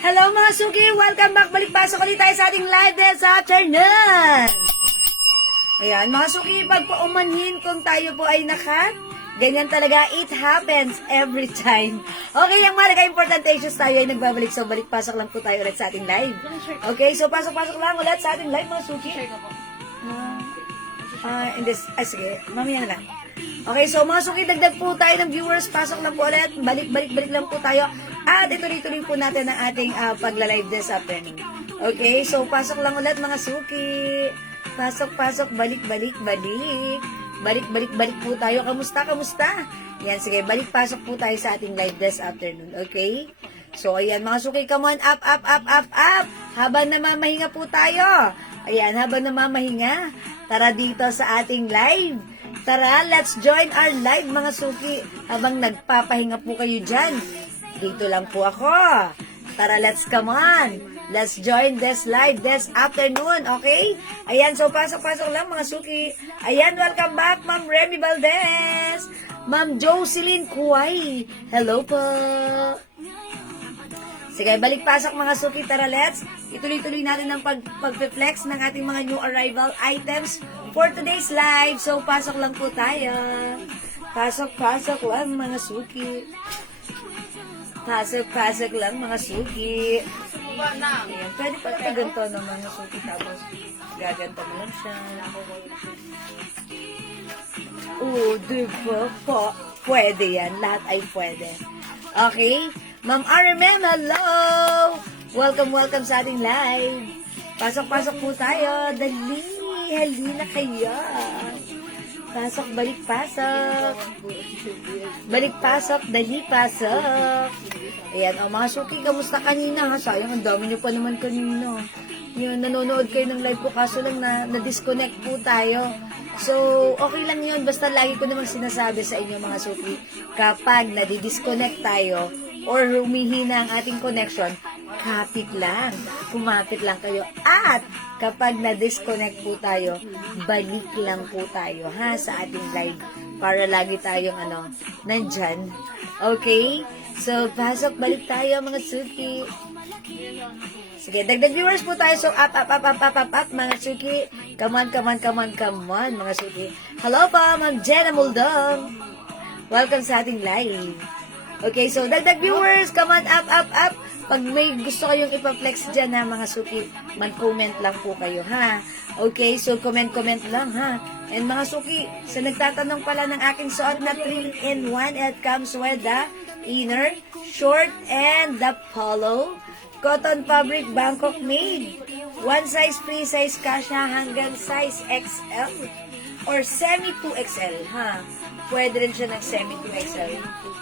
Hello mga suki! Welcome back! Balik-pasok ulit tayo sa ating live this afternoon! Ayan, mga suki, pag po umanhin kung tayo po ay naka, ganyan talaga, it happens every time. Okay, ang malaga important issues tayo ay nagbabalik. So, balik-pasok lang po tayo ulit sa ating live. Okay, so pasok-pasok lang ulit sa ating live mga suki. Sige, mamaya na lang. Okay, so mga suki, dagdag po tayo ng viewers. Pasok lang po ulit. Balik lang po tayo. At ituloy-tuloy po natin ang ating pagla-live this afternoon. Okay, so pasok lang ulit mga suki. Pasok, balik. Balik po tayo. Kamusta? Yan, sige, pasok po tayo sa ating live this afternoon. Okay? So, ayan mga suki, come on, up. Habang namamahinga po tayo. Ayan, habang namamahinga, tara dito sa ating live. Tara, let's join our live mga suki. Habang nagpapahinga po kayo dyan, dito lang po ako. Tara, let's come on. Let's join this live this afternoon, okay? Ayan, so pasok lang mga suki. Ayan, welcome back, Ma'am Remy Valdez. Ma'am Jocelyn Kuway. Hello po. Sige, balik-pasok mga suki. Tara, let's ituloy-tuloy natin ang pag-flex ng ating mga new arrival items for today's live. So, pasok lang po tayo. Pasok lang mga suki. Pasok lang mga suki. Ayan, pwede pa ito ganito ng mga suki. Tapos, gaganto mo lang siya. Diba po? Pwede yan. Lahat ay pwede. Okay? Ma'am RMM, hello! Welcome sa ating live. Pasok po tayo. Dali, halina kayo. Balik-pasok. Dali, pasok. Ayan, mga suki, kamusta kanina ha? Sayang, ang dami nyo pa naman kanina. Yun, nanonood kayo ng live ko, kaso lang na-disconnect po tayo. So, okay lang yun. Basta lagi ko namang sinasabi sa inyo mga suki, kapag nadi-disconnect tayo, or humihina ang ating connection, kumapit lang kayo. At kapag na-disconnect po tayo, balik lang po tayo ha sa ating live para lagi tayong nandyan. Okay? So, balik tayo mga suki. Sige, dagdag viewers po tayo. So, up, mga suki. Come on, mga suki. Hello pa, Ma'am Jenna Muldong. Welcome sa ating live. Okay, so dagdag viewers, come on, up. Pag may gusto kayong ipa-flex dyan ha, mga suki, man-comment lang po kayo, ha? Okay, so comment lang, ha? And mga suki, sa nagtatanong pala ng aking suot na 3-in-1, it comes with the inner, short, and the polo. Cotton fabric, Bangkok made. One size, free size, kasha hanggang size XL or semi 2XL, ha? Pwede rin siya ng semi 2XL.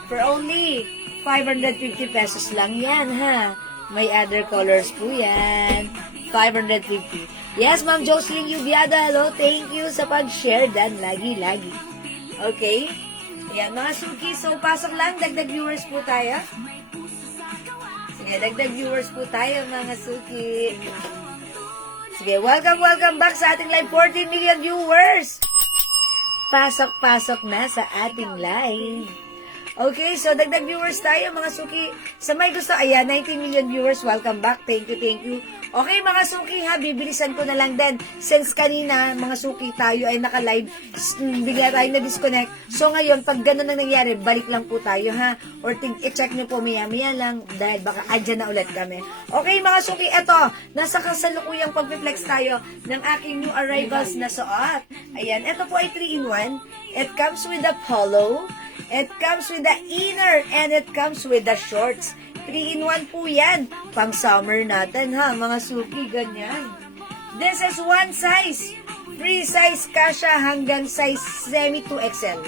For only 550 pesos lang yan, ha? May other colors po yan. 550. Yes, Ma'am Jocelyn Yubiada, hello. Thank you sa pag-share dan lagi. Okay? Ayan, mga suki. So, pasok lang. Dagdag viewers po tayo. Sige, dagdag viewers po tayo, mga suki. Sige, welcome back sa ating live. 14 million viewers. Pasok na sa ating live. Okay, so dagdag viewers tayo, mga suki. Sa may gusto, ayan, 19 million viewers. Welcome back. Thank you, thank you. Okay, mga suki ha, bibilisan ko na lang din. Since kanina, mga suki, tayo ay naka-live, bigla tayo na-disconnect. So ngayon, pag gano'n ang nangyari, balik lang po tayo ha. Or i-check nyo po maya-maya lang dahil baka andyan na ulit kami. Okay, mga suki, eto, nasa kasalukuyang pag-reflex tayo ng aking new arrivals na suot. Ayan, eto po ay 3-in-1. It comes with a polo. It comes with the inner and it comes with the shorts. 3-in-1 po yan. Pang summer natin ha, mga suki, ganyan. This is one size. Free size kasha hanggang size semi 2XL.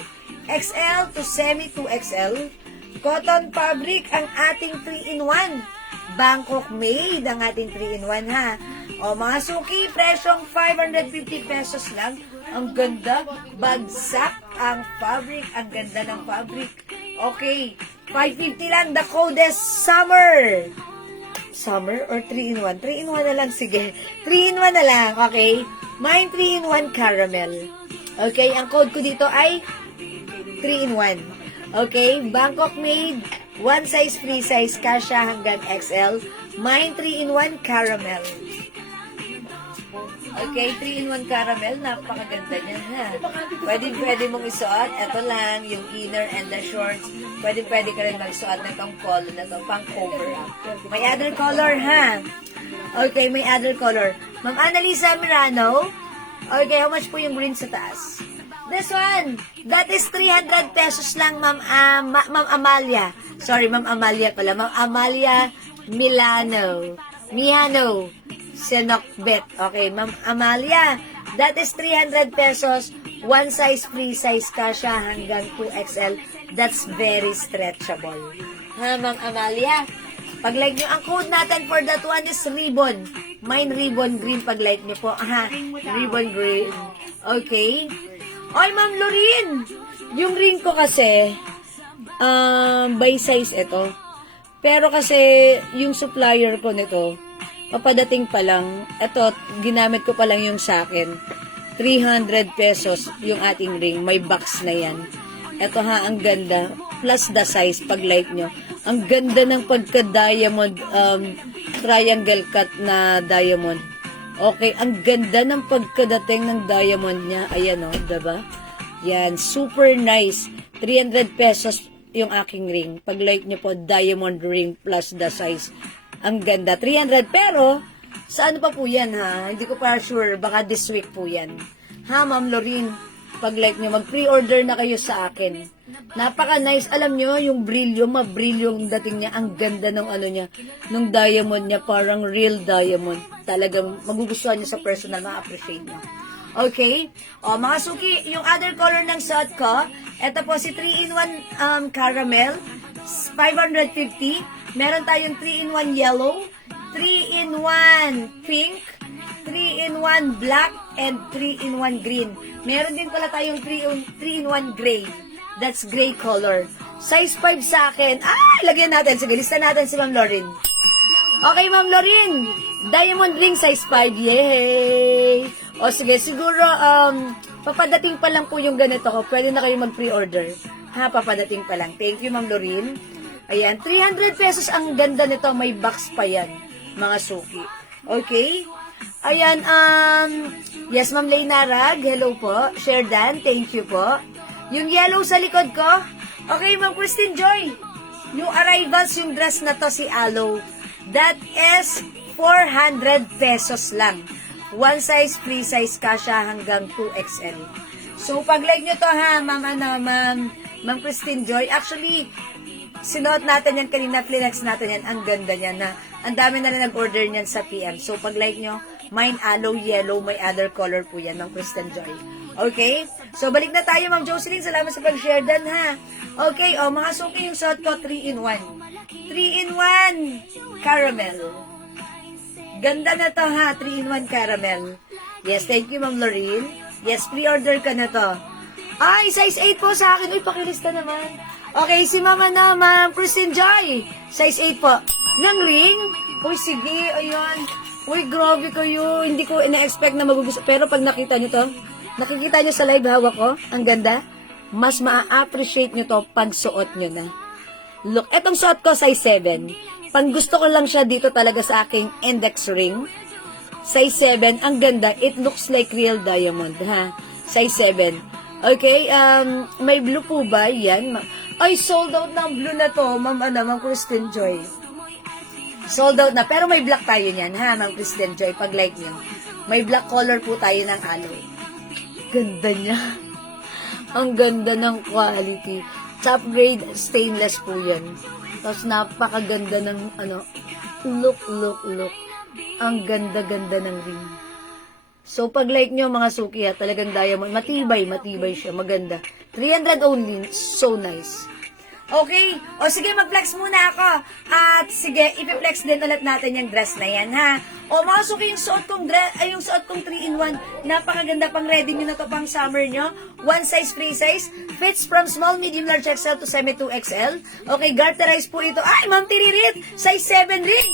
XL to semi 2XL. Cotton fabric ang ating 3-in-1. Bangkok made ang ating 3-in-1 ha. O mga suki, presyong 550 pesos lang. Ang ganda, bagsak ang fabric, ang ganda ng fabric. Okay, 550 lang, the code is summer. Summer or 3-in-1? 3-in-1 na lang, sige. 3-in-1 na lang, okay? Mine 3-in-1 caramel. Okay, ang code ko dito ay 3-in-1. Okay, Bangkok made, one size, free size, kasha hanggang XL. Mine 3-in-1 caramel. Okay, 3-in-1 caramel, napakaganda niya ha. Pwede mong isuot, eto lang, yung inner and the shorts. Pwede ka rin magsuot na itong polo na to, pang cover up. May other color ha. Okay, may other color. Ma'am Annalisa Mirano. Okay, how much po yung green sa taas? This one, that is 300 pesos lang, Ma'am Amalia. Sorry, Ma'am Amalia pala. Ma'am Amalia Milano. Sinokbet. Okay, Ma'am Amalia, that is 300 pesos. One size, free size kasha hanggang 2XL. That's very stretchable. Ha, Ma'am Amalia? Pag-like nyo, ang code natin for that one is ribbon. Mine ribbon green pag-like nyo po. Ha, ribbon green. Okay. Oy, Ma'am Lorin! Yung ring ko kasi, by size ito. Pero kasi, yung supplier ko nito, papadating pa lang, eto, ginamit ko pa lang yung sa akin. 300 pesos yung ating ring. May box na yan. Eto ha, ang ganda. Plus the size, pag like nyo. Ang ganda ng pagka-diamond, triangle cut na diamond. Okay, ang ganda ng pagkadating ng diamond niya. Ayan o, diba? Yan, super nice. 300 pesos yung aking ring. Pag like nyo po, diamond ring plus the size. Ang ganda. 300. Pero, sa ano pa po yan ha? Hindi ko pa sure. Baka this week po yan. Ha, Ma'am Lorin? Pag like nyo, mag-pre-order na kayo sa akin. Napaka-nice. Alam nyo, yung brilyo, mabrilyo yung dating niya. Ang ganda ng ano niya. Nung diamond niya, parang real diamond. Talagang magugustuhan nyo sa personal. Ma-appreciate nyo. Okay? O, mga suki, yung other color ng suot ko, ito po si 3-in-1 caramel. 550. Meron tayong 3-in-1 yellow, 3-in-1 pink, 3-in-1 black, and 3-in-1 green. Meron din pala tayong 3-in-1 gray. That's gray color. Size 5 sa akin. Lagyan natin. Sige, lista natin si Ma'am Lorin. Okay, Ma'am Lorin. Diamond ring size 5. Yay! O sige, siguro, papadating pa lang po yung ganito ko. Pwede na kayo mag-pre-order. Ha, papadating pa lang. Thank you, Ma'am Lorin. Ayan, 300 pesos ang ganda nito. May box pa yan, mga suki. Okay? Ayan, yes, Ma'am Leynarag. Hello po. Sherdan, thank you po. Yung yellow sa likod ko. Okay, Ma'am Christine Joy. New arrivals yung dress na to, si Aloe. That is 400 pesos lang. One size, free size kasha hanggang 2XL. So, pag-like nyo to ha, Ma'am Christine Joy. Actually, sinuot natin yan kanina, flex natin yan. Ang ganda niyan na. Ang dami na rin nag-order niyan sa PM. So, pag-like nyo, mine aloe yellow, may other color po yan, Ma'am Kristen Joy. Okay? So, balik na tayo, Ma'am Jocelyn. Salamat sa pag-share dan, ha? Okay, mga suki yung suot ko, 3-in-1. 3-in-1 caramel. Ganda na to, ha? 3-in-1 caramel. Yes, thank you, Ma'am Lorin. Yes, pre-order ka na to. Size 8 po sa akin. Uy, pakilista naman. Okay, si Mama na, Ma'am Kristen Joy. Size 8 po. Nang ring? Uy, sige, ayan. Uy, grabe kayo. Hindi ko ina-expect na magugustuhan. Pero pag nakita nyo to, nakikita nyo sa live hawak ko, ang ganda. mas ma-appreciate nyo to pag suot nyo na. Look, etong suot ko, size 7. Pang gusto ko lang siya dito talaga sa aking index ring. Size 7, ang ganda. It looks like real diamond, ha? Size 7. Okay, may blue po ba? Yan. Ay, sold out na ang blue na to, Ma'am Kristen Joy. Sold out na. Pero may black tayo niyan, ha, Ma'am Kristen Joy, pag like nyo. May black color po tayo ng alloy. Ganda niya. Ang ganda ng quality. Top grade stainless po yan. Tapos napakaganda ng look. Ang ganda-ganda ng ring. So pag like nyo mga suki ha, talagang diamond. Matibay siya. Maganda. 300 only. So nice. Okay. O sige, mag-flex muna ako. At sige, ipi-flex din ulit natin yung dress na yan, ha? O mga suki, yung suot kong dress, ay yung suot kong 3-in-1. Napakaganda, pang ready nyo na to pang summer nyo. One size, free size. Fits from small, medium, large XL to semi 2XL. Okay, garterize po ito. Ay, Ma'am Tiririt! Size 7 ring!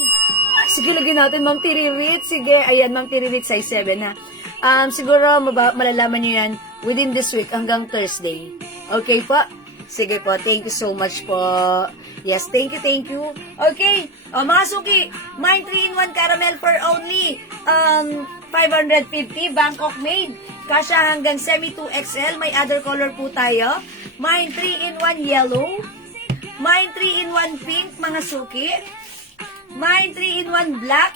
Ay, sige, lagyan natin, Ma'am Tiririt. Sige, ayan, Ma'am Tiririt, size 7, ha? Siguro, malalaman nyo yan within this week hanggang Thursday. Okay po? Sige po, thank you so much po. Yes, thank you. Okay, mga suki, mine 3-in-1 caramel for only 550, Bangkok made. Kasya hanggang semi 2XL, may other color po tayo. Mine 3-in-1 yellow. Mine 3-in-1 pink, mga suki. Mine 3-in-1 black.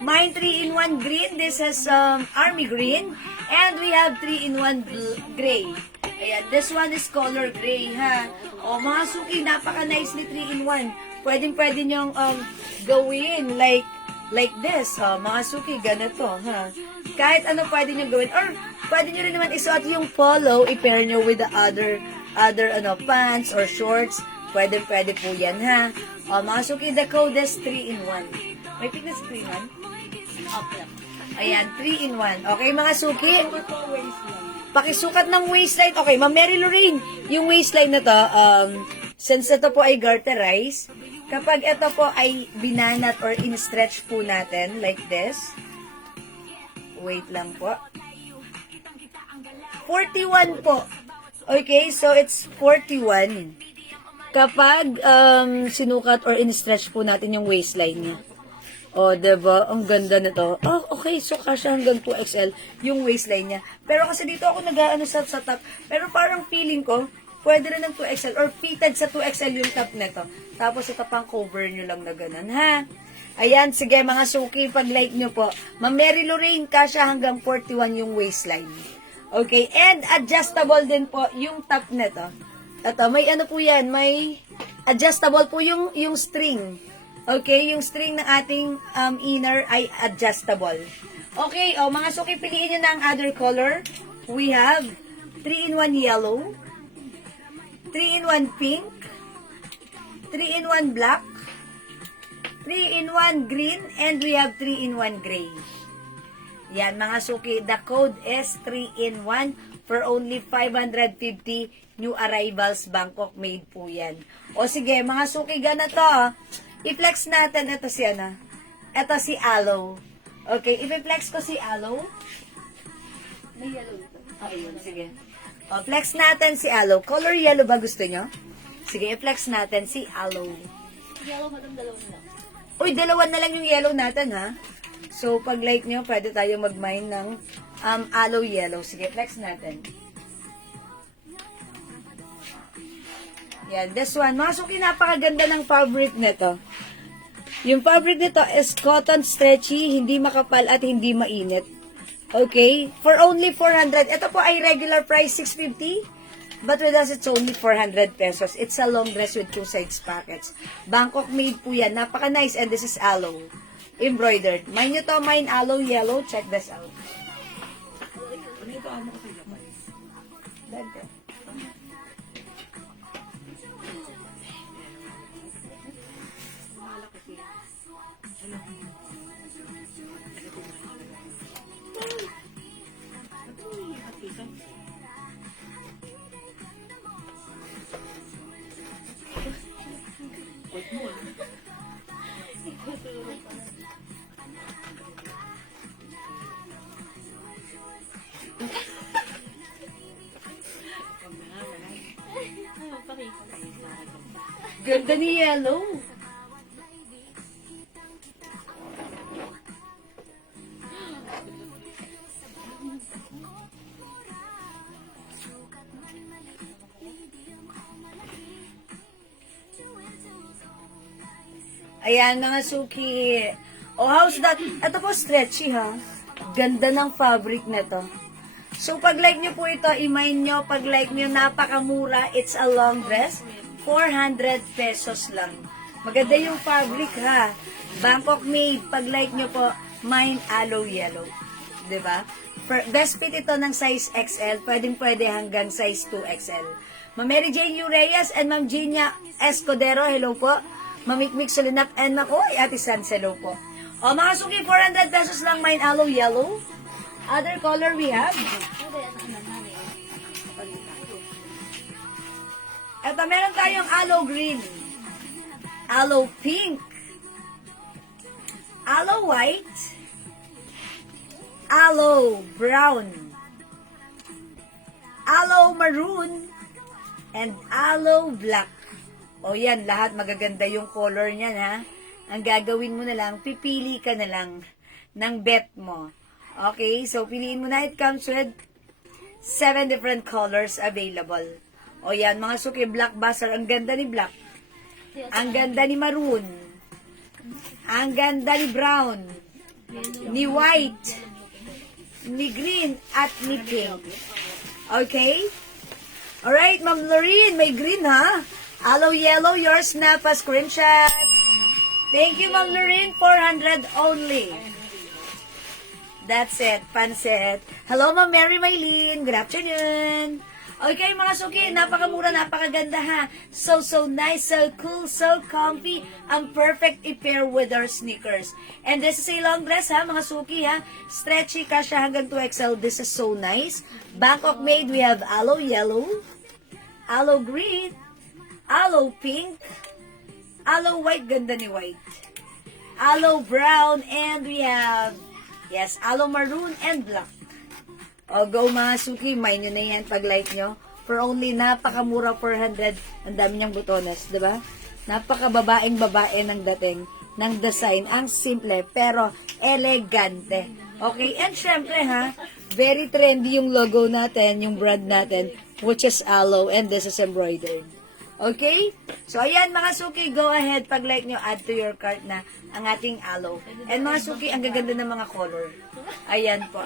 Mine 3-in-1 green, this is army green. And we have 3-in-1 gray. Ayan, this one is color gray, ha? O, mga suki, napaka-nice ni 3-in-1. Pwede nyong gawin like this, ha? Mga suki, ganito, ha? Kahit ano pwede nyong gawin. Or, pwede nyo rin naman isuot yung polo, i-pair nyo with the other pants or shorts. Pwede po yan, ha? O, mga suki, the code is 3-in-1. May pick na sa 3-in-1? Okay. Ayan, 3-in-1. Okay, mga suki? Pakisukat ng waistline. Okay, Ma'am Mary Lorraine, yung waistline na to, since ito po ay garterize, kapag ito po ay binanat or in-stretch po natin, like this, wait lang po, 41 po. Okay, so it's 41. Kapag sinukat or in-stretch po natin yung waistline niya. O, diba? Ang ganda na to. Oh, okay. So, kasya hanggang 2XL yung waistline niya. Pero kasi dito ako nag-ano sa top. Pero parang feeling ko, pwede rin ng 2XL or fitted sa 2XL yung top nito. Tapos ito pang cover nyo lang na ganun, ha? Ayan, sige mga suki, pag-like nyo po. Ma'am Mary Lorraine, kasya hanggang 41 yung waistline. Okay, and adjustable din po yung top nito. Ito, may ano po yan, may adjustable po yung string. Okay, yung string ng ating inner ay adjustable. Okay, mga suki, piliin nyo na ang other color. We have 3-in-1 yellow, 3-in-1 pink, 3-in-1 black, 3-in-1 green, and we have 3-in-1 gray. Yan, mga suki, the code is 3-in-1 for only 550 new arrivals, Bangkok made po yan. O sige, mga suki, ganito. I-flex natin, ito si ito si Aloe. Okay, i-flex ko si Aloe. May yellow ito. Ayun, sige. O, flex natin si Aloe. Color yellow ba gusto nyo? Sige, i-flex natin si Aloe. Yellow, madam, dalawa na lang. Uy, dalawa na lang yung yellow natin, ha? So, pag like nyo, pwede tayo mag-mine ng Aloe yellow. Sige, flex natin. Yan, this one. Mga suki, napakaganda ng fabric nito. Yung fabric nito is cotton stretchy, hindi makapal at hindi mainit. Okay? For only 400. Ito po ay regular price 650. But with us, it's only 400 pesos. It's a long dress with 2 sides pockets. Bangkok made po yan. Napaka-nice. And this is aloe. Embroidered. Mine nyo to, mine aloe yellow. Check this out. Ano ito? Ano ko sa'yo? Dagko. magpakita. Ganda ni yellow. Ayan, mga suki. Oh, how's that? Ito po, stretchy, ha? Ganda ng fabric na to. So, pag like nyo po ito, i-mind nyo, pag like nyo, napakamura. It's a long dress. 400 pesos lang. Maganda yung fabric, ha? Bangkok made. Pag like nyo po, mind aloe yellow. 'Di ba? Best fit ito ng size XL. Pwedeng-pwede hanggang size 2XL. Ma'am Mary Jane Ureyas and Ma'am Gina Escudero, hello po. Mamikmik Solinap and Makoy, Ate Sans, hello po. O, mga suki, 400 pesos lang, mind aloe yellow. Other color we have. Ito, meron tayong aloe green, aloe pink, aloe white, aloe brown, aloe maroon, and aloe black. O yan, lahat magaganda yung color niyan, ha. Ang gagawin mo na lang, pipili ka na lang ng bet mo. Okay, so piliin mo na. It comes with 7 different colors available. O yan, mga suki, black buzzer. Ang ganda ni black. Ang ganda ni maroon. Ang ganda ni brown. Ni white. Ni green. At ni pink. Okay? Alright, Ma'am Lorene, may green, ha? Aloe yellow, yours na pa screenshot. Thank you, Ma'am Lorene. 400 only. That's it. Pansit. Hello, Ma'am Mary Maylene. Good afternoon. Okay, mga suki, napakamura, napakaganda, ha. So nice, so cool, so comfy. Ang perfect i-pair with our sneakers. And this is a long dress, ha, mga suki, ha. Stretchy, kasha hanggang 2XL. This is so nice. Bangkok made, we have aloe yellow, aloe green, aloe pink, aloe white, ganda ni white, aloe brown, and we have, yes, aloe maroon and black. O, go mga suki, mind nyo na yan pag like nyo. For only napakamura, 400, ang dami niyang butones, di ba? Napakababaeng babae ng dating, ng design, ang simple, pero elegante. Okay, and syempre ha, very trendy yung logo natin, yung brand natin, which is aloe, and this is embroidered. Okay? So, ayan mga suki, go ahead. Pag like nyo, add to your cart na ang ating aloe. And mga suki, ang gaganda ng mga color. Ayan po.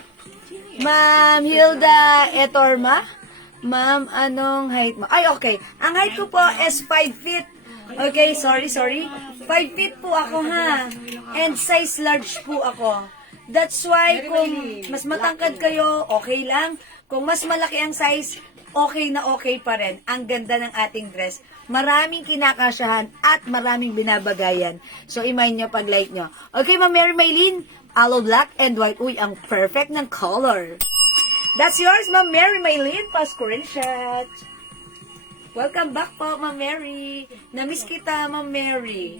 Ma'am Hilda Etorma. Ma'am, anong height mo? Ay, okay. Ang height ko po is 5 feet. Okay, sorry. 5 feet po ako, ha. And size large po ako. That's why, kung mas matangkad kayo, okay lang. Kung mas malaki ang size, okay na okay pa rin. Ang ganda ng ating dress. Maraming kinakasyahan at maraming binabagayan. So, i-mind nyo pag like nyo. Okay, Ma'am Mary Maylene, aloe black and white. Uy, ang perfect ng color. That's yours, Ma'am Mary Maylene. Pa-screenshot. Welcome back po, Ma'am Mary. Namiss kita, Ma'am Mary.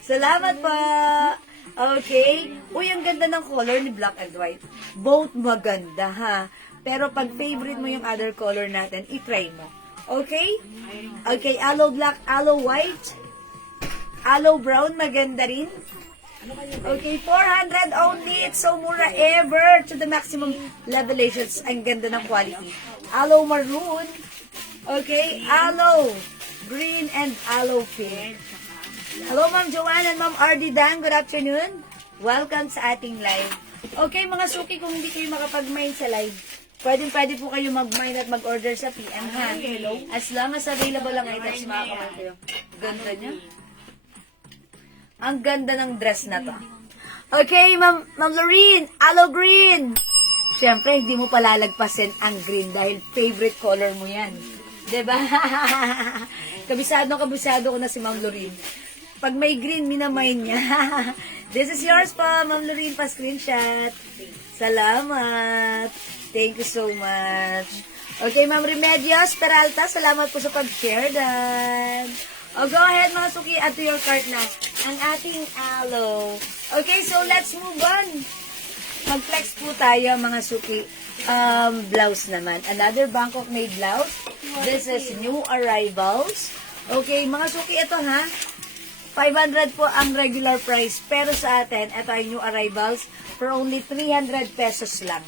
Salamat po. Okay. Uy, ang ganda ng color ni black and white. Both maganda, ha? Pero pag favorite mo yung other color natin, i-try mo. Okay? Okay, aloe black, aloe white, aloe brown, maganda rin. Okay, 400 only. It's so mura ever to the maximum levelations. Ang ganda ng quality. Aloe maroon. Okay, aloe green and aloe pink. Hello, Ma'am Joanne and Ma'am RD Dan. Good afternoon. Welcome sa ating live. Okay, mga suki, kung hindi kayo makapag-mind sa live, pwede po kayo mag-mind at mag-order sa PM, ha? As long as available lang items, makakaman kayo. Ganda niya. Ang ganda ng dress na to. Okay, Ma'am Lorene, aloe green. Siyempre, hindi mo palalagpasin ang green dahil favorite color mo yan. Diba? Kabisado ko na si Ma'am Lorene. Pag may green, minamind niya. This is yours po, Ma'am Lorene, pa-screenshot. Salamat. Thank you so much. Okay, Ma'am Remedios Peralta, salamat po sa pag-share dan. Go ahead mga suki, add to your cart na ang ating aloe. Okay, so let's move on. Mag-flex po tayo mga suki. blouse naman. Another Bangkok made blouse. This is new arrivals. Okay, mga suki, ito ha. 500 po ang regular price. Pero sa atin, ito ay new arrivals for only 300 pesos lang.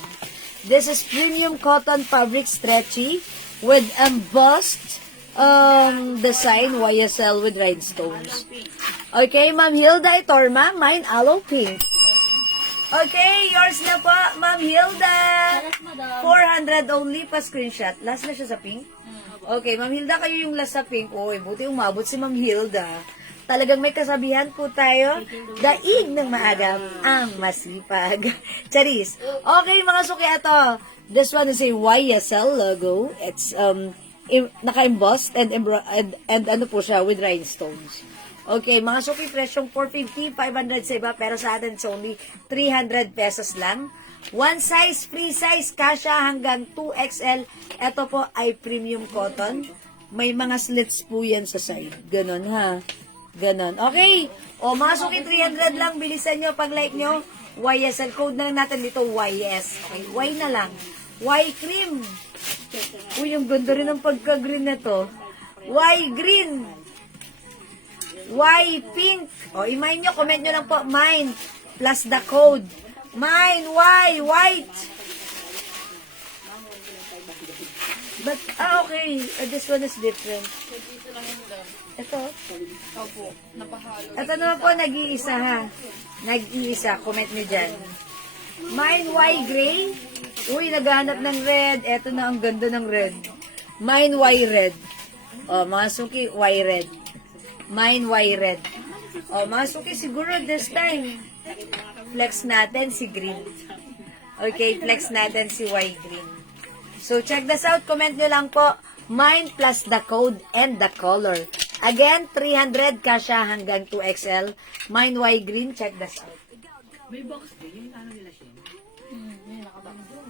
This is premium cotton fabric stretchy with embossed design YSL with rhinestones. Okay, Ma'am Hilda Itorma, mine aloe pink. Okay, yours na po, Ma'am Hilda. Yes, madam. 400 only pa screenshot. Last na siya sa pink? Okay, Ma'am Hilda, kayo yung last sa pink. Uy, buti umabot si Ma'am Hilda. Talagang may kasabihan po tayo, daig ng maaga ang masipag. Charis. Okay, mga suki, ito. This one is a YSL logo. It's naka-embossed and ano po siya, with rhinestones. Okay, mga suki, presyong 450, 500 sa iba, pero sa atin it's only 300 pesos lang. One size, free size, kasha hanggang 2XL. Ito po ay premium cotton. May mga slits po yan sa side. Ganon ha. Ganon. Okay. O, mga suki, 300 lang. Bilisan nyo pag like nyo. YSL. Code na lang natin dito, YS. Okay, Y na lang. Y cream. Uy, yung ganda rin ang pagka-green na to. Y green. Y pink. O, i-mine nyo. Comment nyo lang po. Mine. Plus the code. Mine. Y. White. But, okay. This one is different. Ito. Opo, napahalo. Ito naman po, nag-iisa ha. Nag-iisa. Comment nyo dyan. Mine Y gray. Uy, naghahanap ng red. Ito na ang ganda ng red. Mine Y red. O, mga suki, Y red. Mine Y red. O, mga suki, siguro this time, flex natin si green. Okay, flex natin si Y green. So, check this out. Comment nyo lang po. Mine plus the code and the color. Again, 300 kasha hanggang 2XL. Mine Y green. Check this out. May box din, yung ano nila siya. May nakabox doon.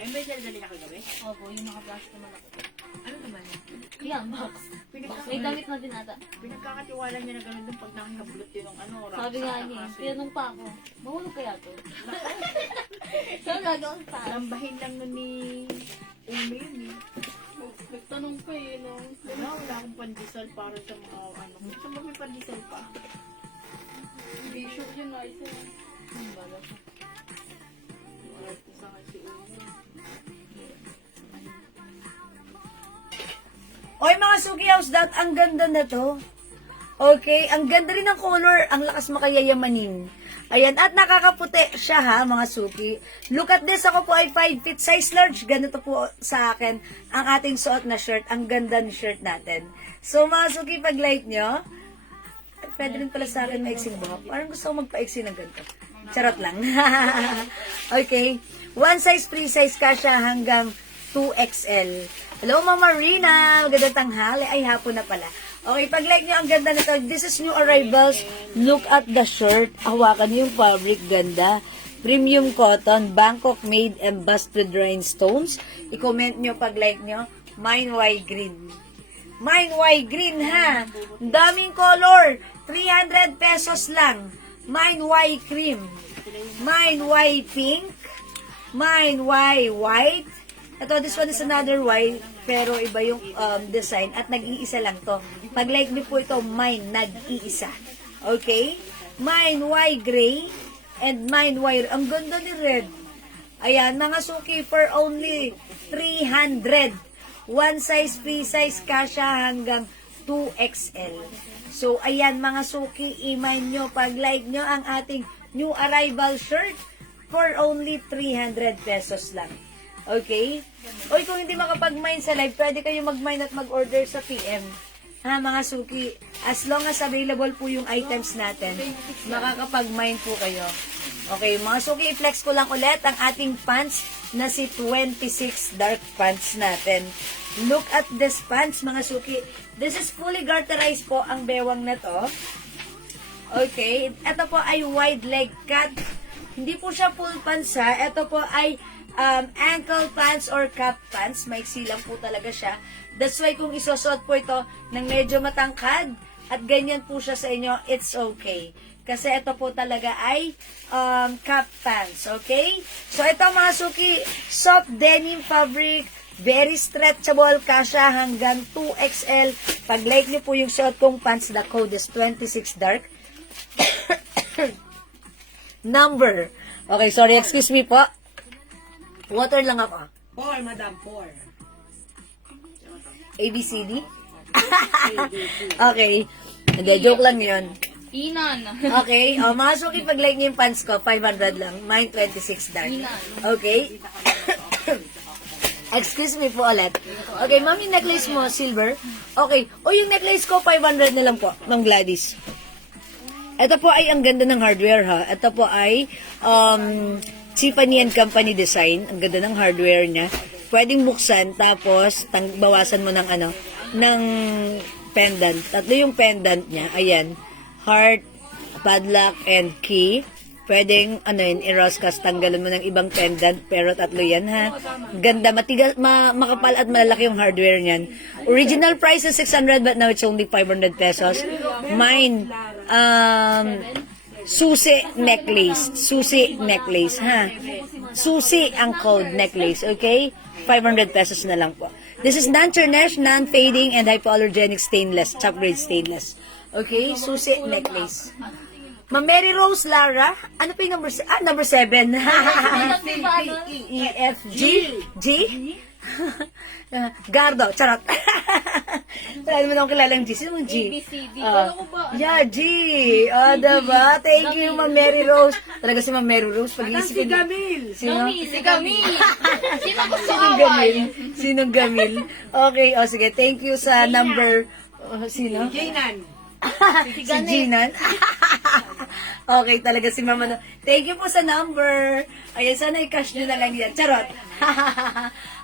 Ay, may dali na kagabi? Opo, yung naka-flash naman ako. Ano naman yun? Yan, box. May damit na din ata. Pinagkakatiwala niya na gano'n doon pag nakikabulot yun ng ano. Sabi nga niya, tinanong pa ako, mahulog kaya to? So, gagawin pa. Lambahin lang nun ni Umi yun eh. Nagtanong pa eh, no? Wala akong pandesal para sa mga ano. Saan ba may pandesal pa? Bishop yun, ay siya. Ang bala siya. Sa akin si Umi. Oy, mga suki house, ang ganda na to. Okay, ang ganda rin ng color, ang lakas makayayamanin. Ayan, at nakakaputi siya ha, mga suki. Look at this, ako po ay 5 feet size large. Ganito po sa akin ang ating suot na shirt. Ang ganda ng shirt natin. So, mga suki, pag like nyo, pwede rin pala sa akin maiksing buhok. Parang gusto ko magpaiksi ng ganito. Charot lang. Okay, one size, free size ka siya hanggang 2XL. Hello, Mama Rina. Magandang tanghali. Ay, hapon na pala. Okay, pag like nyo, ang ganda nito. This is new arrivals. Look at the shirt. Hawakan niyo yung fabric. Ganda. Premium cotton. Bangkok made embossed with rhinestones. I-comment nyo pag like nyo. Mine Y green. Mine Y green, ha? Ang daming color. 300 pesos lang. Mine Y cream. Mine Y pink. Mine Y white. Ito, this one is another Y, pero iba yung design at nag-iisa lang to. Pag like niyo po ito, mine, nag-iisa. Okay? Mine Y gray and mine Y, ang ganda ni red. Ayan, mga suki, for only 300. One size, free size, kasha hanggang 2XL. So, ayan, mga suki, i-mine nyo, pag like nyo ang ating new arrival shirt for only 300 pesos lang. Okay? Oy, kung hindi makapag-mine sa live, pwede kayo mag-mine at mag-order sa PM. Ha, mga suki. As long as available po yung items natin, makakapag-mine po kayo. Okay, mga suki, i-flex ko lang ulit ang ating pants na si 26 dark pants natin. Look at this pants, mga suki. This is fully garterized po ang bewang na to. Okay, ito po ay wide leg cut. Hindi po siya full pants ha. Ito po ay ankle pants or cup pants. Maiksi lang po talaga siya. That's why kung isosot po ito ng medyo matangkad at ganyan po siya sa inyo, it's okay. Kasi ito po talaga ay cap pants, okay? So ito mga suki, soft denim fabric, very stretchable, kasya hanggang 2XL. Pag like niyo po yung suot kong pants, the code is 26 dark. Number. Okay, sorry, excuse me po. Water lang ako. 4, madam, 4. ABCD? Okay. Hindi, joke lang yun. Inan. Okay, mga suki, pag like niyo yung pants ko, 500 lang. Mine, 26 dark. Okay? Excuse me po ulit. Okay, ma'am, yung necklace mo, silver. Okay. O, yung necklace ko, 500 na lang po, Ma'am Gladys. Ito po ay ang ganda ng hardware, ha. Ito po ay Tiffany & Company design. Ang ganda ng hardware niya. Pwedeng buksan, tapos bawasan mo ng ng pendant. Tatlo yung pendant niya. Ayan. Heart, padlock, and key. Pwedeng, i-roscas, tanggalan mo ng ibang pendant, pero tatlo yan, ha. Ganda, matigas, makapal at malalaki yung hardware niyan. Original price is 600, but now it's only 500 pesos. Mine, susi necklace. Susi necklace, ha. Susi ang code necklace, okay? 500 pesos na lang po. This is non-tarnish, non-fading, and hypoallergenic stainless, top grade stainless. Okay, susi necklace. Ma'am Mary Rose Lara, ano pa yung number? Number 7. E, F, G? G? Gardo, charot. Wala naman akong kilalang G. Sino mong G? ABCD. Wala ko ba? Yeah, G. Diba? Thank you, Ma'am Mary Rose. Talaga si Ma'am Mary Rose. Pag-iisip ko. Gamil. Sino? Si Camille. Sino gusto Sinong away? Gamil? Sinong Gamil? Okay, sige. Thank you sa number. Sino? Jainan. Si Ginan. Okay, talaga si Mama. Thank you po sa number. Ayan, sana i-cash nyo na lang yan. Charot.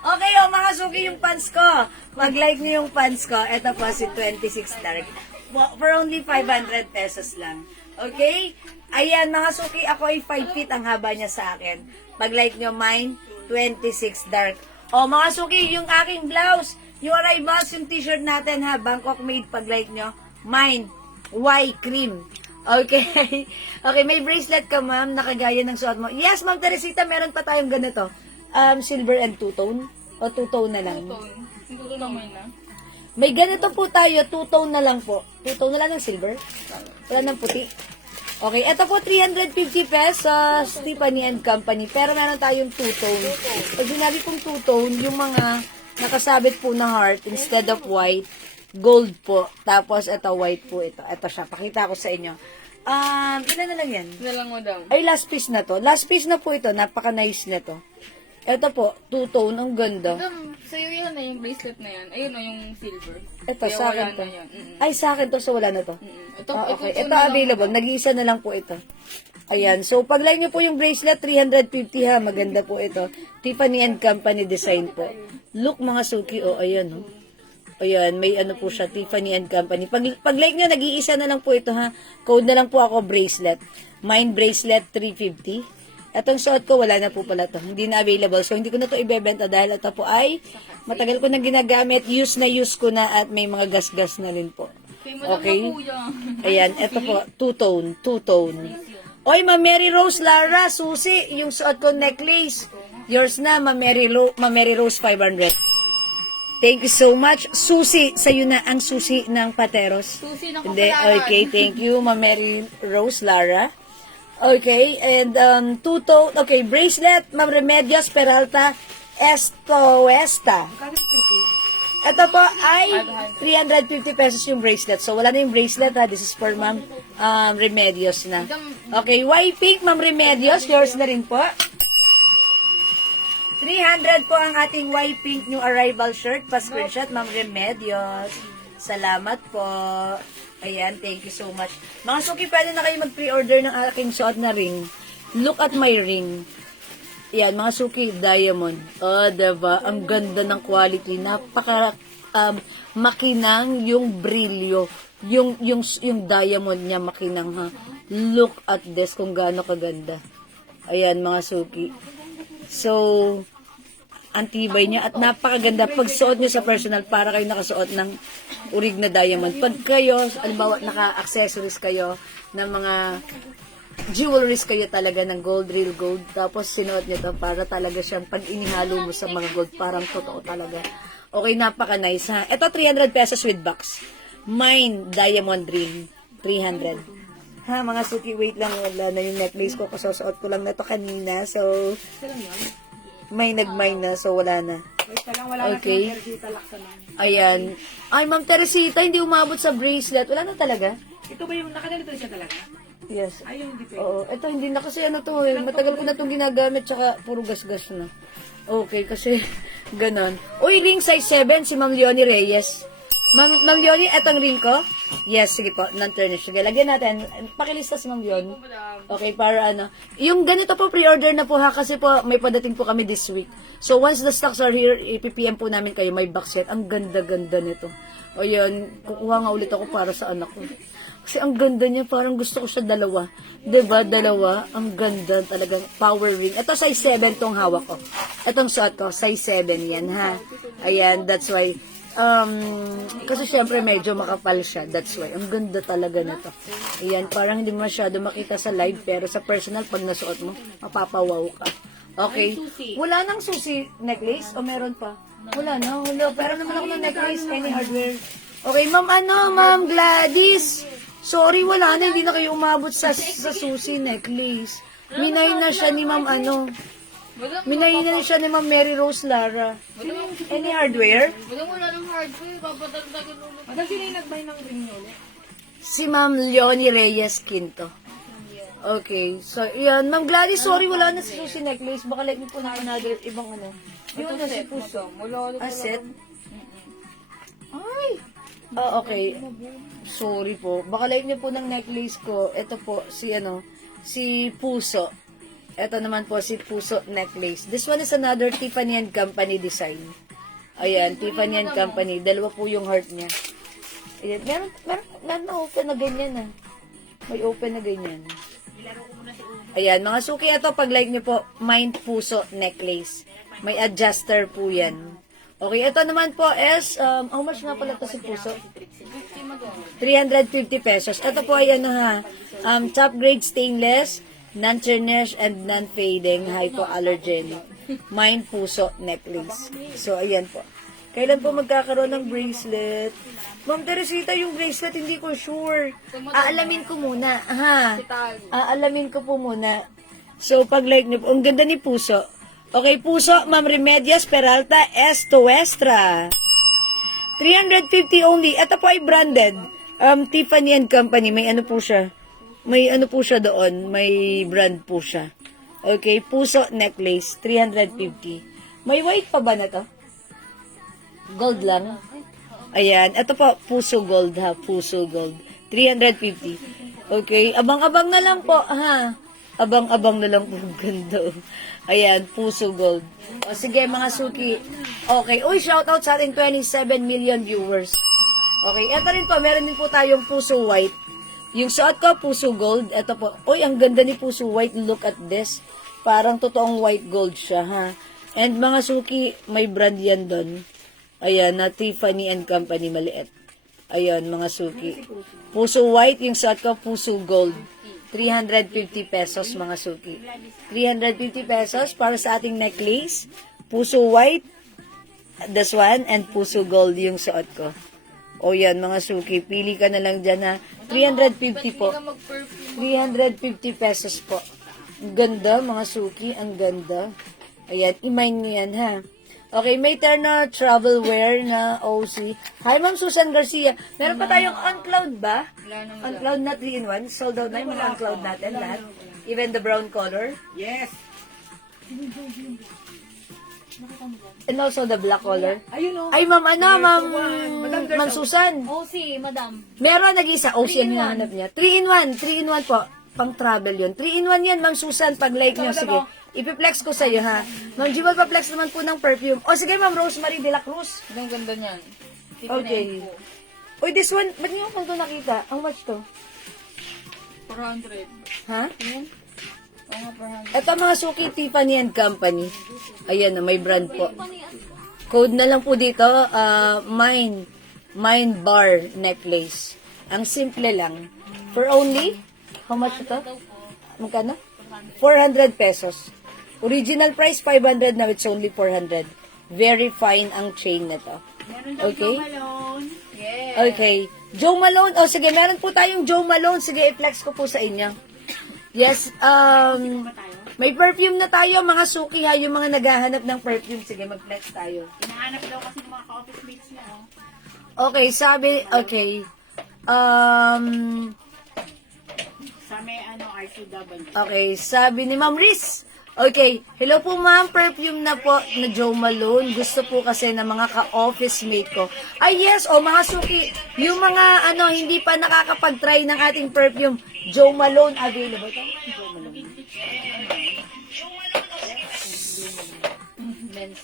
Okay, mga suki yung pants ko. Mag-like nyo yung pants ko. Ito po si 26 dark. For only 500 pesos lang. Okay? Ayan, mga suki, ako ay 5 feet ang haba niya sa akin. Pag-like nyo mine, 26 dark. Mga suki, yung aking blouse, yung arrivals, yung t-shirt natin ha, Bangkok made, pag-like nyo, mine, Y cream. Okay. Okay, may bracelet ka, ma'am, nakagaya ng suot mo. Yes, Ma'am Teresita, meron pa tayong ganito. Silver and two-tone. O two-tone na lang. Hindi ko lang may na. May ganito po tayo, two-tone na lang po. Two-tone na lang ng silver. Wala ng puti. Okay, ito po 350 pesos, Tiffany & Company. Pero meron tayong two-tone. Pag sinabi kong two-tone, yung mga nakasabit po na heart instead of white, gold po. Tapos, ito, white po ito. Ito siya. Pakita ko sa inyo. Ilan na lang yan? Hindi lang, madam. Ay, last piece na to. Last piece na po ito. Napaka-nice na to. Ito po, two-tone. Ang ganda. Madam, sa'yo yan na yung bracelet na yan. Ayun o, yung silver. Ito, Kaya sa akin wala to. na yan. Ay, sa akin to. So, wala na to. Ito, Okay. Ito available. Nag-iisa na lang po ito. Ayan. So, pag-like nyo po yung bracelet, 350 ha. Maganda po ito. Tiffany & Company design po. Look, mga suki. Ayan, oh. Ayan, may ano po siya, Tiffany & Company. Pag-like nyo, nag-iisa na lang po ito, ha. Code na lang po ako, bracelet. Mine bracelet, 350. Etong suot ko, wala na po pala to. Hindi na available. So, hindi ko na to ibebenta dahil ito po ay matagal ko na ginagamit. Use ko na at may mga gas-gas na rin po. Okay? Ayan, ito po, two-tone. Oy, Ma'am Mary Rose Lara, susi, yung suot ko necklace. Yours na, Ma'am Mary Rose 500. Thank you so much. Susi, sa'yo na ang susi ng Pateros. Susi ng Hindi, kapalaran. okay, thank you, Ma'am Mary Rose Lara. Okay, and two-tone, okay, bracelet, Ma'am Remedios Peralta Estoesta. Ito po ay 350 pesos yung bracelet. So, wala na yung bracelet ha. This is for Ma'am Remedios na. Okay, white pink, Ma'am Remedios. Yours na rin po. 300 po ang ating white pink new arrival shirt. Pa-screenshot, Ma'am Remedios. Salamat po. Ayan, thank you so much. Mga suki, pwede na kayo mag-pre-order ng aking suot na ring. Look at my ring. Ayan, mga suki, diamond. Diba? Ang ganda ng quality. Napaka makinang yung brilyo. Yung diamond niya makinang ha. Look at this kung gaano kaganda. Ayan, mga suki. So, antibay niya at napakaganda pag suot niyo sa personal para kayo nakasuot ng urig na diamond. Pag kayo, alimbawa, naka-accessories kayo ng mga jewelries kayo talaga ng gold, real gold. Tapos sinuot nyo to para talaga siyang pag inihalo mo sa mga gold, parang totoo talaga. Okay, napaka-nice ha. Ito, 300 pesos with box. Mine, diamond ring, 300. Ha, mga suki, wait lang, wala na yung necklace ko. Kasasuot ko lang na to kanina. So, may nag-mine na, so wala na. Wait pa lang, wala Okay. na si Teresita Laksanan. Ayan. Ay, Ma'am Teresita, hindi umabot sa bracelet. Wala na talaga? Ito ba yung nakanalito siya talaga? Yes. Ay, yung dito. Oo, ito hindi na kasi ano to eh. Matagal ko na itong ginagamit tsaka puro gas-gas na. Okay, kasi ganon. Uy, ring size 7 si Ma'am Leonie Reyes. Ma'am Leonie, etong ring ko? Yes, sige po, non-tarnish. Sige, lagyan natin. Pakilista si Ma'am Leonie. Okay, para ano. Yung ganito po, pre-order na po ha, kasi po may padating po kami this week. So, once the stocks are here, ipipm po namin kayo, may box set. Ang ganda-ganda nito. O yun, kukuha nga ulit ako para sa anak ko. Kasi ang ganda niya, parang gusto ko siya dalawa. Diba, dalawa? Ang ganda talagang power ring. Ito, size 7 tong hawak ko. Itong suot ko, size 7 yan, ha? Ayan, that's why. Kasi syempre medyo makapal siya. That's why. Ang ganda talaga nito. Ayan, parang hindi masyado makita sa live, pero sa personal, pag nasuot mo, mapapawaw ka. Okay. Wala nang susi necklace? O meron pa? Wala na. Wala. Pero naman ako ng necklace. Any hardware. Okay, Ma'am Gladys. Sorry, wala na. Hindi na kayo umabot sa susi necklace. Minay na siya ni Ma'am Minay na siya ni Ma'am Mary Rose Lara. Any hardware? Wala ng hardware. Papadagdagan ulit. Madam, sino yung nagbay ng ring nyo ulit? Si Ma'am Leonie Reyes Quinto. Okay. So, yan. Ma'am Gladys, sorry, wala na si susi necklace. Baka like mo po na another ibang ano. Yun na si Puso. Set? Ay! Oh, okay. Sorry po. Baka like niyo po ng necklace ko. Ito po, si Puso. Ito naman po, si Puso necklace. This one is another Tiffany & Company design. Ayan, Tiffany & Company. Dalawa po yung heart niya. Ayan, meron na open na ganyan ah. May open na ganyan. Ayan, mga suki, ito, pag like niyo po, Mind Puso necklace. May adjuster po yan. Okay, ito naman po is, how much nga pala ito si Puso? 350 pesos. Ito po ay ha, top grade stainless, non-tarnish and non-fading, hypoallergenic. Mind Puso necklace. So, ayan po. Kailan po magkakaroon ng bracelet? Ma'am Teresita, yung bracelet, hindi ko sure. Aalamin ko muna. Ha? Aalamin ko po muna. So, pag like niyo po, ang ganda ni Puso. Okay, Puso, Ma'am Remedios Peralta, Estuestra. 350 only. Ito po ay branded. Tiffany & Company. May ano po siya. May ano po siya doon. May brand po siya. Okay, Puso necklace, 350. May white pa ba na to? Gold lang. Ayan, ito po, Puso Gold ha, Puso Gold. 350. Okay, abang-abang na lang po, ha. Abang-abang na lang po, ganda. Ayan, Puso Gold. O sige, mga suki. Okay, uy, shoutout sa ating 27 million viewers. Okay, eto rin po, meron din po tayong Puso White. Yung suot ko, Puso Gold. Ito po, uy, ang ganda ni Puso White. Look at this. Parang totoong white gold siya, ha. And mga suki, may brand yan doon. Ayan, na Tiffany & Company, maliit. Ayan, mga suki. Puso white, yung suot ko, Puso Gold. 350 pesos, mga suki. 350 pesos para sa ating necklace. Puso white, this one, and Puso Gold yung suot ko. O yan, mga suki, pili ka na lang dyan, ha. 350 po. 350 pesos po. Ang ganda, mga suki, ang ganda. Ayan, i-mine nyo yan, ha. Okay, may turn na travel wear na OC. Hi, Ma'am Susan Garcia. Meron pa tayong on-cloud ba? On-cloud na 3-in-1. Sold out na yung mga on-cloud natin lahat. Even the brown color. Yes! And also the black color. Ayun o. Ay, Ma'am, Ma'am Susan. si madam. Meron nag-isa. OC ang hinahanap niya. 3-in-1. 3-in-1 po. Pang travel yun. 3-in-1 yan, Ma'am Susan. Pag like nyo, sige. Ipiplex ko sa'yo, ha. Ma'am Jewel, pa-flex naman po ng perfume. O, sige, Ma'am Rosemary de la Cruz. Ang ganda niyan. Okay. Uy, this one, ba't niyo ko ito nakita? How much to? 400. Ha? Oo, 400. Ito mga suki, Tiffany & Company. Ayan na, may brand po. Code na lang po dito, Mind Bar Necklace. Ang simple lang. For only How much ito? Daw po. Magkano? 400 pesos. Original price 500, now it's only 400. Very fine ang chain na to. Meron daw Okay. Joe Malone. Yes. Okay. Joe Malone. O sige, meron po tayong Joe Malone. Sige, i-flex ko po sa inyo. Yes, Ba tayo? may perfume na tayo, mga suki ha, yung mga naghahanap ng perfume. Sige, mag-flex tayo. Hinahanap daw kasi ng mga ka-office mates niya. Oh. Okay, okay. Sa may RQW. Okay, sabi ni Ma'am Riz. Okay, hello po ma'am, perfume na po na Joe Malone. Gusto po kasi ng mga ka-office mate ko. Ay yes, mga suki, yung mga hindi pa nakakapag-try ng ating perfume, Joe Malone available. Joe Malone. Men's.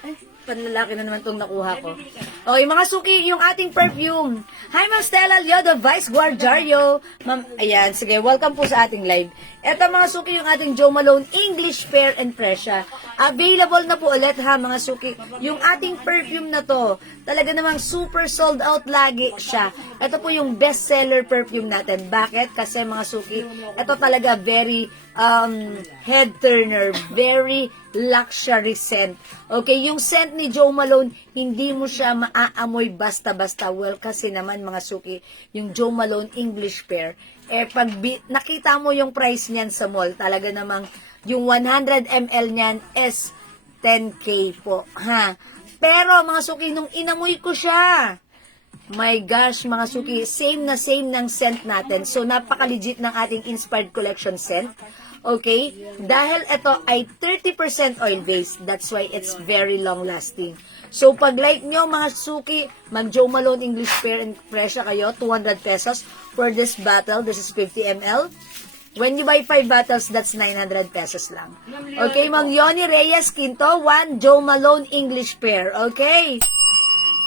Ay, panlalaki na naman itong nakuha ko. Okay, mga suki, yung ating perfume. Hi, Ma'am Stella Liodo, Vice Guardiario. Ma'am, ayan, sige, welcome po sa ating live. Eto mga suki, yung ating Joe Malone English Pear and Pressure. Available na po ulit ha, mga suki. Yung ating perfume na to, talaga namang super sold out lagi siya. Ito po yung best seller perfume natin. Bakit? Kasi mga suki, ito talaga very head turner, very luxury scent. Okay, yung scent ni Joe Malone, hindi mo siya maaamoy basta-basta. Well, kasi naman mga suki, yung Joe Malone English Pear, pag nakita mo yung price niyan sa mall, talaga namang yung 100 ml niyan is 10K po, ha. Pero mga suki, nung inamoy ko siya, my gosh, mga suki, same ng scent natin. So, napaka-legit ng ating Inspired Collection scent. Okay? Dahil ito ay 30% oil-based. That's why it's very long-lasting. So, pag like nyo, mga suki, mag-Joe Malone English Pear and Pressure kayo, 200 pesos for this bottle. This is 50 ml. When you buy 5 bottles, that's 900 pesos lang. Okay, Ma'am Yoni Reyes Quinto, 1 Joe Malone English Pear. Okay?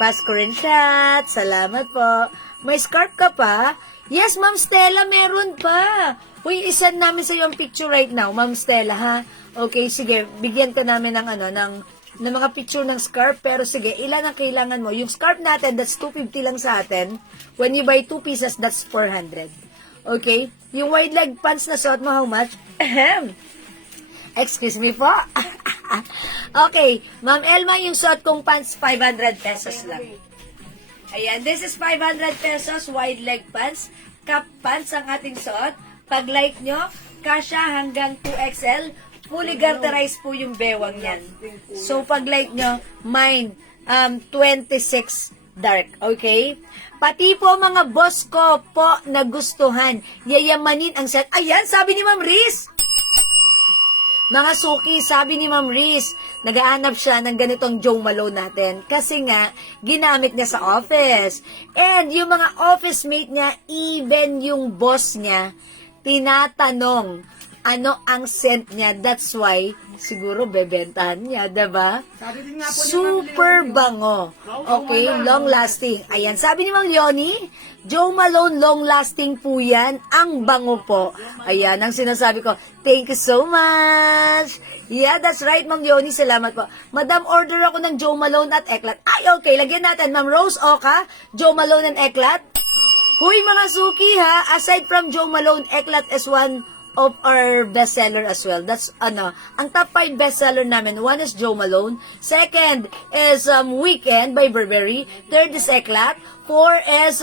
Fast screenshot. Salamat po. May scarf ka pa? Yes, Ma'am Stella, meron pa. Uy, isend namin sa iyo ang picture right now, Ma'am Stella, ha? Okay, sige, bigyan ka namin ng ng mga picture ng scarf, pero sige, ilan ang kailangan mo? Yung scarf natin, that's 250 lang sa atin. When you buy 2 pieces, that's 400. Okay? Yung wide leg pants na suot mo, how much? Excuse me po. Okay, Ma'am Elma, yung suot kong pants, 500 pesos lang. Ayan, this is 500 pesos, wide leg pants. Cup pants ang ating suot. Pag like nyo, kasha hanggang 2XL. Fully garterized po yung bewang yan. So, pag like nyo, mine, 26 dark. Okay? Pati po mga boss ko po nagustuhan. Yayamanin ang set. Ayan, sabi ni Ma'am Riz. Mga suki, sabi ni Ma'am Riz, nagaanap siya ng ganitong Joe Malone natin. Kasi nga, ginamit niya sa office. And yung mga office mate niya, even yung boss niya, tinatanong ano ang scent niya. That's why, siguro bebentahan niya, diba? Super bango. Okay, long lasting. Ayan, sabi ni Mang Leonie, Joe Malone long lasting po yan. Ang bango po. Ayan, ang sinasabi ko. Thank you so much. Yeah, that's right, Ma'am Leonie. Salamat po. Madam, order ako ng Joe Malone at Eklat. Ay, okay. Lagyan natin, Ma'am Rose Oka, Joe Malone and Eklat. Huy, mga suki ha, aside from Joe Malone, Eklat is one of our bestseller as well. That's, ang top 5 bestseller namin, one is Joe Malone, second is Weekend by Burberry, third is Eklat, 4 is,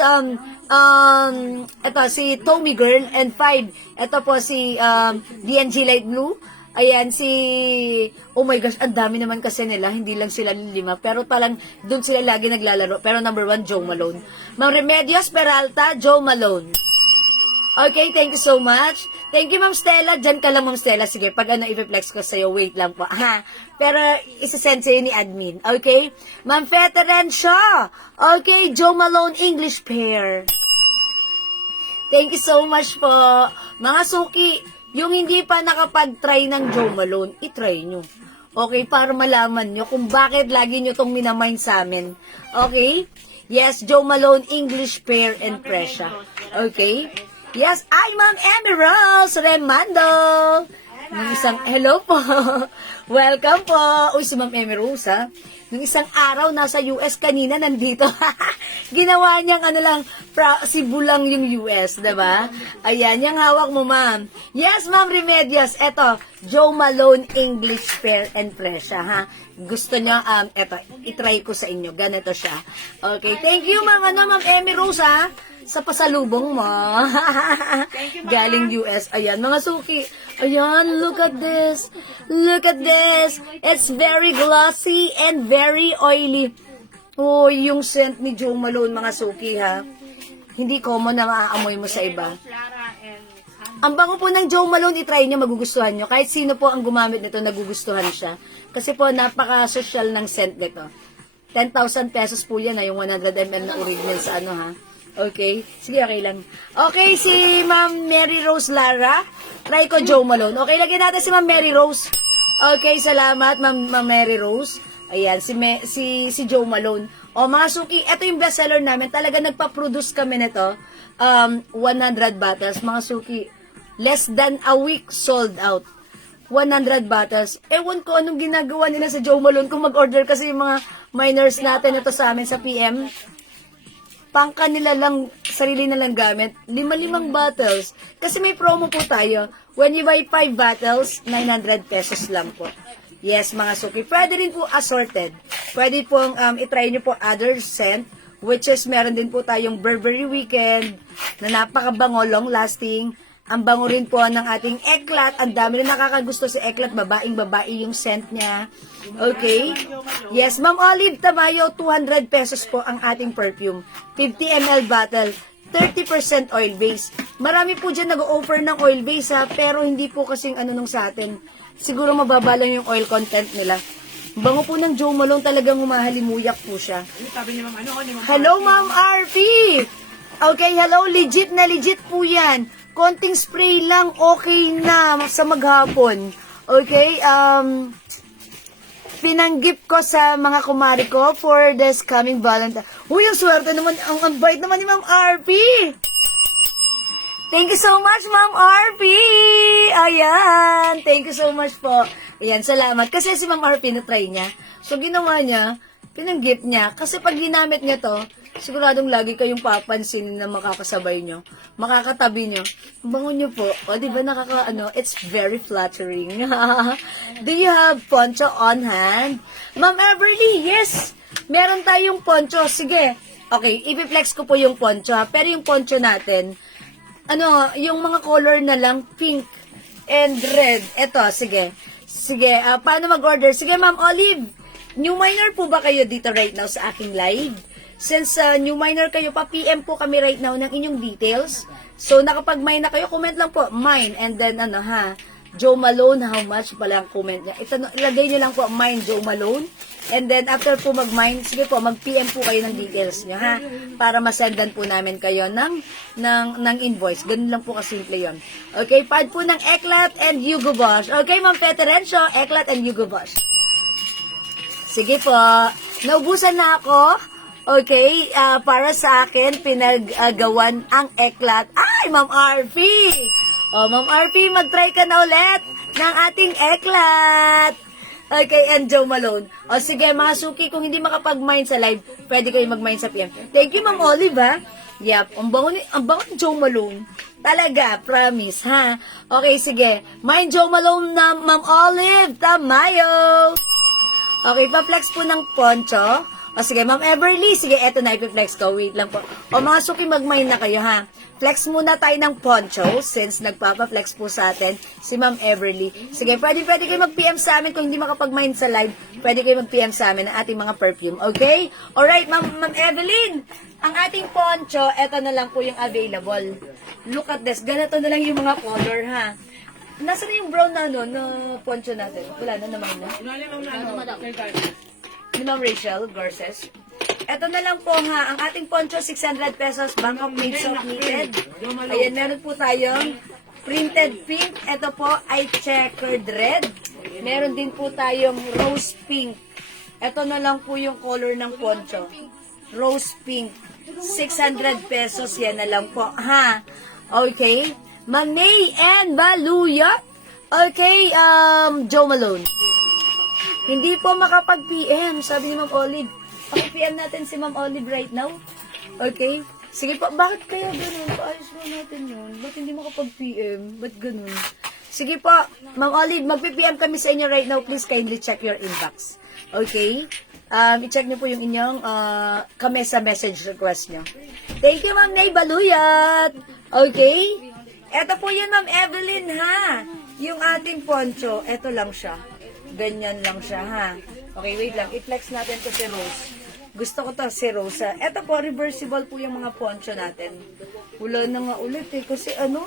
ito, si Tommy Girl, and 5, ito po si, DNG Light Blue. Ayan, oh my gosh, ang dami naman kasi nila, hindi lang sila 5, pero talang doon sila lagi naglalaro. Pero number 1, Joe Malone. Ma'am Remedios Peralta, Joe Malone. Okay, thank you so much. Thank you, Ma'am Stella. Diyan ka lang, Ma'am Stella. Sige, pag i-flex ko sa'yo, wait lang po. Ha? Pero, isasend sa'yo ni admin. Okay? Ma'am Veteran Shaw. Okay, Joe Malone English Pear. Thank you so much po. Mga suki, yung hindi pa nakapag-try ng Joe Malone, itry nyo. Okay, para malaman nyo kung bakit lagi nyo tong minamind sa amin. Okay? Yes, Joe Malone English Pear and Pressure. Okay? Yes, I'm Ma'am Emmy Rose Remando. Nung isang, hello po. Welcome po. Uy, si Ma'am Amy Rose, ha? Nung isang araw, nasa US, kanina nandito. Ginawa niyang ano lang, sibulang yung US, diba? Ayan, yung hawak mo, ma'am. Yes, Ma'am Remedios. Eto, Joe Malone English Fair and Fresh, ha? Gusto niya, eto, itry ko sa inyo. Ganito siya. Okay, thank you, Ma'am Amy Rose, ha? Sa pasalubong mo. Galing US. Ayan, mga suki. Ayan, look at this. Look at this. It's very glossy and very oily. Oh, yung scent ni Joe Malone, mga suki, ha. Hindi common na maaamoy mo sa iba. Clara and Ang bango po ng Joe Malone, itry nyo, magugustuhan nyo. Kahit sino po ang gumamit nito, nagugustuhan siya. Kasi po, napaka-social ng scent nito. 10,000 pesos po yan, ha, yung 100 ml na original sa ano, ha. Okay? Sige, okay lang. Okay, si Ma'am Mary Rose Lara. Try ko Joe Malone. Okay, lagyan natin si Ma'am Mary Rose. Okay, salamat, Ma'am Mary Rose. Ayan, si Joe Malone. O, mga suki, ito yung bestseller namin. Talaga nagpa-produce kami nito. 100 bottles. Mga suki, less than a week sold out. 100 bottles. Ewan ko anong ginagawa nila sa Joe Malone. Kung mag-order kasi yung mga minors natin ito sa amin sa PM. Pangka nila lang, sarili na lang gamit. 5 bottles. Kasi may promo po tayo. When you buy 5 bottles, 900 pesos lang po. Yes, mga suki. Pwede rin po assorted. Pwede po itry nyo po other scent, which is meron din po tayong Burberry Weekend, na napakabango, long lasting. Ang bango rin po ng ating Eklat. Ang dami rin nakakagusto si Eklat. Babaeng-babae yung scent niya. Okay? Yes, Ma'am Olive Tamayo, 200 pesos po ang ating perfume. 50 ml bottle. 30% oil base. Marami po dyan nag-offer ng oil base, ha, pero hindi po kasing ano nung sa atin. Siguro mababa lang yung oil content nila. Bango po ng Joe Malone, talagang humahalimuyak po siya. sabi ni Ma'am ni Ma'am Hello, Ma'am RP! Okay, hello, legit na legit po yan. Konting spray lang, okay na sa maghapon. Okay, pinanggip ko sa mga kumari ko for this coming Valentine. Uy, ang swerte naman, ang bait naman ni Ma'am RP. Thank you so much, Ma'am RP. Ayan, thank you so much po. Ayan, salamat. Kasi si Ma'am RP na-try niya. So, ginawa niya, pinanggip niya. Kasi pag ginamit niya to, siguradong lagi kayong papansin na makakasabay nyo. Makakatabi nyo. Bango nyo po. O, di ba it's very flattering. Do you have poncho on hand? Ma'am Everly, yes! Meron tayong poncho. Sige. Okay, ipiplex ko po yung poncho, ha? Pero yung poncho natin, yung mga color na lang, pink and red. Eto, sige. Sige, paano mag-order? Sige, Ma'am Olive, new minor po ba kayo dito right now sa aking live? Since new minor kayo, pa-PM po kami right now ng inyong details. So, nakapag-mine na kayo, comment lang po, mine. And then, Joe Malone, how much pala ang comment niya. Ilagay nyo lang po, mine Joe Malone. And then, after po mag-mine, sige po, mag-PM po kayo ng details nyo, ha? Para masendan po namin kayo ng invoice. Ganun lang po kasimple yun. Okay, pad po ng Eklat and Hugo Boss. Okay, Ma'am Peterencio, Eklat and Hugo Boss. Sige po, naubusan na ako. Okay, para sa akin, pinagawan ang Eklat. Ay, Ma'am RP! O, Ma'am RP, mag-try ka na ulit ng ating Eklat. Okay, and Joe Malone. O, sige, mga suki, kung hindi makapag-mine sa live, pwede kayo mag-mine sa PM. Thank you, Ma'am Olive, ha? Yep, ang bango ni Joe Malone. Talaga, promise, ha? Okay, sige. Mine Joe Malone na Ma'am Olive Tamayo. Okay, pa-flex po ng poncho. O sige, Ma'am Everly, sige, eto na, ipiflex ko. Wait lang po. O mga suki, mag-mine na kayo, ha? Flex muna tayo ng poncho since nagpapa-flex po sa atin si Ma'am Everly. Sige, pwede kayo mag-PM sa amin kung hindi makapag-mine sa live. Pwede kayo mag-PM sa amin ng ating mga perfume, okay? Alright, Ma'am Evelyn, ang ating poncho, eto na lang po yung available. Look at this, ganito na lang yung mga color, ha? Nasaan na yung brown na, na poncho natin? Wala na naman na. Ni Ma'am Rachel Garces. Ito na lang po ha, ang ating poncho, 600 pesos, Bangkok made soft knitted. Ayan, meron po tayong printed pink. Ito po ay checkered red. Meron din po tayong rose pink. Ito na lang po yung color ng poncho. Rose pink. 600 pesos, yan na lang po ha. Okay. Manay and Baluyot. Okay, Joe Malone. Hindi po makapag-PM, sabi ni Ma'am Olive. Paki-PM natin si Ma'am Olive right now. Okay? Sige po, bakit kaya ganun? Paayos mo natin yun. Ba't hindi makapag-PM? Ba't ganun? Sige po, Ma'am Olive, mag-PM kami sa inyo right now. Please kindly check your inbox. Okay? I-check niyo po yung inyong kami sa message request niyo. Thank you, Ma'am Nay Baluyat. Okay? Eto po yun, Ma'am Evelyn, ha? Yung ating poncho, eto lang siya. Ganyan lang siya, ha? Okay, wait lang. I-flex natin to si Rose. Gusto ko to si Rosa. Eto po, reversible po yung mga poncho natin. Wala na nga ulit eh. Kasi ano,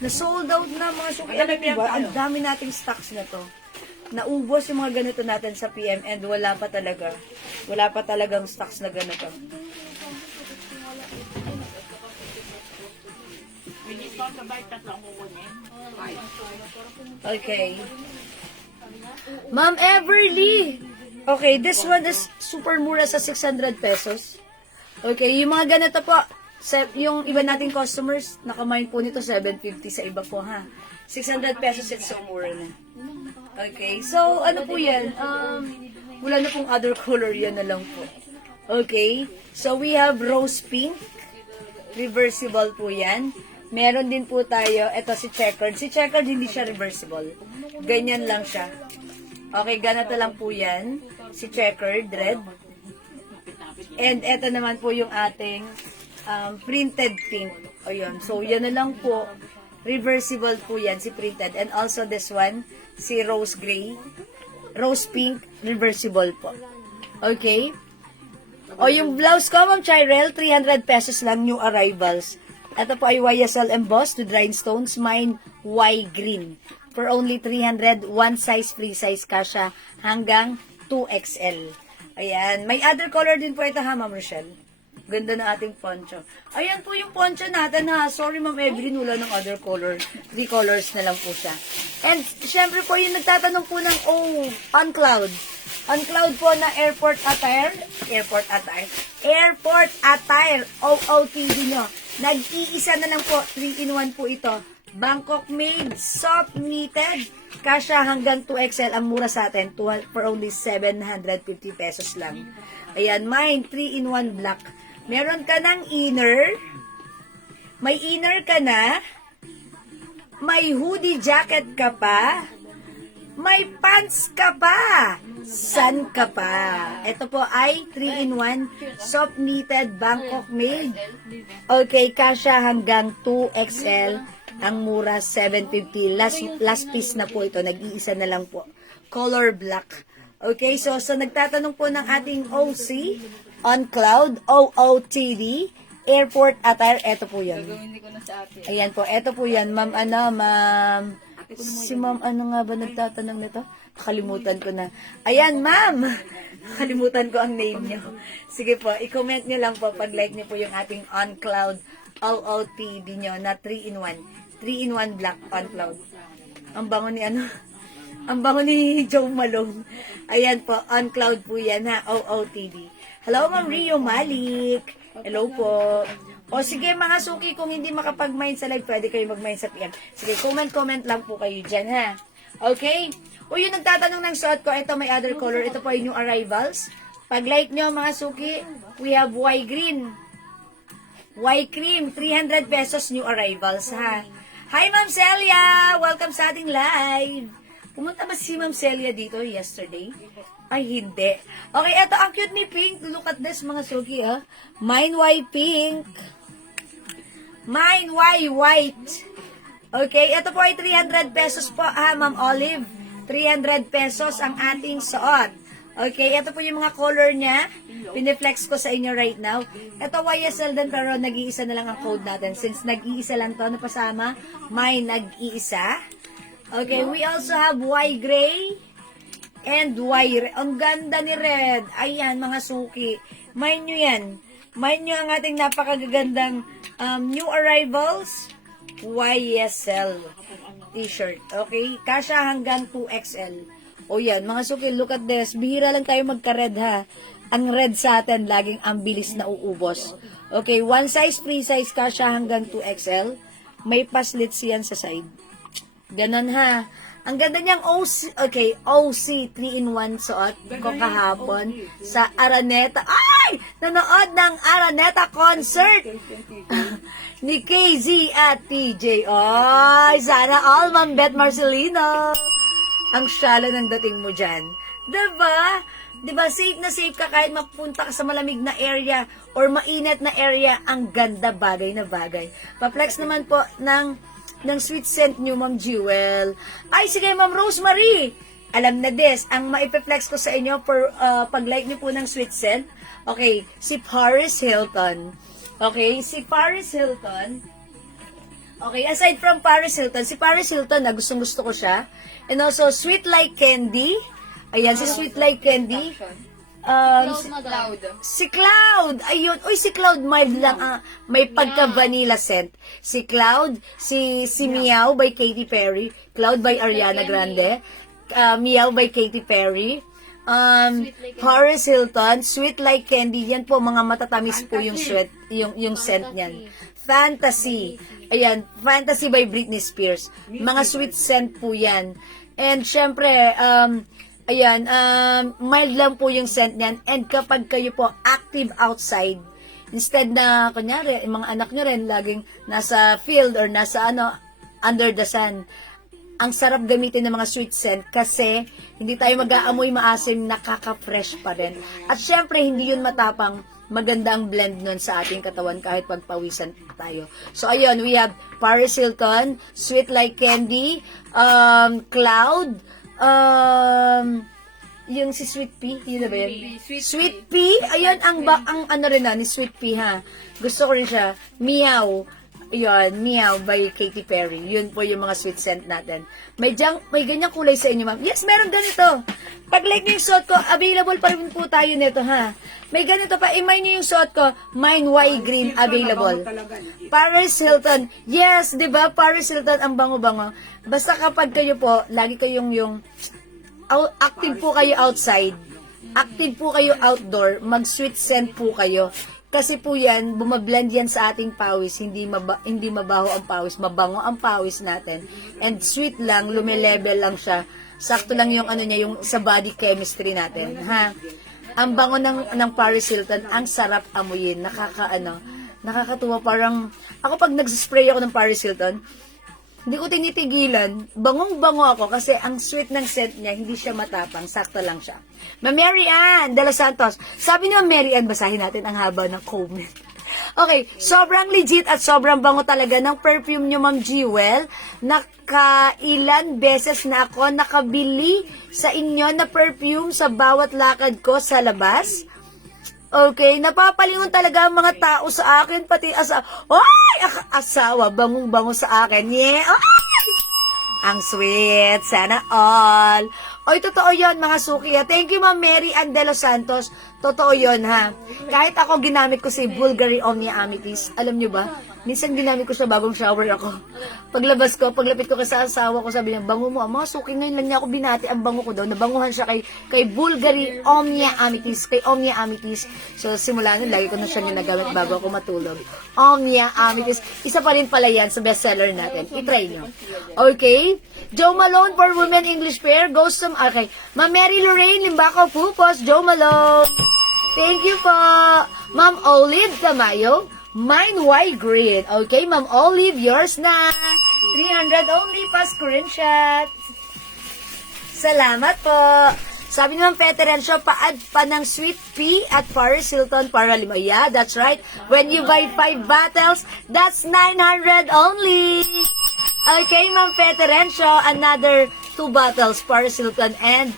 na-sold out na mga suki. Alam mo ba, ang dami nating stocks na to. Naubos yung mga ganito natin sa PM and wala pa talaga. Wala pa talagang stocks na ganito. May discount ka ba? Tatlo ang kukunin. Okay. Ma'am Everly. Okay, this one is super mura sa 600 pesos. Okay, yung mga ganito po, yung iba nating customers, nakamain po nito 750 sa iba po, ha? 600 pesos, it's so mura na. Okay, so ano po yan? Wala na pong other color, yan na lang po. Okay, so we have rose pink. Reversible po yan. Meron din po tayo, ito si checkered. Si checkered, hindi siya reversible. Ganyan lang siya. Okay, ganito lang po yan. Si checkered, red. And ito naman po yung ating printed pink. Ayun. So, yan na lang po. Reversible po yan, si printed. And also this one, si rose gray. Rose pink, reversible po. Okay? O, yung blouse ko, Ma'am Chirel, 300 pesos lang, new arrivals. Ito po ay YSL embossed with rhinestones, mine Y green. For only 300, one size, free size kasha hanggang 2XL. Ayan. May other color din po ito ha, Ma'am Rochelle. Ganda na ating poncho. Ayan po yung poncho natin ha. Sorry, Ma'am Evelyn, wala ng other color. 3 colors na lang po siya. And, syempre po, yung nagtatanong po ng, on cloud. On cloud po na airport attire. OOTD nyo. Nag-iisa na lang po. 3-in-1 po ito. Bangkok made, soft knitted. Kasha hanggang 2XL. Ang mura sa atin. For only 750 pesos lang. Ayan, mine, 3-in-1 black. Meron ka ng inner. May inner ka na. May hoodie jacket ka pa. May pants ka pa. San ka pa. Ito po ay 3-in-1 soft knitted Bangkok made. Okay, kasha hanggang 2XL. Ang mura 750. Last piece na po ito. Nag-iisa na lang po. Color black. Okay, so nagtatanong po ng ating OC on cloud, OOTD, airport attire. Ito po yan. Ayan po, ito po yan. Ma'am, ma'am. Si ma'am, nga ba nagtatanong nito? Nakalimutan ko na. Ayan, ma'am. Nakalimutan ko ang name nyo. Sige po, i-comment nyo lang po pag like nyo po yung ating on cloud, OOTD nyo na 3-in-1. 3-in-1 black on cloud. Ang bango ni Ang bango ni Joe Malone. Ayan po, on cloud po yan ha, OOTD. Hello, Ma'am Rio Malik. Hello po. O sige mga suki, kung hindi makapag-mine sa live, pwede kayo mag-mine sa PM. Sige, comment lang po kayo dyan ha. Okay? O yung nagtatanong ng suot ko, ito may other color. Ito po yung new arrivals. Pag like nyo mga suki, we have Y green. Y cream, 300 pesos new arrivals ha. Hi Ma'am Celia! Welcome sa ating live. Pumunta ba si Ma'am Celia dito yesterday? Ay, hindi. Okay, eto, ang cute ni Pink. Look at this, mga suki, ha? Mine Y Pink. Mine Y White. Okay, ito po ay 300 pesos po, ha, Ma'am Olive. 300 pesos ang ating suot. Okay, ito po yung mga color niya. Piniflex ko sa inyo right now. Ito YSL din, pero nag-iisa na lang ang code natin. Since nag-iisa lang to, napasama, mine nag-iisa. Okay, we also have Y gray and Y red. Ang ganda ni red. Ayan, mga suki. Mine nyo yan. Mine nyo ang ating napakagagandang new arrivals YSL t-shirt. Okay? Kasha hanggang 2XL. O yan, mga suki, look at this. Bihira lang tayo magka-red ha. Ang red sa atin, laging ang bilis na uubos. Okay, one size, free size, kasha hanggang 2XL. May paslits yan sa side. Ganon ha. Ang ganda niyang OC, okay, OC 3-in-1 suot ko kahapon sa Araneta. Ay! Nanood ng Araneta concert ni KZ at TJ. Ay, sana all, Ma'am Beth Marcelino. Ang syala ng dating mo dyan. Diba? Diba, safe na safe ka kahit mapunta ka sa malamig na area or mainit na area. Ang ganda, bagay na bagay. Pa-flex naman po ng sweet scent nyo, Ma'am Jewel. Ay, sige, Ma'am Rosemary. Alam na des, ang maipeflex ko sa inyo for pag-like nyo po ng sweet scent. Okay, si Paris Hilton. Okay, si Paris Hilton. Okay, aside from Paris Hilton, si Paris Hilton, gustong-gusto ko siya. And also, Sweet Like Candy. Ayan, si Sweet Like Candy. Si Cloud. Ayun. Uy, si Cloud mild lang. May pagka-vanilla scent. Si Cloud, si Meow by Katy Perry. Cloud by Ariana Grande. Meow by Katy Perry. Paris Hilton, Sweet Like Candy. Yan po, mga matatamis po yung sweat, yung scent niyan. Fantasy. Ayan, Fantasy by Britney Spears. Mga sweet scent po yan. And syempre, ayan, mild lang po yung scent niyan. And kapag kayo po active outside, instead na, kunyari, mga anak nyo rin, laging nasa field or nasa under the sun, ang sarap gamitin ng mga sweet scent kasi hindi tayo mag-aamoy maasim, nakaka-fresh pa rin. At syempre, hindi yun matapang, maganda ang blend nun sa ating katawan kahit pagpawisan tayo. So, ayun, we have Paris Hilton, Sweet Like Candy, Cloud, yung si Sweet Pea, yun na ba yan? Sweet Pea, ayun, ang ano rin ni Sweet Pea, ha. Gusto ko rin siya. Meow, yun, Meow by Katy Perry. Yun po yung mga sweet scent natin. May ganyang kulay sa inyo, ma'am. Yes, meron ganito. Pag like nyo yung suot ko, available pa rin po tayo nito, ha. May ganito pa, imay nyo yung suot ko, mine Y green, available. Paris Hilton, yes, di ba? Paris Hilton, ang bango-bango. Basta kapag kayo po, lagi kayong active po kayo outside, active po kayo outdoor, mag-sweet scent po kayo. Kasi po yan, bumablend yan sa ating pawis, hindi mabaho ang pawis, mabango ang pawis natin. And sweet lang, lumilevel lang siya. Sakto lang yung niya, yung sa body chemistry natin, ha. Ang bango ng Paris Hilton, ang sarap amuyin, nakakatuwa, parang, ako pag nagsispray ako ng Paris Hilton, hindi ko tinitigilan, bangong-bango ako kasi ang sweet ng scent niya, hindi siya matapang, sakto lang siya. Ma'am Mary Ann de los Santos, sabi ni Ma'am Mary Ann, basahin natin ang haba ng comment. Okay, sobrang legit at sobrang bango talaga ng perfume niyo, Ma'am Jewel. Nakailan beses na ako nakabili sa inyo na perfume sa bawat lakad ko sa labas. Okay, napapalingon talaga ang mga tao sa akin, pati asawa, bangong-bango sa akin. Yeah, ay! Ang sweet, sana all. Oy, totoo yon mga suki. Thank you, Ma'am Mary Ann de los Santos. Totoo yon, ha. Kahit ako ginamit ko si Bulgari Omnia Amethyst. Alam nyo ba? Minsan ginamit ko siya bagong shower ako. Paglabas ko, paglapit ko sa asawa ko, sabi niya, bango mo. Mga suki, ngayon lang niya ako binati ang bango ko daw. Nabanguhan siya kay Bulgari Omnia Amethyst. Kay Omnia Amethyst. So, simula nun, lagi ko na siya nagamit bago ako matulog. Omnia Amethyst. Isa pa rin pala yan sa bestseller natin. I-try nyo. Okay? Joe Malone for Women English Pair. Goes some... Okay. Ma'am Mary Lorraine, Limbaco Pupos. Joe Malone. Thank you po. Ma'am Olive Tamayo. Mine Y green. Okay, Ma'am Olive, yours na. 300 only pa screenshot. Salamat po. Sabi naman Peterencio, pa-add pa ng Sweet Pea at Paris Hilton para 5. Yeah, that's right. When you buy 5 bottles, that's 900 only. Okay, Ma'am Peterencio, another 2 bottles, Paris Hilton and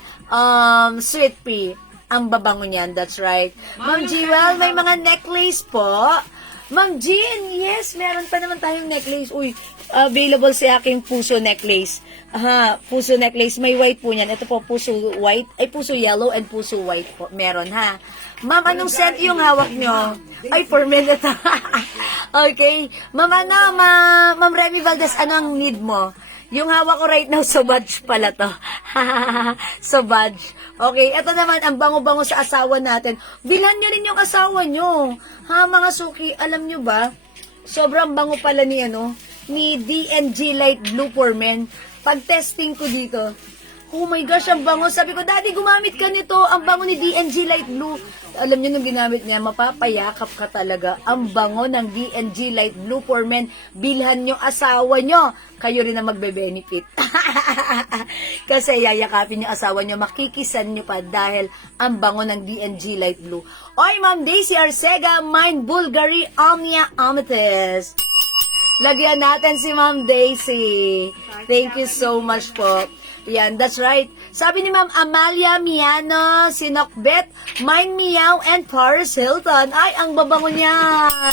Sweet Pea. Ang babango niyan, that's right. Ma'am Jewel, may mga necklace po. Ma'am Jean, yes, meron pa naman tayong necklace. Uy, available sa aking puso necklace. Aha, puso necklace. May white po niyan. Ito po, puso white. Ay, puso yellow and puso white po. Meron, ha. Ma'am, anong scent yung hawak nyo? Ay, 4 minutes. Okay. Ma'am Remy Valdez, ano ang need mo? Yung hawak ko right now, Sauvage pala to. Sauvage. Okay, ito naman, ang bango-bango sa asawa natin. Bilhan nyo rin yung asawa nyo. Ha, mga suki, alam nyo ba? Sobrang bango pala ni D&G Light Blue for Men. pag-testing ko dito, oh my gosh, ang bango. Sabi ko, Daddy, gumamit ka nito. Ang bango ni D&G Light Blue. Alam niyo nung ginamit niya, mapapayakap ka talaga. Ang bango ng D&G Light Blue for Men. Bilhan nyo asawa nyo. Kayo rin na magbe-benefit. Kasi yayakapin yung asawa nyo, makikisan nyo pa dahil ang bango ng D&G Light Blue. Oy, Ma'am Daisy Arcega, Mind Bulgari Omnia Amethyst. Lagyan natin si Ma'am Daisy. Thank you so much po. Yan, that's right. Sabi ni Ma'am Amalia Miano, Sinokbet, Mine Meow, and Paris Hilton. Ay, ang babango niyan.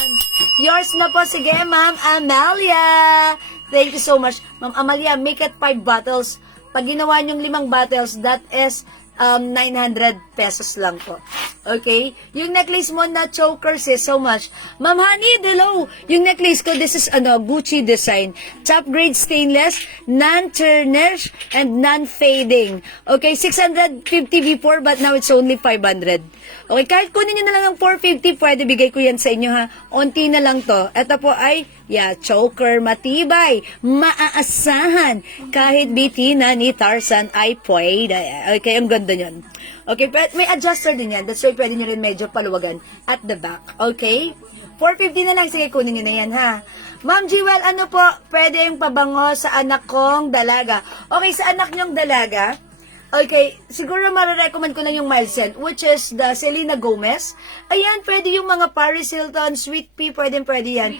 Yours na po. Sige, Ma'am Amalia. Thank you so much. Ma'am Amalia, make it 5 bottles. Pag ginawa niyong 5 bottles, that is 900 pesos lang po. Okay? Yung necklace mo na choker sis, so much. Ma'am Honey, hello! Yung necklace ko, this is Gucci design. Top grade stainless, non-tarnish, and non-fading. Okay, 650 before, but now it's only 500. Okay, kahit kunin nyo na lang ng 450, pwede bigay ko yan sa inyo ha. Unti na lang to. Ito po ay, choker, matibay, maaasahan. Kahit bitina ni Tarzan ay pwede. Okay, ang ganda nyan. Okay, but may adjuster din yan. That's why pwede nyo rin medyo paluwagan at the back. Okay? 450 na lang. Sige, kunin nyo na yan ha. Ma'am Jewel, ano po, pwede yung pabango sa anak kong dalaga. Okay, sa anak nyong dalaga, okay, siguro marirecommend ko na yung mild scent, which is the Selena Gomez. Ayan, pwede yung mga Paris Hilton, Sweet Pea, pwede yan.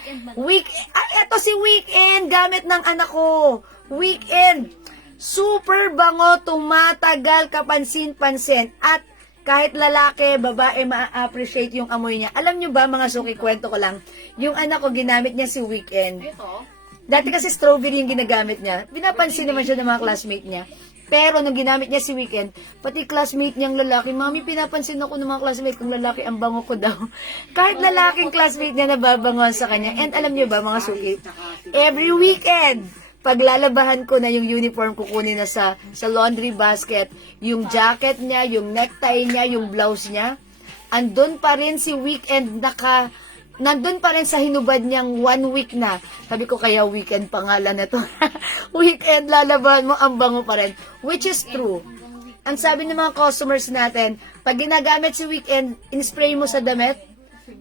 Eto si Weekend, gamit ng anak ko. Weekend. Super bango, tumatagal, kapansin-pansin. At kahit lalaki, babae, ma-appreciate yung amoy niya. Alam nyo ba, mga suki, kwento ko lang, yung anak ko, ginamit niya si Weekend. Dati kasi strawberry yung ginagamit niya. Pinapansin naman siya ng mga classmate niya. Pero nung ginamit niya si Weekend, pati classmate niyang lalaki, Mami, pinapansin ako ng mga classmate kong lalaki, ang bango ko daw. Kahit lalaking classmate niya nababangoan sa kanya. And alam niyo ba, mga suki, every weekend, paglalabahan ko na yung uniform, kukunin na sa laundry basket, yung jacket niya, yung necktie niya, yung blouse niya, andun pa rin si Weekend nandun pa rin sa hinubad niyang 1 week na. Sabi ko, kaya Weekend pangalan na to. Weekend, lalabahan mo, ang bango pa rin. Which is true. Ang sabi ng mga customers natin, pag ginagamit si Weekend, in-spray mo sa damit,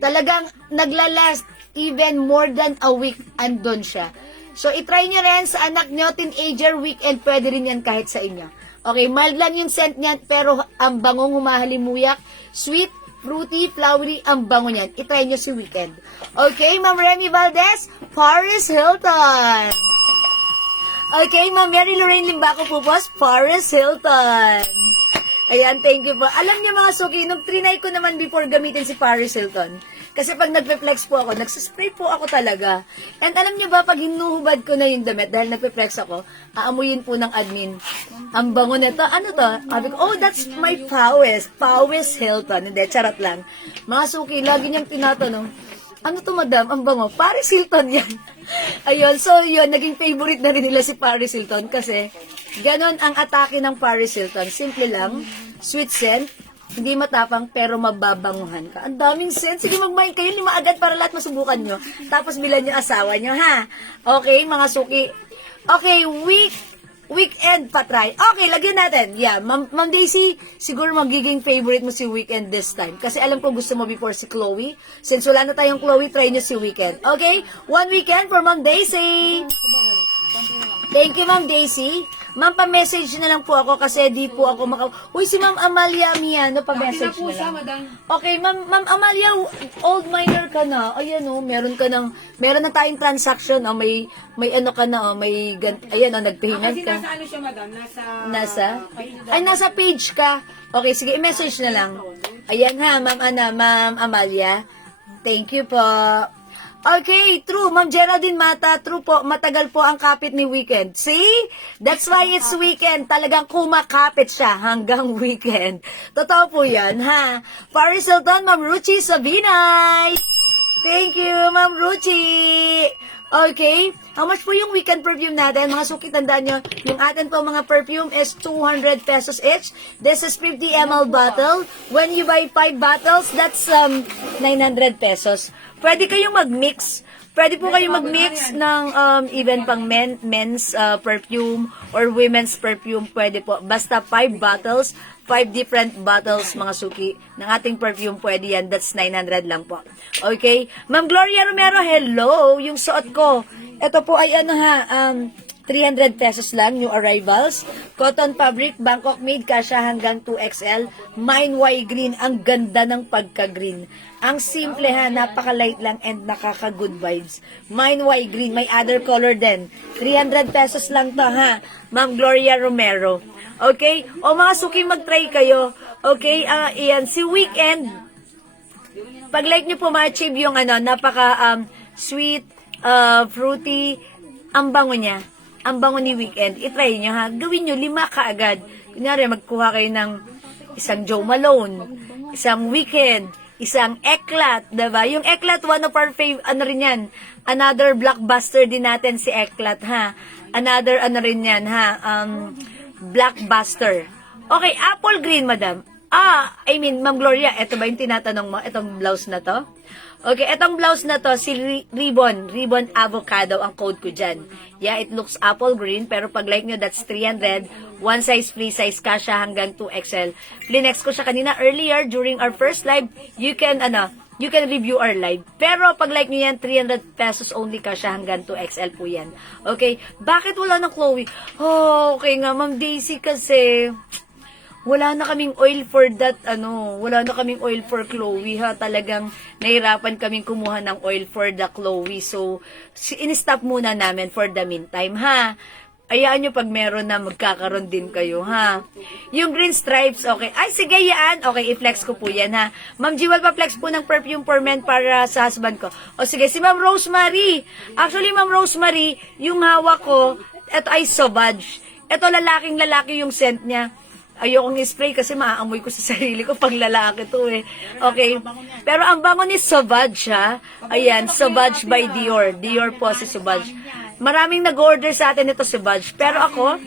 talagang naglalast even more than a week, andun siya. So, itry nyo rin sa anak nyo, teenager, Weekend, pwede rin yan kahit sa inyo. Okay, mild lang yung scent niyan, pero ang bangong humahalimuyak, sweet, fruity, flowery, ang bango niyan. Itry nyo si Weekend. Okay, Ma'am Remy Valdez, Paris Hilton. Okay, Ma'am Mary Lorraine Limbaco Pupos, Paris Hilton. Ayan, thank you po. Alam niyo mga suki, nung trinay ko naman before gamitin si Paris Hilton, kasi pag nagpe-flex po ako, nagsispray po ako talaga. And alam niyo ba, pag hinuhubad ko na yung damit, dahil nagpe-flex ako, aamuyin po ng admin. Ang bango nito, ano to? Sabi ko, oh, that's my Paris Hilton. Hindi, charot lang. Mga suki, lagi niyang tinatanong, ano to madam, ang bango? Paris Hilton yan. Ayun, so yun, naging favorite na rin nila si Paris Hilton kasi ganon ang atake ng Paris Hilton. Simple lang, sweet scent, hindi matapang pero mababanguhan ka. Ang daming scent. Sige, mag-mind kayo, 5 agad para lahat masubukan nyo. Tapos bilan yung asawa nyo, ha? Okay, mga suki. Okay, Weekend pa-try. Okay, lagyan natin. Yeah, Ma'am Daisy, siguro magiging favorite mo si Weekend this time. Kasi alam ko gusto mo before si Chloe. Since wala na tayong Chloe, try nyo si Weekend. Okay? 1 weekend for Ma'am Daisy. Thank you, Ma'am Daisy. Ma'am, pa-message na lang po ako kasi di po ako Uy, si Ma'am Amalia Miano, pa-message na lang. Okay, Ma'am Amalia, old miner ka na. Ayan meron na tayong transaction, may ano ka na, ayan nagpahingan Kasi ka. nasa ano siya, madam? Nasa? Ay, nasa page ka. Okay, sige, i-message na lang. Ayan ha, Ma'am Amalia. Thank you po. Okay, true. Ma'am Geraldine Mata, true po. Matagal po ang kapit ni Weekend. See? That's why it's Weekend. Talagang kumakapit siya hanggang Weekend. Totoo po yan, ha? Paris Hilton, Ma'am Ruchi Sabinay. Thank you, Ma'am Ruchi. Okay. How much po yung Weekend perfume natin? Mga suki, tandaan nyo, yung atin po mga perfume is 200 pesos each. This is 50 ml bottle. When you buy 5 bottles, that's 900 pesos. Pwede kayong mag-mix. Pwede po kayo mag-mix ng even pang men's perfume or women's perfume. Pwede po. Basta 5 bottles, 5 different bottles, mga suki, ng ating perfume. Pwede yan. That's 900 lang po. Okay? Ma'am Gloria Romero, hello! Yung suot ko. Ito po ay 300 pesos lang, new arrivals. Cotton fabric, Bangkok made, kasya hanggang 2XL. Mine Y green, ang ganda ng pagka-green. Ang simple ha, napaka-light lang and nakaka-good vibes. Mine Y green, may other color din. 300 pesos lang to ha, Ma'am Gloria Romero. Okay? O mga suki, mag-try kayo. Okay? Iyan, si Weekend, pag like nyo po ma-achieve yung napaka-sweet, fruity, ang bango niya. Ang bango ni Weekend, itry nyo ha. Gawin nyo 5 kaagad. Kunyari, magkuha kayo ng isang Joe Malone, isang Weekend, isang Eclat, diba? Yung Eclat, one of our favorite, rin yan. Another blockbuster din natin si Eclat, ha? Another, rin yan, ha? Blockbuster. Okay, apple green, madam. Ma'am Gloria, eto ba yung tinatanong mo? Etong blouse na to? Okay, etong blouse na to, si Ribbon Avocado ang code ko dyan. Yeah, it looks apple green, pero pag like nyo, that's 300. One size, free size, kasha hanggang 2XL. Flinex ko siya kanina earlier during our first live. You can review our live. Pero pag like nyo yan, 300 pesos only kasha hanggang 2XL po yan. Okay, bakit wala na Chloe? Okay nga, Ma'am Daisy kasi wala na kaming oil for that, wala na kaming oil for Chloe, ha. Talagang nahirapan kaming kumuha ng oil for the Chloe. So, in-stop muna namin for the meantime, ha. Ayaan nyo pag meron na, magkakaroon din kayo, ha. Yung green stripes, okay. Ay, sige, yan. Okay, i-flex ko po yan, ha. Ma'am Jewel, pa-flex po ng perfume for men para sa husband ko. O, sige, si Ma'am Rosemary. Actually, Ma'am Rosemary, yung hawak ko, eto ay Sauvage. Eto, lalaking-lalaki yung scent niya. Ayokong i-spray kasi maaamoy ko sa sarili ko pag lalaki to eh. Okay. Pero ang bango ni Sauvage ha. Ayan, Sauvage by Dior. Dior po si Sauvage. Maraming nag-order sa atin ito Sauvage. Pero ako,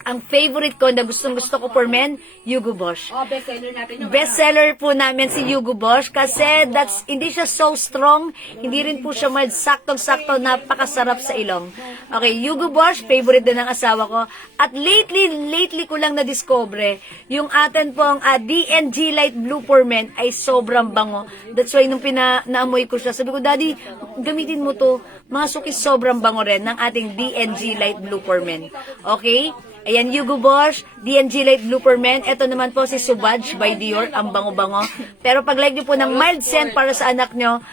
ang favorite ko na gustong-gusto ko for men, Hugo Boss. Bestseller natin yung Bestseller po namin si Hugo Boss kasi hindi siya so strong, hindi rin po siya saktong-sakto, napakasarap sa ilong. Okay, Hugo Boss, favorite din ng asawa ko. At lately ko lang na-discover, yung atin pong D&G Light Blue for Men ay sobrang bango. That's why nung naamoy ko siya, sabi ko, Daddy, gamitin mo to. Mga suki, sobrang bango rin ng ating D&G Light Blue for Men. Okay? Ayan, Hugo Boss, D&G Light Blue for Men. Ito naman po si Sauvage by Dior, ang bango-bango. Pero pag like nyo po ng mild scent para sa anak nyo,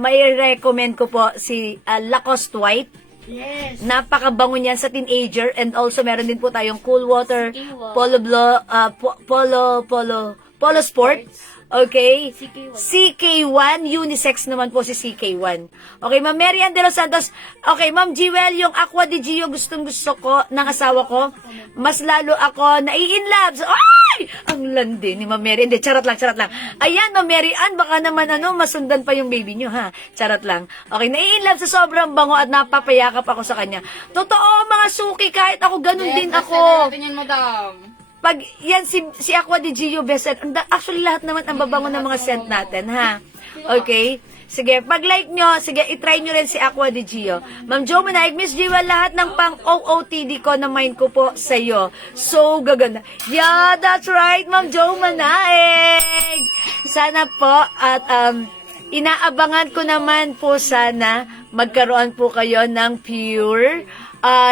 may recommend ko po si Lacoste White. Yes. Napakabango niyan sa teenager. And also, meron din po tayong Cool Water, Polo Sport. Okay? CK1, unisex naman po si CK1. Okay, Ma'am Marian de los Santos. Okay, Ma'am Jewel, yung Aqua di Gio gustong-gusto ko ng asawa ko. Mas lalo ako nai-inlove. Ay! Ang landi ni Ma'am Marian. Hindi, charot lang. Ayan, Ma'am Marian, baka naman masundan pa yung baby nyo, ha? Charot lang. Okay, nai-inlove sa sobrang bango at napapayakap ako sa kanya. Totoo, mga suki, kahit ako, ganun din ako. Natin yan, madam. Pag yan si Aqua di Gio best scent. Actually lahat naman ang babango ng mga scent natin, ha. Okay? Sige, pag like nyo, sige, itry nyo rin si Aqua di Gio. Ma'am Jo Manaig, Miss Jewel, lahat ng pang OOTD ko na mind ko po sa iyo. So gaganda. Yeah, that's right, Ma'am Jo Manaig. Sana po at inaabangan ko naman po sana magkaroon po kayo ng pure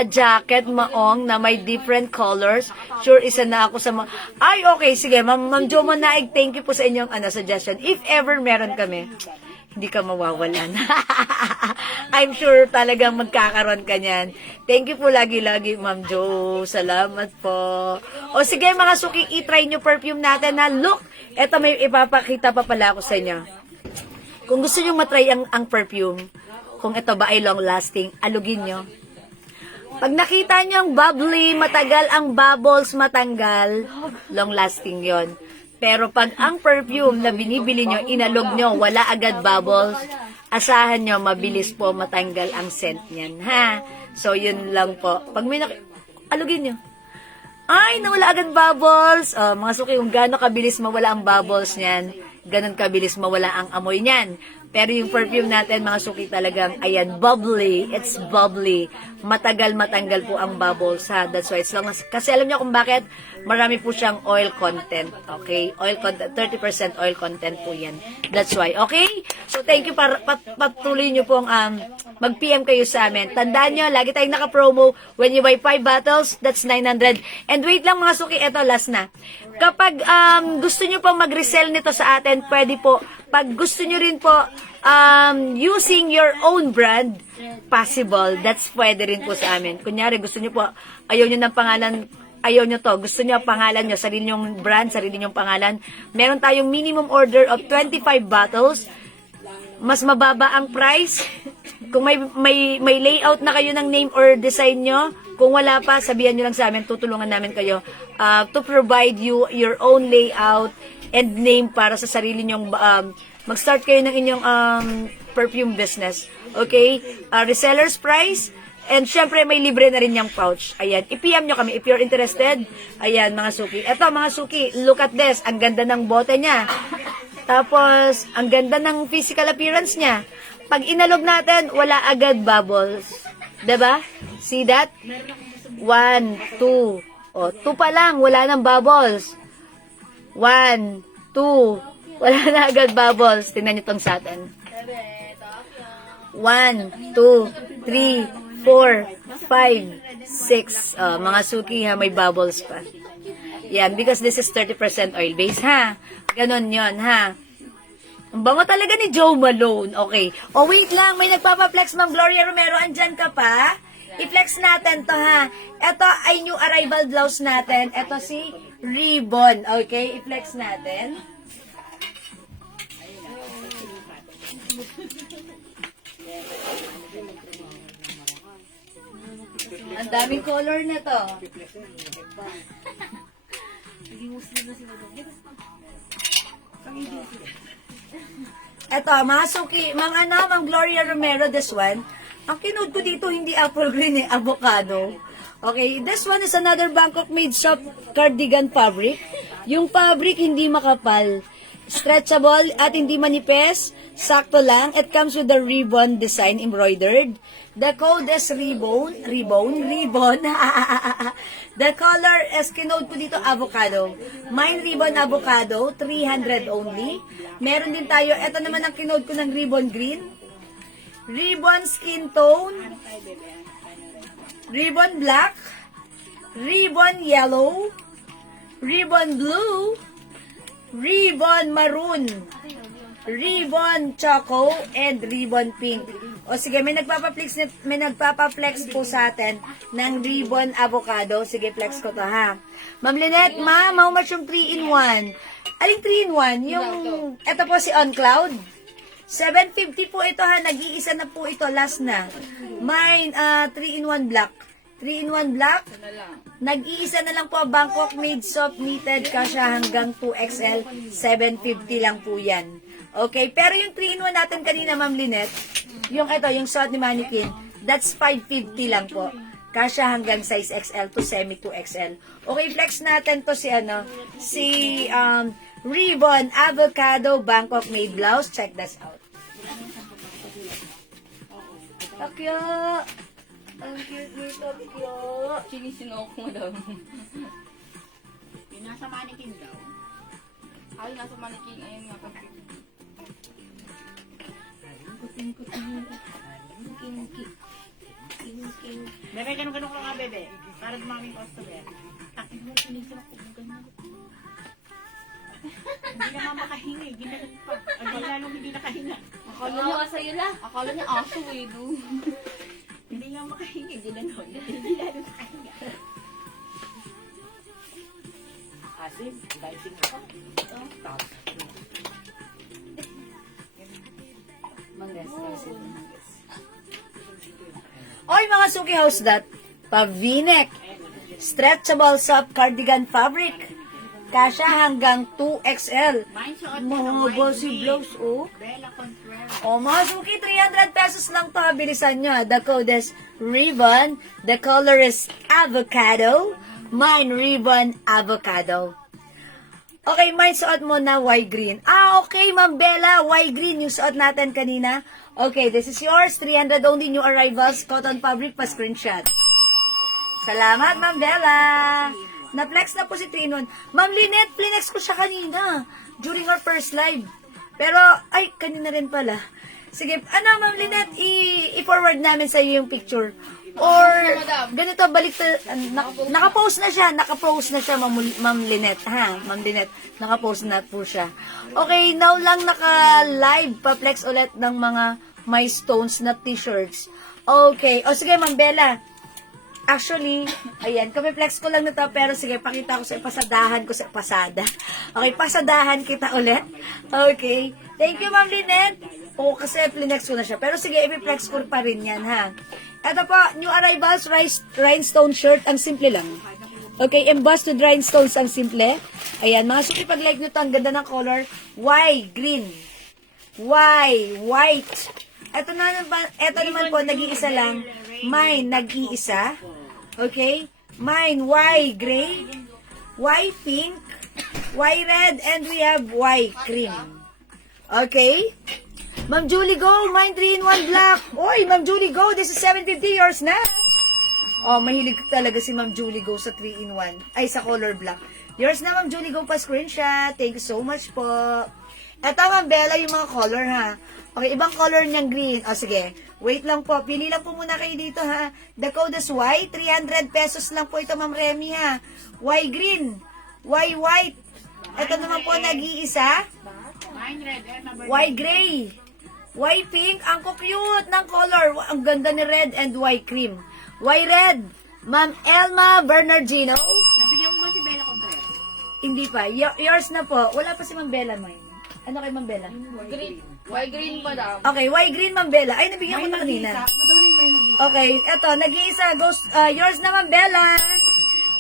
jacket maong na may different colors. Sure, isa na ako sa Ay, okay, sige. Ma'am Jo Manaig, thank you po sa inyong suggestion. If ever meron kami, hindi ka mawawalan. I'm sure talagang magkakaroon ka niyan. Thank you po lagi-lagi, Ma'am Jo. Salamat po. O sige, mga suki, itry nyo perfume natin na look. Eto, may ipapakita pa pala ako sa inyo. Kung gusto nyo matry ang perfume, kung ito ba ay long-lasting, alugin nyo. Pag nakita nyo ang bubbly, matagal ang bubbles matanggal, long-lasting yon. Pero pag ang perfume na binibili nyo, inalog nyo, wala agad bubbles, asahan nyo, mabilis po matanggal ang scent niyan, ha? So, yun lang po. Pag may alugin nyo. Ay, nawala agad bubbles. Mga suki, kung gaano kabilis mawala ang bubbles niyan, ganun kabilis mawala ang amoy niyan. Pero yung perfume natin, mga suki, talagang, ayan, bubbly. It's bubbly. Matagal matanggal po ang bubbles, ha. That's why, kasi alam niyo kung bakit? Marami po siyang oil content, okay? Oil content, 30% oil content po yan. That's why, okay? So, thank you, patuloy niyo pong, mag-PM kayo sa amin. Tandaan niyo, lagi tayong naka-promo. When you buy 5 bottles, that's 900. And wait lang, mga suki, eto, last na. Kapag gusto niyo pong mag-resell nito sa atin, pwede po. Pag gusto niyo rin po using your own brand, possible. That's pwede rin po sa amin. Kunyari, gusto niyo po, ayaw niyo ng pangalan, ayaw niyo to, gusto niyo pangalan niyo, sarili niyong brand, sarili niyong pangalan. Meron tayong minimum order of 25 bottles. Mas mababa ang price. Kung may layout na kayo ng name or design nyo, kung wala pa, sabihan nyo lang sa amin, tutulungan namin kayo to provide you your own layout and name para sa sarili nyong mag-start kayo ng inyong perfume business. Okay? Reseller's price. And syempre, may libre na rin yung pouch. Ayan. I-PM nyo kami if you're interested. Ayan, mga suki. Eto, mga suki, look at this. Ang ganda ng bote niya. Tapos, ang ganda ng physical appearance niya. Pag inalog natin, wala agad bubbles. 'Di ba? See that? 1, 2. O, 2 pa lang, wala nang bubbles. 1, 2. Wala na agad bubbles. Tingnan niyo tong sa atin. 1, 2, 3, 4, 5, 6. Mga suki ha, may bubbles pa. Yan, because this is 30% oil base ha. Ganon yon ha. Ang bango talaga ni Joe Malone. Okay. O wait lang, may nagpapa-flex, Ma'am Gloria Romero. Andyan ka pa? I-flex natin to ha. Ito ay new arrival blouse natin. Ito si Ribbon. Okay, i-flex natin. Ang daming color na to. Eto, mga suki, Ma'am Gloria Romero, this one. Ang kinood ko dito, hindi apple green, avocado. Okay, this one is another Bangkok made soft cardigan fabric. Yung fabric hindi makapal, stretchable at hindi manipis, sakto lang. It comes with the ribbon design embroidered. The code is ribbon. The color is kinode ko dito avocado. Mine ribbon avocado, 300 only. Meron din tayo, ito naman ang kinode ko ng ribbon green. Ribbon skin tone. Ribbon black. Ribbon yellow. Ribbon blue. Ribbon maroon. Ribbon choco and ribbon pink. O sige, may nagpapa-flex po sa atin ng ribbon avocado. Sige, flex ko to ha. Ma'am Lynette, ma'am, how much yung 3-in-1? Aling 3-in-1? Yung, ito po si On Cloud. 750 po ito ha. Nag-iisa na po ito. Last na. Mine, 3-in-1 black. 3-in-1 black. Nag-iisa na lang po. Bangkok made soft knitted. Kasya hanggang 2XL. 750 lang po yan. Okay. Pero yung 3-in-1 natin kanina, Ma'am Lynette, yung ito, yung suot ni Mannequin, that's 550 lang po. Kasya hanggang size XL to semi 2XL. Okay, flex natin to si Ribbon Avocado Bangkok made blouse. Check this out. Takyo! Ang cute ni Takyo! Sinisinok mo daw. Yung nasa mannequin daw. Ay, nasa manikin. Ayun nga. Bebe, ganun ka nga, bebe. Para dumaming customer. Takin mo, sinisok ko. Hindi na nga makahingi. Ginalan pa. Ang lalong hindi nakahinga. Akala niya sa'yo la. Akala niya aso eh, do. Hindi nga makahingi. Ginalan. Hindi lalo nakahinga. Asin, dicing ako. Oy, mga suki, how's that? Pa-V-neck. Stretchable soft cardigan fabric. Kasya hanggang 2XL. Mine suot Mga bossy blouse, oh. Bella Contreras. O, mga suki, 300 pesos lang to. Bilisan nyo. The code is Ribbon. The color is Avocado. Mine Ribbon Avocado. Okay, may suot mo na white green. Okay, Ma'am Bella, white green yung suot natin kanina. Okay, this is yours. 300 only new arrivals. Cotton fabric pa screenshot. Salamat, Ma'am Bella. Na-flex na po si Trinon. Ma'am Lynette, flinex ko siya kanina. During our first live. Pero, ay, kanina rin pala. Sige, Ma'am Lynette, i-forward namin sa iyo yung picture. Or, ganito, balik nakapost na siya, Ma'am Lynette, ha? Ma'am Lynette, nakapost na po siya. Okay, now lang naka-live, pa-flex ulit ng mga My Stones na t-shirts. Okay, o sige, Ma'am Bella. Actually, ayan, kami-flex ko lang na to, pero sige, pakita ko sa pasadahan ko sa pasada. Okay, pasadahan kita ulit. Okay, thank you, Ma'am Lynette. Oo, kasi flinex ko na siya. Pero sige, i-flex ko pa rin yan, ha? Ito po, new arrivals, rhinestone shirt, ang simple lang. Okay, embossed rhinestones, ang simple. Ayan, mga suki, pag-like nyo to, ang ganda ng color. Why? Green. Why? White. Ito naman po, nag-iisa lang. Mine, nag-iisa. Okay? Mine, why? Gray. Why? Pink. Why? Red. And we have why? Cream. Okay? Ma'am Julie, go! Mine 3-in-1 black! Oy, Ma'am Julie, go! This is 750 yours na! Oh, mahilig talaga si Ma'am Julie, go sa 3-in-1. Ay, sa color black. Yours na, Ma'am Julie, go pa screenshot. Thank you so much po. Eto, Ma'am Bella, yung mga color, ha? Okay, ibang color niyang green. O, sige. Wait lang po. Pili lang po muna kayo dito, ha? The code is Y. 300 pesos lang po ito, Ma'am Remy, ha? Y green. Y white. Ito naman po, nag-iisa. Mine red, Emma Y gray. Y pink, ang cute ng color. Ang ganda ni red and Y cream. Y red, Ma'am Elma Bernardino. Nabigyan mo ba si Bella Contreras? Hindi pa. Yours na po. Wala pa si Ma'am Bella, mine. Ano kay Ma'am Bella? Green. White green, madam. Okay, Y green, Ma'am Bella. Ay, nabigyan ko na kanina. Okay, eto, nag-iisa. Yours na, Ma'am Bella.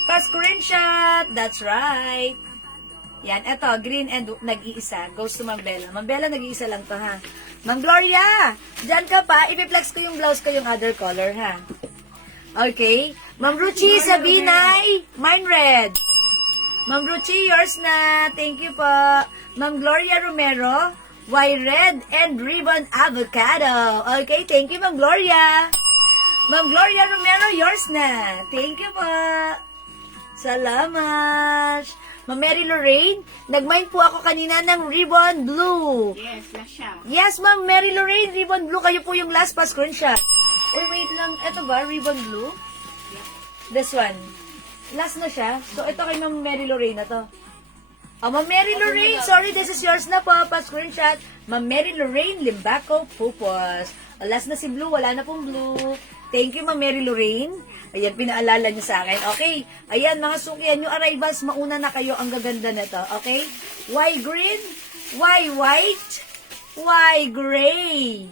Pa-screenshot. That's right. Yan, eto, green and nag-iisa. Goes to Ma'am Bella. Ma'am Bella, nag-iisa lang to, ha? Ma'am Gloria, dyan ka pa. Ipiplex ko yung blouse ko yung other color, ha? Okay. Ma'am Ruchi, Sabinay, mine red. Ma'am Ruchi, yours na. Thank you po. Ma'am Gloria Romero, white red and ribbon avocado. Okay, thank you, Ma'am Gloria. Ma'am Gloria Romero, yours na. Thank you po. Salamat. Ma'am Mary Lorraine, nag-mine po ako kanina ng ribbon blue. Yes, last siya. Yes, Ma'am Mary Lorraine, ribbon blue. Kayo po yung last pa screenshot. Uy, wait lang. Ito ba, ribbon blue? This one. Last na siya. So, ito kay Ma'am Mary Lorraine na to. Oh, Ma'am Mary Lorraine, sorry, this is yours na po. Pa-screenshot. Ma'am Mary Lorraine, Limbaco, Pupos. Last na si blue, wala na pong blue. Thank you, Ma'am Mary Lorraine. Ayan, pinaalala niyo sa akin. Okay, ayan, mga sukian, yung arrivals, mauna na kayo. Ang gaganda na to, okay? Y green, Y white, Y gray,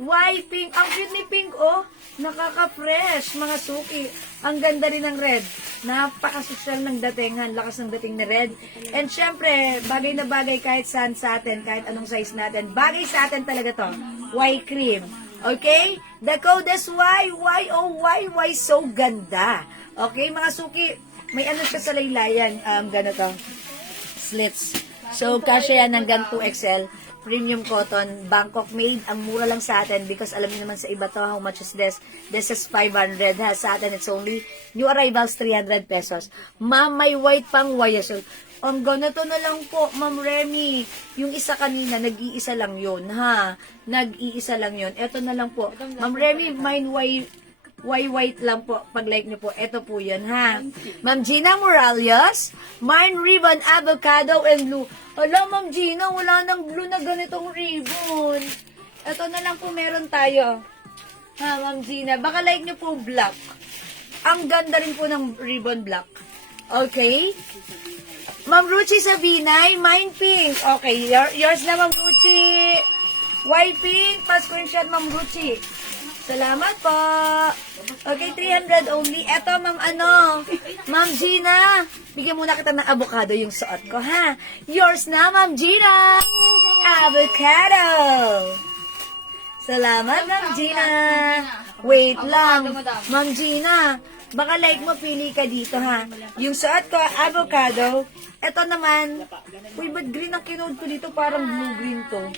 Y pink. Ang cute ni pink, oh. Nakaka-fresh, mga suki. Ang ganda rin ng red. Napaka-social ng datingan. Lakas ng dating ni red. And syempre, bagay na bagay kahit saan sa atin, kahit anong size natin. Bagay sa atin talaga to. Y cream. Okay? The code is Y. Y, oh, Y. Y, so ganda. Okay, mga suki. May ano siya sa laylayan. Ganito. Slits. So, kasya yan hanggang 2XL. Premium cotton, Bangkok made. Ang mura lang sa atin because alam niyo naman sa iba to, how much is this? This is 500 ha. Sa atin, it's only new arrivals, 300 pesos. Ma'am, may white pang YSL. Ang ganito na lang po, Ma'am Remy. Yung isa kanina, nag-iisa lang yun, ha? Nag-iisa lang yun. Ito na lang po. Ma'am Remy, mine white lang po. Pag-like niyo po, ito po yun, ha? Ma'am Gina Morales, mine ribbon, avocado, and blue. Hala, Ma'am Gina, wala nang blue na ganitong ribbon. Ito na lang po meron tayo. Ha, Ma'am Gina, baka like niyo po black. Ang ganda rin po ng ribbon black. Okay? Ma'am Ruchi Sabinay, mine pink. Okay, yours na, Ma'am Ruchi. White pink, pa-screenshot, Ma'am Ruchi. Salamat po. Okay, 300 only. Eto, Ma'am Ma'am Gina. Bigyan muna kita ng avocado yung suot ko, ha? Yours na, Ma'am Gina. Avocado. Salamat, Ma'am Gina. Wait lang. Ma'am Gina, Baka like mo, pili ka dito, ha? Yung suot ko, avocado. Ito naman, uy, ba't green ang kinood ko dito? Parang blue-green to.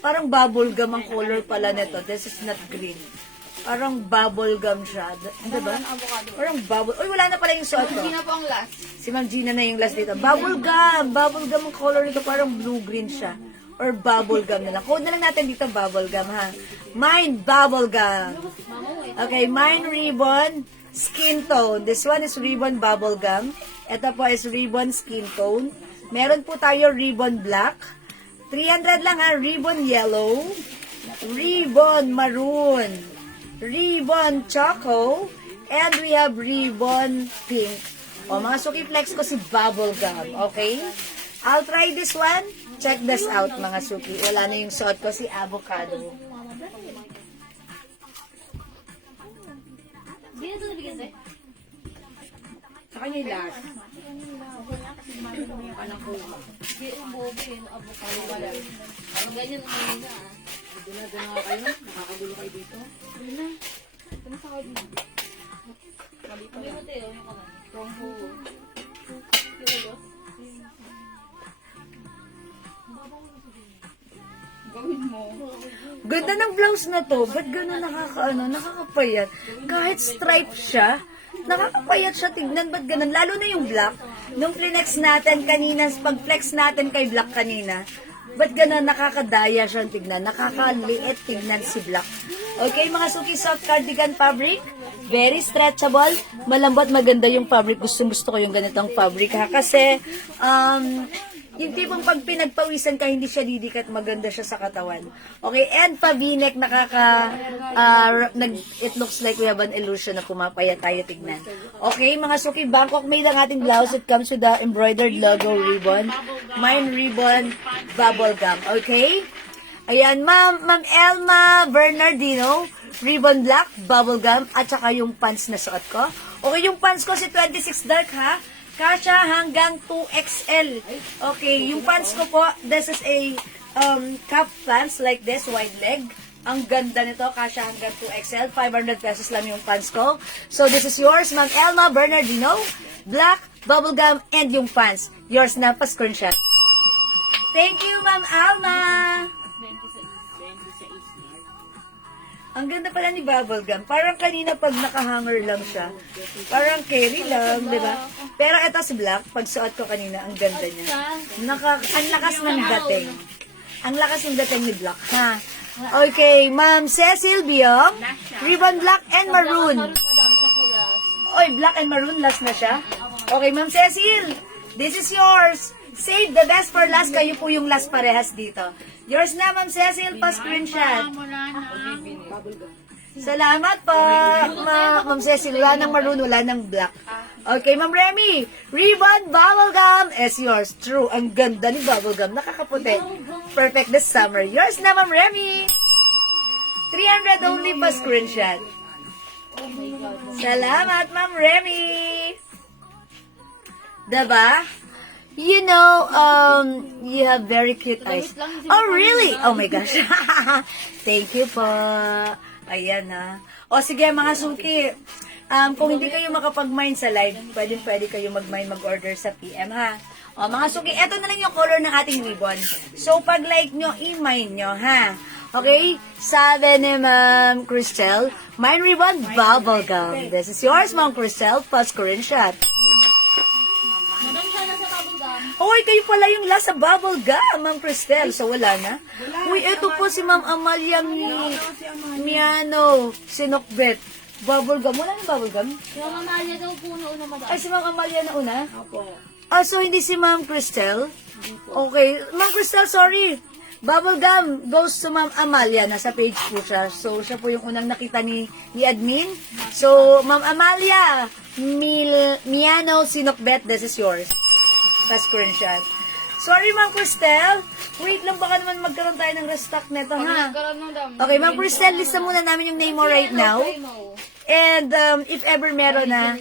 Parang bubble gum ang color pala nito. This is not green. Parang bubble gum siya. Diba? Parang bubble. Uy, wala na pala yung suot ko. Hindi na po ang last. Si Ma'am Gina na yung last dito. Bubble gum. Bubble gum ang color nito. Parang blue-green siya. Or bubble gum na lang. Code na lang natin dito, bubble gum, ha? Mine, bubble gum. Okay, mine ribbon, skin tone. This one is ribbon bubble gum. Ito po is ribbon skin tone. Meron po tayo ribbon black. 300 lang, ha? Ribbon yellow. Ribbon maroon. Ribbon choco. And we have ribbon pink. O, mga suki flex ko si bubble gum. Okay? I'll try this one. Check this out, mga suki. Wala na yung suot ko si avocado. Hindi na ito nabigyan sa'yo. Sa kanya yung last. Hindi yung bobo yung avocado wala. Ang ganyan ang mga na. Dula kayo. Nakakagulo kayo dito. Hindi na. Tumasakot na. Sabi mo tayo yung kaman. Wrong hole. Yung ulo. Gawin mo. Ganda ng blouse na to. Ba't gano'n nakakapayat? Kahit stripe siya, nakakapayat siya tignan. Ba't gano'n? Lalo na yung black. Nung flex natin kanina, pag-flex natin kay black kanina, ba't gano'n nakakadaya siyang tignan? Nakakaliit tignan si black. Okay, mga suki soft cardigan fabric. Very stretchable. Malambot, maganda yung fabric. Gusto ko yung ganitong fabric, ha? Kasi, yung tipong pag pinagpawisan ka, hindi siya didikat, maganda siya sa katawan. Okay, and pa-v-neck, it looks like we have an illusion na pumapaya tayo tignan. Okay, mga suki, Bangkok made ang ating blouse. It comes with the embroidered logo ribbon. Mine ribbon, bubble gum. Okay? Ayan, Ma'am Elma Bernardino, ribbon black, bubble gum, at saka yung pants na suot ko. Okay, yung pants ko si 26 dark, ha? Kasha hanggang 2XL. Okay, yung pants ko po, this is a cup pants like this, wide leg. Ang ganda nito, kasha hanggang 2XL. 500 pesos lang yung pants ko. So, this is yours, Ma'am Elma Bernardino. Black, bubblegum, and yung pants. Yours na, pa-screenshot. Thank you, Ma'am Alma. Ang ganda pala ni bubblegum. Parang kanina pag nakahanger lang siya. Parang carry lang, di ba? Pero ito si black, pag suot ko kanina, ang ganda niya. Ang lakas ng dating. Ang lakas ng dating ni black, ha? Okay, Ma'am Cecil Biong, ribbon black and maroon. Oy, black and maroon, last na siya. Okay, Ma'am Cecil, this is yours. Save the best for last. Kayo po yung last parehas dito. Yours na, Ma'am Cecil, pa-screenshot. Salamat po, Ma'am Cecil. Wala ng maroon, wala ng black. Okay, Ma'am Remy, ribbon bubblegum is yours. True, ang ganda ni bubblegum. Nakakaputi. Perfect this summer. Yours na, Ma'am Remy. 300 only pa-screenshot. Salamat, Ma'am Remy. Diba? You know, you have very cute eyes. Oh, really? Oh my gosh. Thank you po. Ayan, ha. O, sige, mga suki. Kung hindi kayo makapag-mine sa live, pwede kayo mag-mine, mag-order sa PM, ha. O, mga suki, eto na lang yung color ng ating ribbon. So, pag-like nyo, i-mine nyo, ha. Okay? Sabi ni Ma'am Cristel, mine ribbon, bubblegum. This is yours, Ma'am Cristel. Pa-screenshot. Madam siya na sa bubble gum. Hoy, kayo pala yung last sa bubble gum, Ma'am Cristel. So, wala na? Uy, ito po si Ma'am Amalia Sinokbet. Bubble gum. Wala na bubble gum? Yung mamalia daw po noon madam. Ay, si Ma'am Amalia na una? Opo. Ah, so hindi si Ma'am Cristel? Okay. Ma'am Cristel, sorry. Bubble gum goes to Ma'am Amalia. Nasa page po siya. So, siya po yung unang nakita ni admin. So, Ma'am Amalia Miano Sinokbet, this is yours. Pa-screenshot. Sorry, Ma'am Cristel. Wait lang, baka naman magkaroon tayo ng restock neto, ha? Okay, Ma'am Cristel, lista muna namin yung name mo right now. And if ever meron na,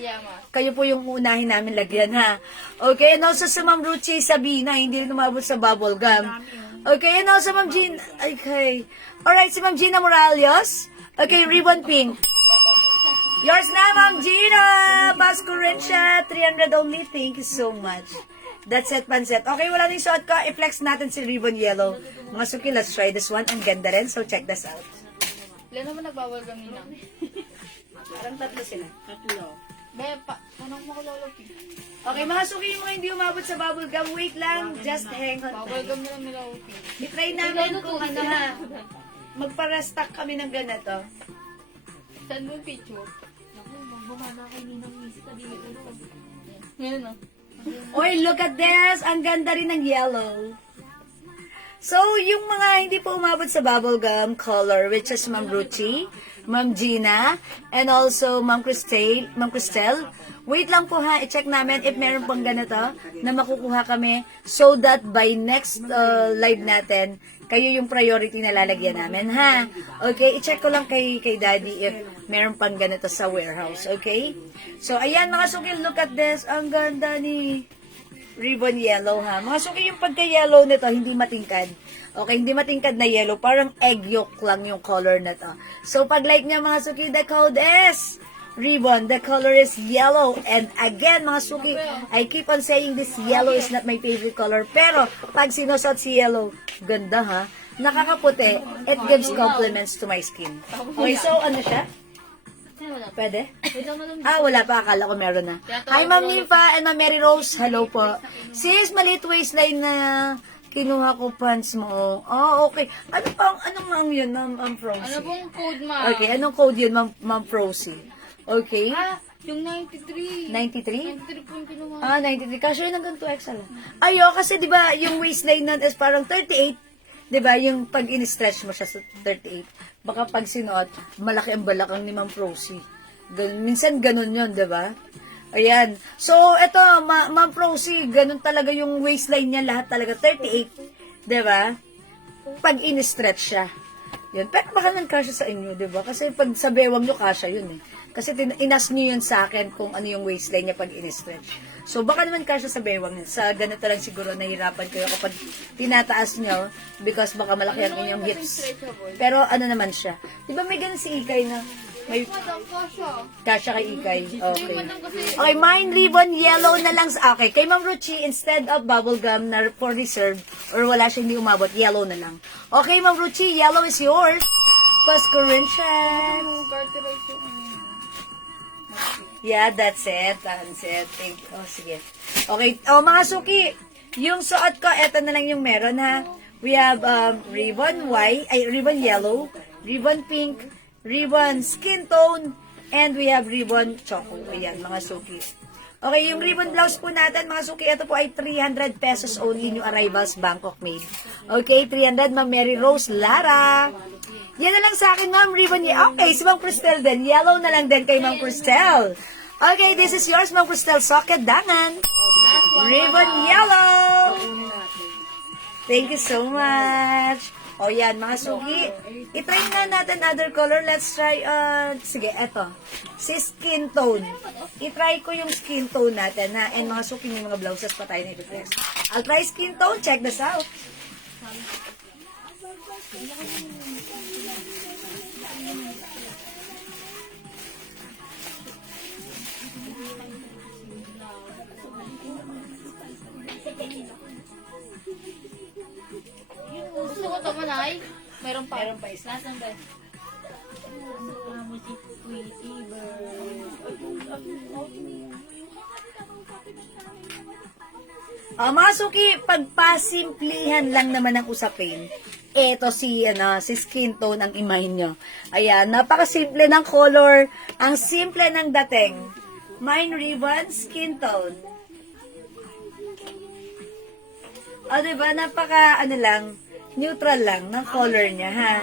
kayo po yung unahin namin lagyan, ha? Okay, and also sa Ma'am Ruchi Sabina, hindi rin umabot sa bubble gum. Okay, and also Ma'am Gina, okay. Alright, si Ma'am Gina Morales. Okay, ribbon pink. Yours na, Ma'am Gina! Basco Richa, 300 only. Thank you so much. That's it, Panset. Okay, wala na yung suot ko. I-flex natin si Ribbon Yellow. Mga suki, let's try this one. Ang ganda rin, so check this out. Ilan naman nagbawal kami na? Parang tatlo sila. Tatlo. Anong makulolopi? Okay, mga suki, yung mga hindi umabot sa bubble gum, wait lang. Just hang on. Bawal kami na milolopi. I-try namin kung ano ha. Magpa-restock kami ng ganito. Saan mo yung picture? Ngayon na. Oy, look at this! Ang ganda rin ng yellow. So, yung mga hindi po umabot sa bubblegum color, which is Ma'am Ruchi, Ma'am Gina, and also Ma'am Cristel, wait lang po ha, i-check namin if meron pang ganito na makukuha kami so that by next live natin, kayo yung priority na lalagyan namin, ha? Okay, i-check ko lang kay Daddy if meron pang ganito sa warehouse, okay? So, ayan mga suki, look at this. Ang ganda ni Ribbon Yellow, ha? Mga suki, yung pagka-yellow nito, hindi matingkad. Okay, hindi matingkad na yellow. Parang egg yolk lang yung color na to. So, pag like niya mga suki, the code is Ribbon. The color is yellow. And again, mga suki, I keep on saying this yellow is not my favorite color. Pero, pag sinusot si yellow, ganda ha? Nakakaputi. It gives compliments to my skin. Okay, so ano siya? Pwede? Wala pa. Akala ko meron na. Hi, Ma'am Nympha and Ma'am Mary Rose. Hello po. Sis, maliit waistline na kinuha ko pants mo. Okay. Anong ang yun, Ma'am Frozy? Ano pong code, ma? Okay, anong code yun, Ma'am Frozy? Okay. Yung 93. 93? 93 po yung kinuha. 93. Kasi yun hanggang 2XL. Kasi di ba yung waistline nun is parang 38. Di ba? Yung pag in-stretch mo siya sa 38. Baka pag sinuot, malaki ang balakang ni Ma'am Frozy. Minsan ganun yun, di ba? Ayan. So, eto, Ma'am Frozy, ganun talaga yung waistline niya, lahat talaga 38. Di ba? Pag in-stretch siya. Yun. Pero baka nang-kasya sa inyo, di ba? Kasi pag sa bewang nyo, kasya yun eh. Kasi inas nyo yun sa akin kung ano yung waistline niya pag in-stretch. So, baka naman kasya sa bewang nyo. Sa ganito lang siguro, nahirapan kayo kapag tinataas nyo because baka malaki ang inyong hips. Pero ano naman siya. Di ba may ganun si Ikay na may Madam, kasha. kasya kay Ikay? Okay. Madam kasi, Okay, mine ribbon, yellow na lang. Okay, kay Ma'am Ruchi, instead of bubblegum na for reserve, or wala siya hindi umabot, yellow na lang. Okay, Ma'am Ruchi, yellow is yours. Pasko Corinthians. carterize yung Yeah, that's it. That's it. Thank you. Sige. Okay. Mga suki, yung suot ko, eto na lang yung meron, ha. We have ribbon ribbon yellow, ribbon pink, ribbon skin tone, and we have ribbon choco. Ayan, mga suki. Okay, yung ribbon blouse po natin, mga suki, ito po ay 300 pesos only, new arrivals, Bangkok made. Okay, 300, Ma'am Mary Rose Lara. Yan na lang sa akin, Ma'am, ribbon niya. Okay, si Ma'am Cristel din. Yellow na lang din kay Ma'am Cristel. Okay, this is yours, Ma'am Cristel. Socket Dangan. Ribbon yellow. Thank you so much. Yan, mga sugi. I-try na natin other color. Let's try, sige, eto. Si skin tone. I-try ko yung skin tone natin, ha. And mga sugi, may mga blouses pa tayo na i-press. I'll try skin tone. Check this out. Gusto ko ito, manay. Meron pa. Meron pa isa. Nasaan ba? Mga suki, pagpasimplihan lang naman ang usapin. Ito si skin tone ang imahin nyo. Ayan, napakasimple ng color. Ang simple ng dating. Mine ribbon, skin tone. Diba, napaka, neutral lang ng color niya, ha?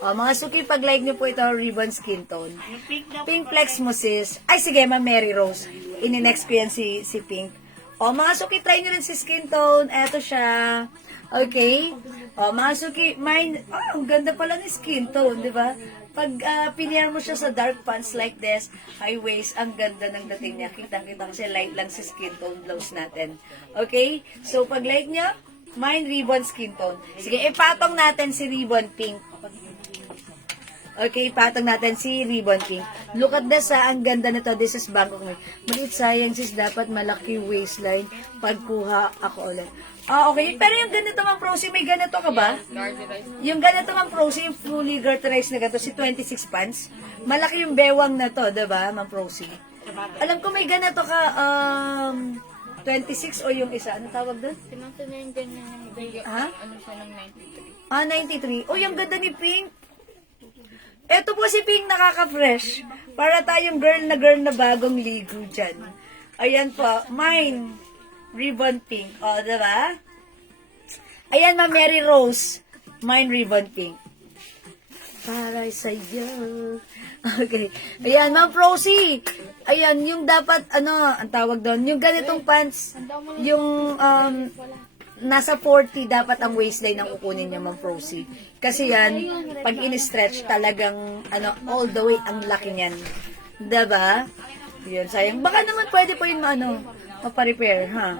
Mga suki, pag like nyo po ito, ribbon skin tone. Yung pink daw. Pink flex mo, sis. Ay, sige, Ma'am Mary Rose. Ini-next ko yan si Pink. Mga suki, try nyo rin si skin tone. Eto siya. Okay? Mga suki, mine, ang ganda pala ni skin tone, di ba? Pag pinihan mo siya sa dark pants like this, high waist, ang ganda ng dating niya. Kitang-kita kasi light lang si skin tone blouse natin. Okay? So, pag like nyo, mine ribbon skin tone. Sige, ipatong natin si ribbon pink. Okay, patong natin si Ribbon Pink. Look at this, ang ganda nito. This is Bangkok. Maliit sayang sis, dapat malaki waistline. Pagkuha ako ulit. Okay. Pero yung ganito mang Prosi, may ganito ka ba? Yung ganito mang Prosi, yung fully garterized na ganito, si 26 pants. Malaki yung bewang na to, diba, mang Prosi? Alam ko may ganito ka, 26 o yung isa. Ano tawag doon? Pinasa na yung ganyan yung video. Ha? Ano siya ng 93. 93. Oh, yung ganda ni Pink. Eto po si Pink, nakaka-fresh. Para tayong girl na bagong ligo dyan. Ayan po, mine, Ribbon Pink. O, diba? Ayan, Ma'am Mary Rose, mine, Ribbon Pink. Para sa'yo. Okay. Ayan, Ma'am Rosie. Ayan, yung dapat, ang tawag doon, yung ganitong pants, yung, nasa 40 dapat ang waistline ang kukunin niya, Ma'am Rosie. Kasi yan, pag in-stretch talagang, all the way, ang laki niyan. Diba? Yan, sayang. Baka naman pwede po yun, maparepair, ha?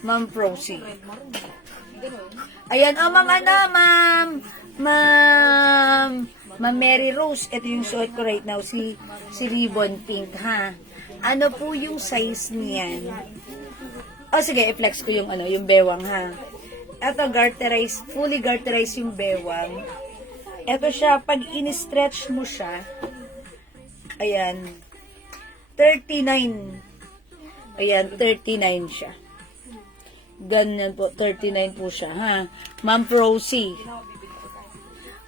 Ma'am Rosie. Ayan, Ma'am Mary Rose. Ito yung suot ko right now, si Ribbon Pink, ha? Ano po yung size niyan? Sige, i-flex ko yung yung bewang, ha. Ito, garterized, fully garterized yung bewang. Ito siya, pag in-stretch mo siya, ayan, 39. Ayan, 39 siya. Ganyan po, 39 po siya, ha. Ma'am Prosie.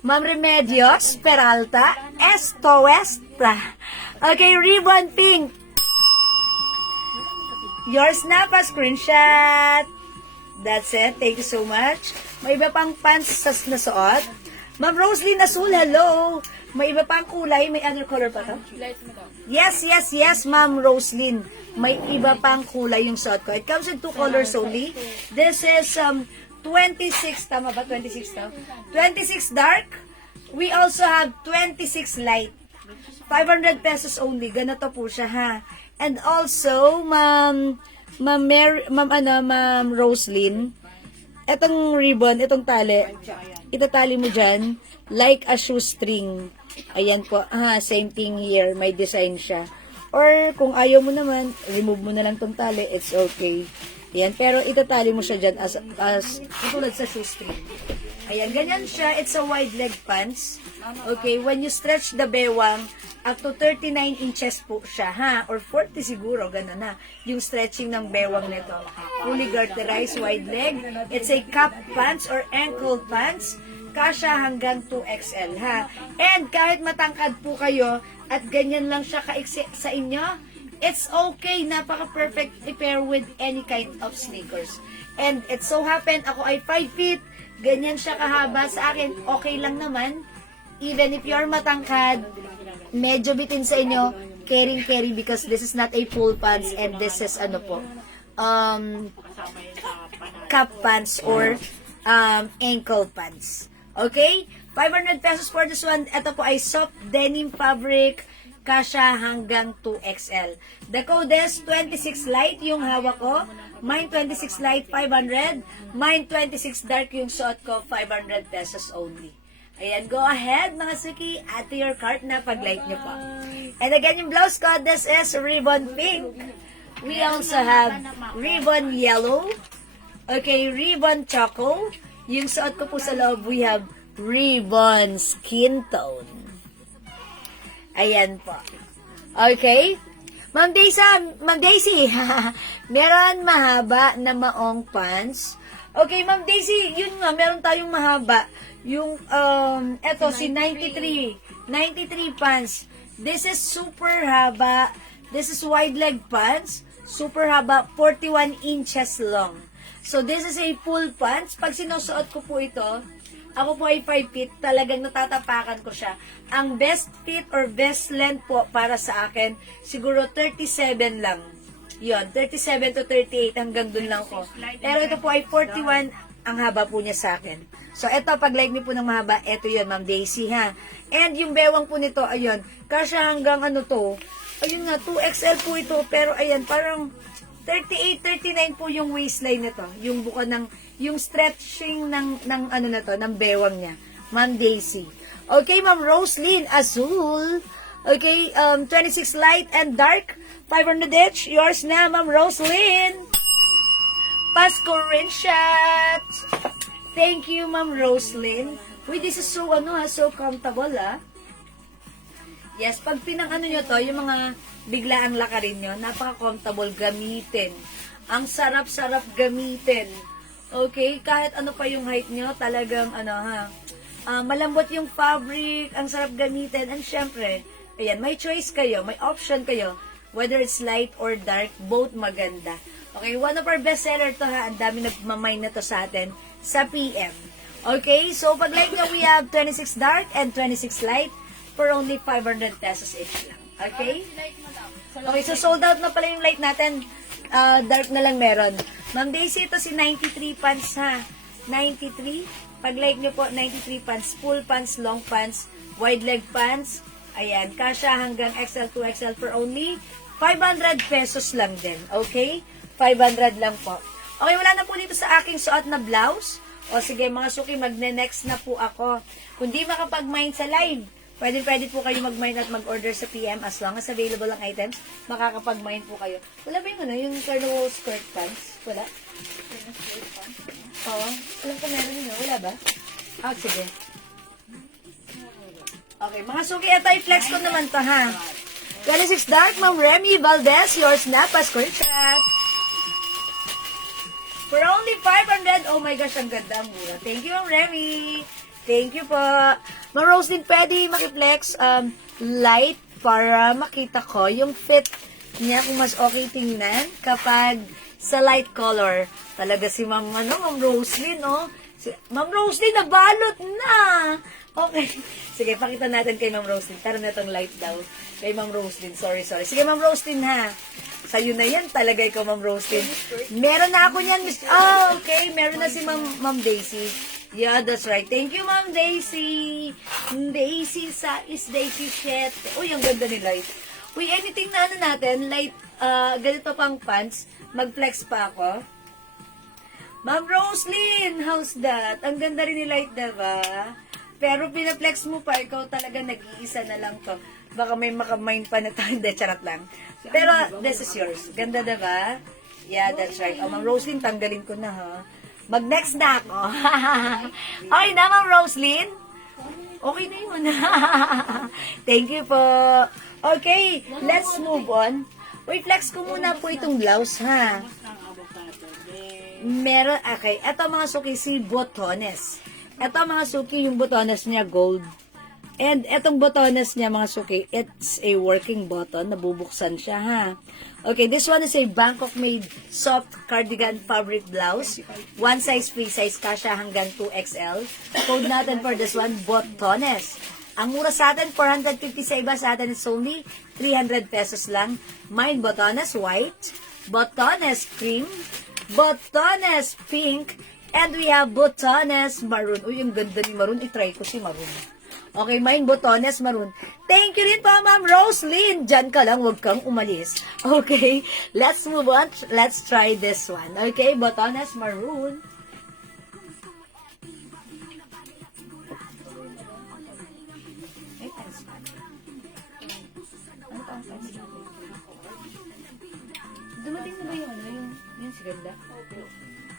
Ma'am Remedios Peralta, Esto Westra. Okay, Ribbon Pink. Yours na pa, screenshot. That's it. Thank you so much. May iba pang pants sa nasuot. Ma'am Roslyn Nasul, hello. May iba pang kulay. May other color pa to? Yes, Ma'am Roslyn. May iba pang kulay yung suot ko. It comes in 2 colors only. This is 26, tama ba? 26 to? 26 dark. We also have 26 light. 500 pesos only. Ganito po siya, ha. And also, Ma'am Roslyn, etong ribbon, itong tali, itatali mo dyan, like a shoestring. Ayan po, same thing here, may design siya. Or, kung ayaw mo naman, remove mo na lang tong tali, it's okay. Ayan, pero itatali mo siya dyan as tulad sa shoestring. Ayan, ganyan siya, it's a wide leg pants. Okay, when you stretch the bewang, up to 39 inches po siya, ha? Or 40 siguro, gano'n na. Yung stretching ng bewang nito. Fully garterized, wide leg. It's a cup pants or ankle pants. Kasya hanggang 2XL, ha? And kahit matangkad po kayo, at ganyan lang siya kaiksi sa inyo, it's okay. Napaka-perfect i-pair with any kind of sneakers. And it so happened, ako ay 5 feet. Ganyan siya kahaba sa akin. Okay lang naman. Even if you're matangkad, medyo bitin sa inyo, carry because this is not a full pants and this is cup pants or ankle pants. Okay? 500 pesos for this one. Ito po ay soft denim fabric, kasya hanggang 2XL. The code is 26 light yung hawak ko. Mine 26 light, 500. Mine 26 dark yung suot ko, 500 pesos only. Ayan, go ahead mga suki, add to your cart na pag-like nyo po. And again, yung blouse ko, this is ribbon pink. We also have ribbon yellow. Okay, ribbon choco. Yung suot ko po sa loob, we have ribbon skin tone. Ayan po. Okay? Ma'am Daisy, meron mahaba na maong pants. Okay, Ma'am Daisy, yun nga, meron tayong mahaba. Yung, eto, si 93 pants. This is super haba. This is wide leg pants. Super haba, 41 inches long. So, this is a full pants. Pag sinusuot ko po ito, ako po ay 5 feet, talagang natatapakan ko siya. Ang best fit or best length po para sa akin, siguro 37 lang. Yun, 37 to 38, hanggang dun lang ko. Pero ito po ay 41, ang haba po niya sa akin. So, ito, pag like niyo po ng mahaba, ito yun, Ma'am Daisy, ha? And yung bewang po nito, ayun, kasya hanggang ayun nga, 2XL po ito, pero ayan, parang 38, 39 po yung waistline nito. Yung buka yung stretching ng bewang niya. Ma'am Daisy. Okay, Ma'am Roslyn, azul. Okay, 26 light and dark, 500 each. Yours na, Ma'am Roslyn. Pasko Rinshat. Thank you, Ma'am Roslyn. Uy, this is so, so comfortable, Yes, pag pinang-ano nyo to, yung mga biglaang lakarin nyo, napaka-comfortable gamitin. Ang sarap-sarap gamitin. Okay, kahit ano pa yung height nyo, talagang, malambot yung fabric, ang sarap gamitin, and syempre, ayan, may choice kayo, may option kayo, whether it's light or dark, both maganda. Okay, one of our bestseller to ang dami nagmamay na to sa atin, sa PM. Okay, so pag light nyo, we have 26 dark and 26 light for only 500 pesos each lang. Okay? Okay, so sold out na pala yung light natin, dark na lang meron. Ma'am Daisy, ito si 93 pants ha. 93. Pag like nyo po, 93 pants. Full pants, long pants, wide leg pants. Ayan, kasha hanggang XL to XL for only 500 pesos lang din. Okay? 500 lang po. Okay, wala na po dito sa aking suot na blouse. O sige, mga suki, magne-next na po ako. Kung di makapag-mind sa live, pwede po kayo mag-mind at mag-order sa PM as long as available ang items, makakapag-mind po kayo. Wala ba yung carnival skirt pants? Wala? Oo. Alam ko meron yun. Wala ba? Sige. Okay, mga suki, ito i-flex ko naman to ha. 26 dark, Ma'am Remy Valdez, yours na, pa-skirt chat. For only 500, oh my gosh, ang ganda, ang mura. Thank you, Ma'am Remy. Thank you po. Ma'am Roslyn, pwede makiflex light para makita ko yung fit niya kung mas okay tingnan kapag sa light color. Talaga si Ma'am Roslyn, Ma'am Roslyn, nabalot na! Okay. Sige, pakita natin kay Ma'am Roslyn. Tara na itong light daw. Kay Ma'am Roslyn. Sorry. Sige, Ma'am Roslyn, ha. Sa'yo na yan talaga ikaw, Ma'am Roslyn. Meron na ako niyan, Miss... okay. Meron na si Ma'am Daisy. Yeah, that's right. Thank you, Ma'am Daisy. Daisy is Daisy Shet. Uy, ang ganda ni Light. Uy, anything na natin, Light, ganito pang pants, mag-flex pa ako. Ma'am Roslyn, how's that? Ang ganda rin ni Light, diba? Pero pinaplex mo pa, ikaw talaga nag-iisa na lang to. Baka may makamind pa na tayo. Hindi, charot lang. Pero, this is yours. Ganda, diba? Yeah, that's right. Ma'am Roslyn, tanggalin ko na, ha? Mag-next na ako. Okay na, Ma'am Roslyn? Okay na yun. Thank you po. Okay, let's move on. Uy, flex ko muna po itong blouse, ha? Meron, okay. Ito mga suki, si botones. Ito mga suki, yung botones niya gold. And etong botones niya mga suki, it's a working button. Nabubuksan siya, ha? Okay, this one is a Bangkok made soft cardigan fabric blouse. One size, free size, kasha hanggang 2XL. Code natin for this one, botones. Ang mura sa atin, 450 sa iba. Sa atin, it's only 300 pesos lang. Mine, botones white, botones cream, botones pink, and we have botones maroon. Uy, ang ganda ni maroon. I-try ko si maroon. Okay, mine botones maroon. Thank you rin po, Ma'am Roslyn. Diyan ka lang, huwag kang umalis. Okay, let's move on. Let's try this one. Okay, botones maroon. Dumating na ba yung siganda? Opo.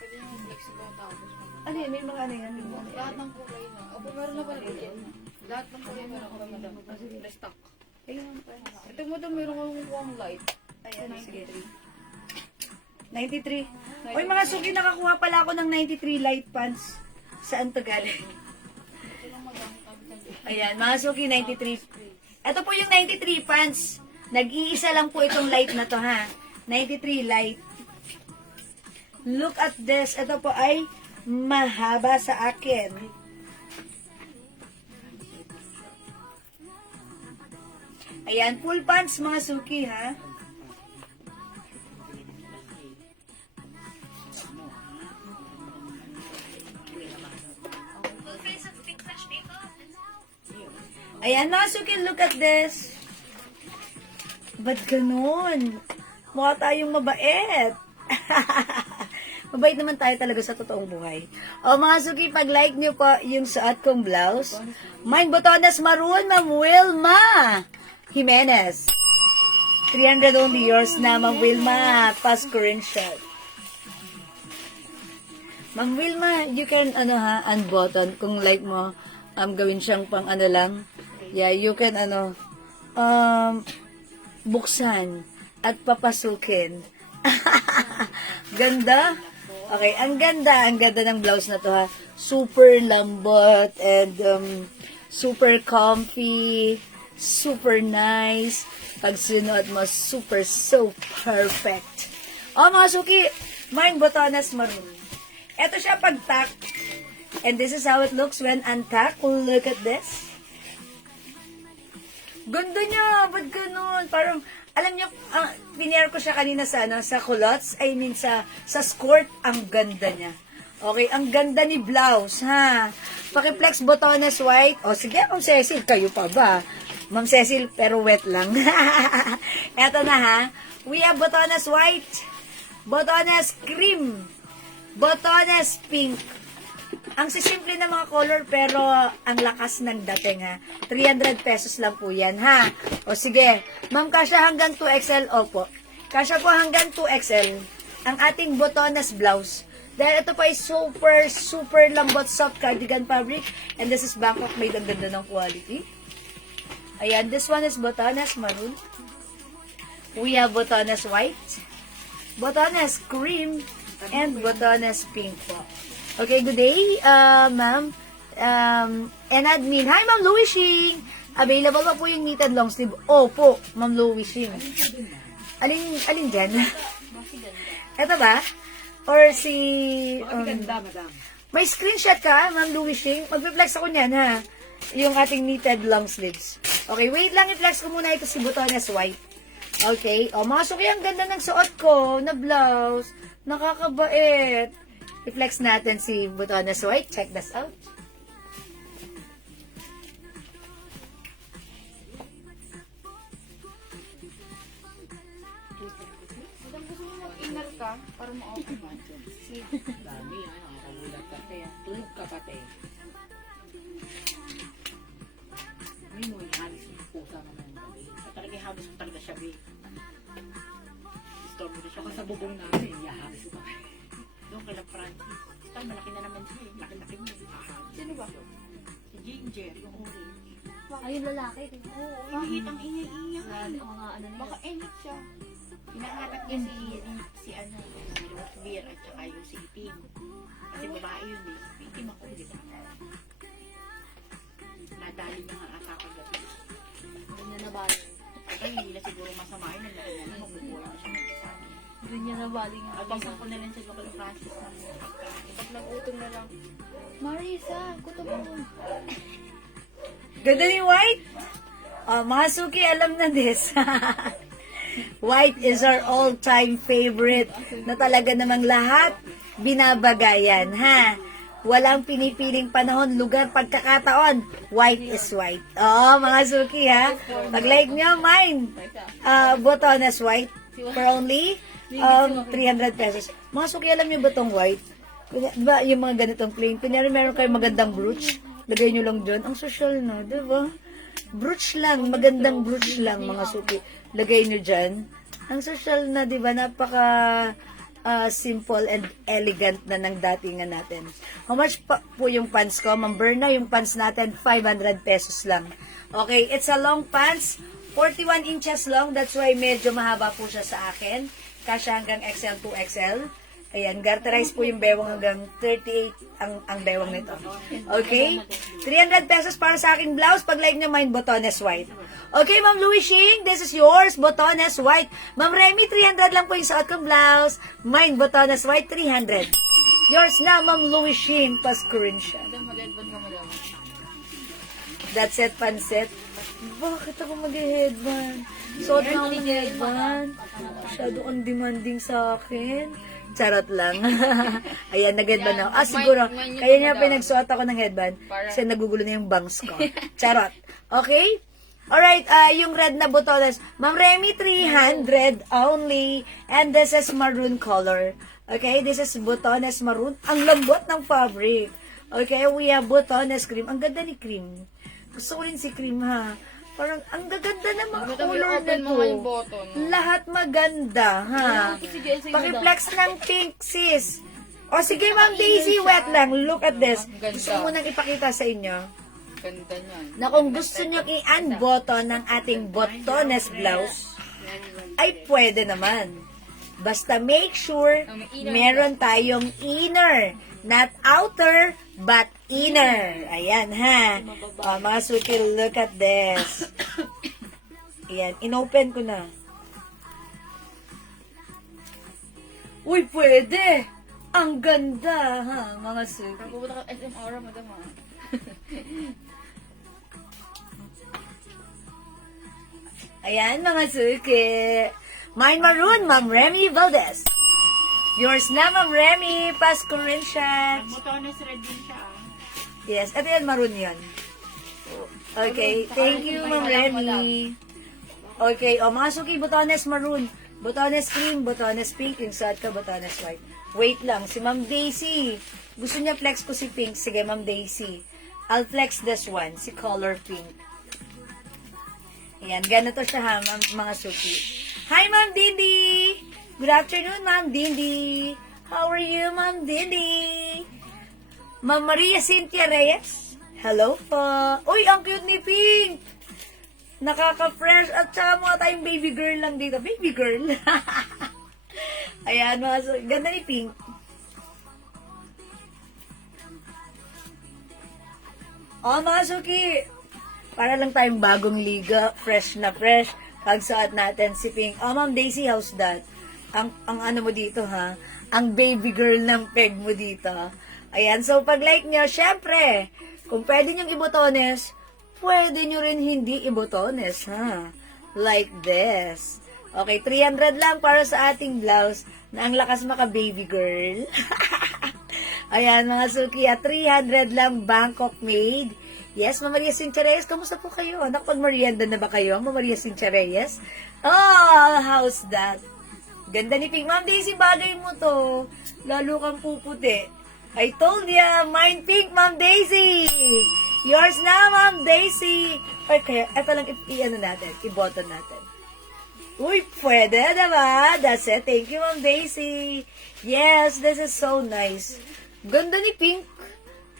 Pwede yung flexible tapos. Ano yun? May mga ano yan? Lahat ng kulay na. Opo, meron na pala yan. Lahat ng kulay meron ako, madam. Restock. Ayun pa. Ito mo daw meron akong warm light. Ayan, sige. 93. Uy, mga suki, nakakuha pala ako ng 93 light pants. Saan to galing? Ayan, mga suki, 93. Ito po yung 93 pants. Nag-iisa lang po itong light na to, ha? 93 light. Look at this. Ito po ay mahaba sa akin. Ayan, full pants mga suki, ha? Ayan, mga suki, look at this. Ba't ganun? Mukha tayong mabait. Mabait naman tayo talaga sa totoong buhay. O mga suki, pag-like nyo po yung suot kong blouse. Mine botones maroon, Ma'am Wilma Jimenez. 300 only yours na, Ma'am Wilma. Pa-screenshot. Ma'am Wilma, you can, unbutton. Kung like mo, gawin siyang pang lang. Yeah, you can, buksan at papasukin. Ganda. Okay, ang ganda ng blouse na to ha. Super lambot and super comfy, super nice. Pag sinuot mo, super so perfect. Oh, mga suki, mine botones maroon. Ito siya pag-tack. And this is how it looks when untacked. Look at this. Ganda niya. Ba't ganun? Parang, alam niyo, pinier ko siya kanina sa, sa culottes. I mean, sa skirt. Ang ganda niya. Okay, ang ganda ni blouse, ha? Paki-flex botones white. O, sige, Ma'am Cecil, kayo pa ba? Ma'am Cecil, pero wet lang. Eto na, ha? We have botones white, botones cream, botones pink. Ang sisimple na mga color, pero ang lakas ng dating, ha? 300 pesos lang po yan, ha? O sige, ma'am, kasya hanggang 2XL, opo. Kasya po hanggang 2XL. Ang ating botones blouse. Dahil ito pa ay super, super lambot soft cardigan fabric. And this is Bangkok made. Ang ganda ng quality. Ayan, this one is botones maroon. We have botones white, botones cream, and botones pink po. Okay, good day, ma'am. And admin. Hi, Ma'am Louie Shing. Available pa po yung knitted long sleeve. Opo, Ma'am Louie Shing. Alin dyan? Ito ba? Or si... Ganda, madam. may screenshot ka, Ma'am Louie Shing? Magpe-flex ako niyan, ha? Yung ating knitted long sleeves. Okay, wait lang. I-flex ko muna ito si botones white. Okay. O, mga suki, ang ganda ng suot ko na blouse. Nakakabait. I-flex natin si botones white. Check this out. Madam, gusto mo mag-inner ka para ma-open mo. Dami, nakagulat ka, te. Tulog ka pa, te. May mo, halos yung pusa mo ng gabi. Talaga halos mo talaga siya, be. Storm mo na siya. Kasi sa bubong namin, halos mo kami. Doon kay Francis. Tal, malaki na naman siya, eh. Laki-laki mo. Sino ba? Si Ginger, yung uri. Ay, yung lalaki. Oo. Kahit ang ingay-ingay. Mga ano na. Baka enit siya. Hinahanap niya si Lord Beer at saka yung si Itim. Kasi babae yun eh. Itim ako, di ba? Nadali niya nga ata kagabi. Doon niya nabali. Ay, hindi na siguro masama yun. Nalaki na lang, magbubuhay na siya mag-isama. Doon niya nabali nga. Abangsan ko na lang sa local Francis ng pagkain. Pag nag-utong na lang. Marisa, kuto mo. Ganda ni white. Oh, mga suki, alam na this. White is our all-time favorite na talaga namang lahat binabagayan, ha? Walang pinipiling panahon, lugar, pagkakataon. White is white. Oh, mga suki, ha? Pag-like nyo, mine. Botones white for only 300 pesos. Mga suki, alam nyo ba itong white? Diba, yung mga ganitong plain. Kunyari, meron kayong magandang brooch. Lagay nyo lang dyan. Ang social na, diba? Brooch lang, magandang brooch lang, mga suki. Lagay nyo dyan. Ang social na, di ba? Napaka simple and elegant na ng datingan natin. How much po yung pants ko? Ma'am Berna, yung pants natin, 500 pesos lang. Okay, it's a long pants, 41 inches long. That's why medyo mahaba po siya sa akin. Kasya hanggang XL to XL. Ayan, garterize po yung bewang hanggang 38 ang bewang nito. Okay? 300 pesos para sa aking blouse. Pag like nyo, mine botones white. Okay, Ma'am Louie Shing, this is yours, botones white. Ma'am Remy, 300 lang po yung suot kong blouse. Mine botones white, 300. Yours na, Ma'am Louie Shing, pa-screenshot. Madam, mag-headband ka madam. That's it, pansit. Bakit ako mag-headband? Suot na ako ng headband. Masyado kang demanding sa akin. Charot lang. Ayan, nag-headband ako. Siguro, kaya niya pinagsuot ako ng headband kasi nagugulo na yung bangs ko. Charot. Okay? Alright, yung red na botones. Ma'am Remy, 300 only. And this is maroon color. Okay, this is Botones Maroon. Ang lambot ng fabric. Okay, we have Botones Cream. Ang ganda ni Cream. Gusto ko rin si Cream, ha? Parang, ang gaganda ng mga color na Open mo nga yung to. button. Lahat maganda, ha? Sige, sige. Pakiflex ng pink, sis. O, sige, Ma'am Daisy, wet lang. Look at this. Ganda. Gusto ko munang ipakita sa inyo Ganda niyan. na kung gusto nyo i-unbutton ng ating Botones blouse, ay pwede naman. Basta make sure meron tayong inner. Not outer, but inner. Ayan, ha. O, mga suki, look at this. Ayan, inopen ko na. Uy, pwede! Ang ganda, ha, mga suki. Pupunta ka SM Aura, madam ah. Ayan, mga suki. Mine Maroon, Ma'am Remy Valdez. Yours na, Ma'am Remy. Pasko rin siya. Botones red din siya. Yes, ito yan, maroon yan. Okay, thank you, Ma'am Remy. Okay, o mga suki, Botones Maroon, Botones Cream, Botones Pink, yung suot ko, Botones White. Wait lang, si Ma'am Daisy. Gusto niya flex ko si Pink. Sige, Ma'am Daisy. I'll flex this one, si color pink. Ayan, ganito siya ha, mga suki. Hi, Ma'am Dindi! Good afternoon, Ma'am Dindi. How are you, Ma'am Dindi? Ma'am Maria Cynthia Reyes. Hello po. Uy, ang cute ni Pink. Nakaka-fresh. At saka mga tayong baby girl lang dito. Baby girl. Ayan, mga so, ganda ni Pink. Oh, mga suki. Para lang tayong bagong liga. Fresh na fresh. Pagsuot natin si Pink. Oh, Ma'am Daisy, how's that? Ang ano mo dito, ha? Ang baby girl ng peg mo dito. Ayan, so pag like nyo, syempre, kung pwede nyong ibotones, pwede nyo rin hindi ibotones, ha? Like this. Okay, 300 lang para sa ating blouse na ang lakas maka baby girl. Ayan, mga suki, 300 lang, Bangkok made. Yes, Ma'am Maria Cynthia Reyes, kamusta po kayo? Nakapag-merienda na ba kayo, Ma'am Maria Cynthia Reyes? Oh, how's that? Ganda ni Pink. Ma'am Daisy, bagay mo to. Lalo kang puputi. I told ya, mine Pink, Ma'am Daisy. Yours na, Ma'am Daisy. Okay, eto lang i-ano natin, i-button natin. Uy, pwede, diba? That's it. Thank you, Ma'am Daisy. Yes, this is so nice. Ganda ni Pink.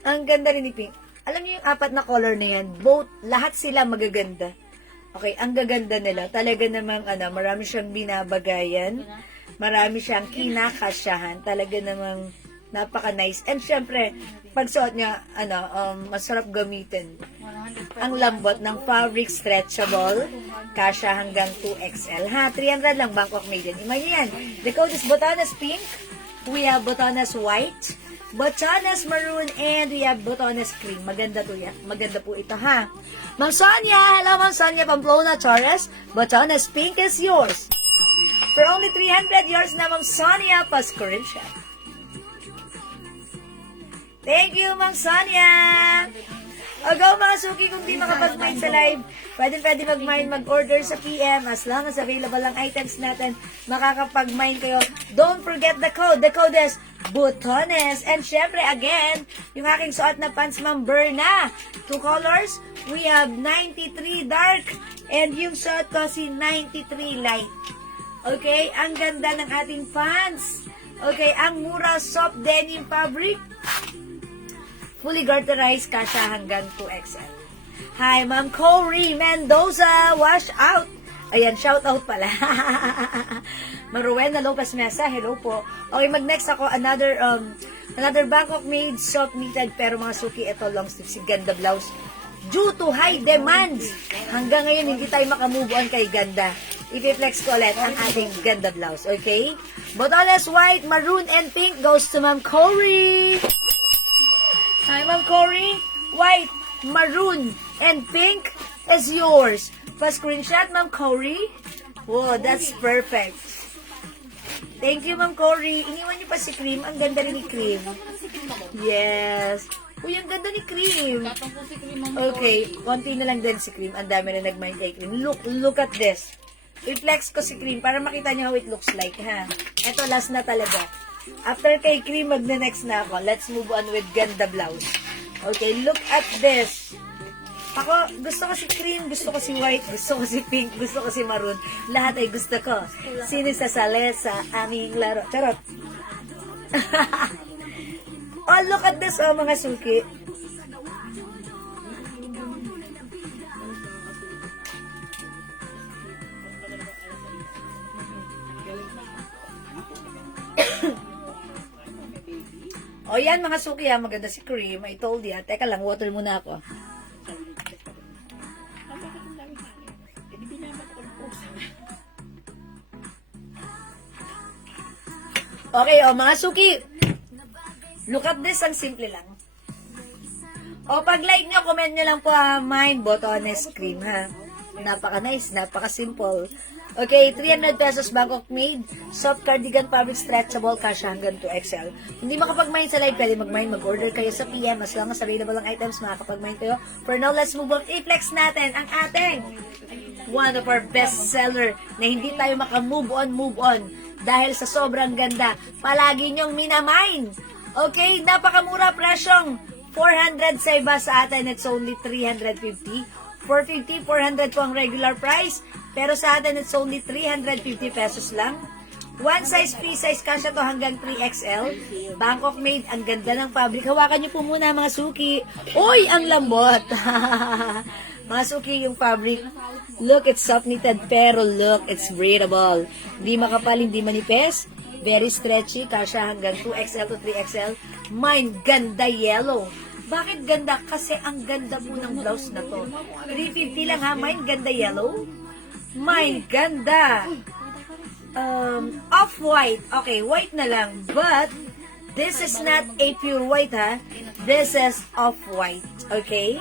Ang ganda rin ni Pink. Alam niyo yung apat na color na yan, both, lahat sila magaganda. Okay, ang gaganda nila. Talaga namang, marami siyang binabagayan. Marami siyang kinakasyahan. Talaga namang napaka-nice. And syempre, pagsuot niya, masarap gamitin. Ang lambot ng fabric stretchable. Kasya hanggang 2XL. Ha, 300 lang, Bangkok made in. Imagine yan. The code is Botones Pink. We have Botones White. Botones Maroon, and we have Botones Cream. Maganda to yan. Maganda po ito, ha? Ma'am Sonia! Hello, Ma'am Sonia Pamplona Torres. Botones Pink is yours. For only 300, yours na, Ma'am Sonia. Pasko rin siya. Thank you, Ma'am Sonia! O go, mga suki, kung di makapag-mine sa live, pwede mag-mine, mag-order sa PM. As long as available ang items natin, makakapag-mine kayo. Don't forget the code. The code is Botones. And syempre, again, yung aking suot na pants, Ma'am Berna. 2 colors. We have 93 dark. And yung suot ko, si 93 light. Okay? Ang ganda ng ating pants. Okay? Ang mura soft denim fabric. Fully garterized, kasya hanggang 2XL. Hi, Ma'am Corey Mendoza. Wash out. Ayan, shout out pala. Maruena Lopez Mesa, hello po. Okay, mag-next ako, another Bangkok made soft knitted, pero mga suki, ito long sleeve, si ganda blouse. Due to high demands, hanggang ngayon hindi tayo makamove on kay ganda. I-flex ko ulit ang ating ganda blouse, okay? Botones white, maroon, and pink goes to Ma'am Corey. Hi, Ma'am Corey. White, maroon, and pink is yours. Pa-screenshot, Ma'am Corey. Wow, that's perfect. Thank you, Ma'am Corey. Iniwan niyo pa si Cream. Ang ganda rin ni Cream. Yes. Uy, ang ganda ni Cream. Tatang po si Cream, Ma'am. Okay, konti na lang din si Cream. Ang dami na nag-mind kay Cream. Look at this. I-flex ko si Cream para makita niyo how it looks like, ha? Ito, last na talaga. After kay cream, magne-next na ako. Let's move on with ganda blouse. Okay, look at this. Ako, gusto ko si cream, gusto ko si white, gusto ko si pink, gusto ko si maroon. Lahat ay gusto ko. Sino sasali sa aming laro? Charot. Oh, look at this, oh, mga suki. O yan mga suki, ha, maganda si cream. I told ya. Teka lang, water muna ako. Okay, o mga suki. Look at this, ang simple lang. O pag like nyo, comment nyo lang po ha, mine, Botones cream ha. Napaka-nice, napaka-simple. Okay, 300 pesos Bangkok made. Soft cardigan fabric stretchable, kasha hanggang 2XL. Hindi makapag-mine sa live, pwede mag-mine, mag-order kayo sa PM. As long as available ang items, makakapag-mine kayo. For now, let's move on. I-flex natin ang ating one of our best seller na hindi tayo maka-move on. Dahil sa sobrang ganda, palagi nyong minamine. Okay, napakamura presyong 400 sa iba, sa atin it's only 350. 450, 400 po ang regular price. Pero sa atin, it's only 350 pesos lang. One size, free size, kasya to hanggang 3XL. Bangkok made, ang ganda ng fabric. Hawakan niyo po muna mga suki. Uy, ang lambot! Mga suki, yung fabric. Look, it's soft knitted, pero look, it's breathable. Hindi makapal, hindi manipis. Very stretchy, kasya hanggang 2XL to 3XL. Mine, ganda yellow. Bakit ganda? Kasi ang ganda po ng blouse na to. 350 lang ha, mine, ganda yellow. Mine, ganda. Off-white. Okay, white na lang. But, this is not a pure white, ha? This is off-white. Okay?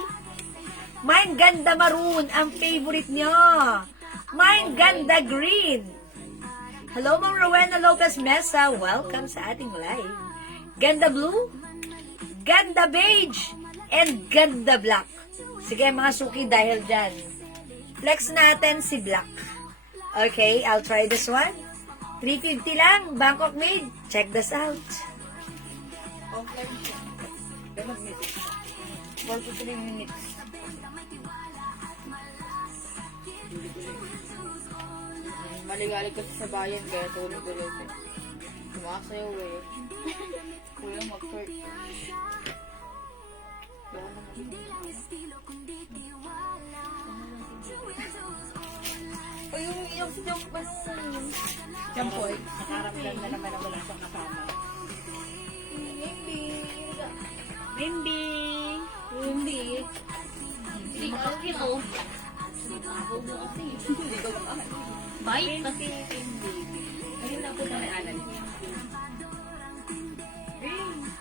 Mine, ganda maroon. Ang favorite nyo. Mine, ganda green. Hello, Ma'am Rowena Lopez Mesa. Welcome sa ating live. Ganda blue. Ganda beige. And ganda black. Sige, mga suki, dahil dyan. Flex natin si black. Okay, I'll try this one. 350 lang, Bangkok made. Check this out. Offline siya. Ganun minutes. 4 to 3 minutes. Maligalig kasi sa bayan, kaya tulog-tulog eh. Sumasayaw eh. Kuya, mag-flirt. O yung si Jump ba nung Jampoy, nakaramdam na naman na wala siyang kasama. Bimbi. Bimbi. Hindi ka kilo. Bite kasi Bimbi. Ayun na po na may alam.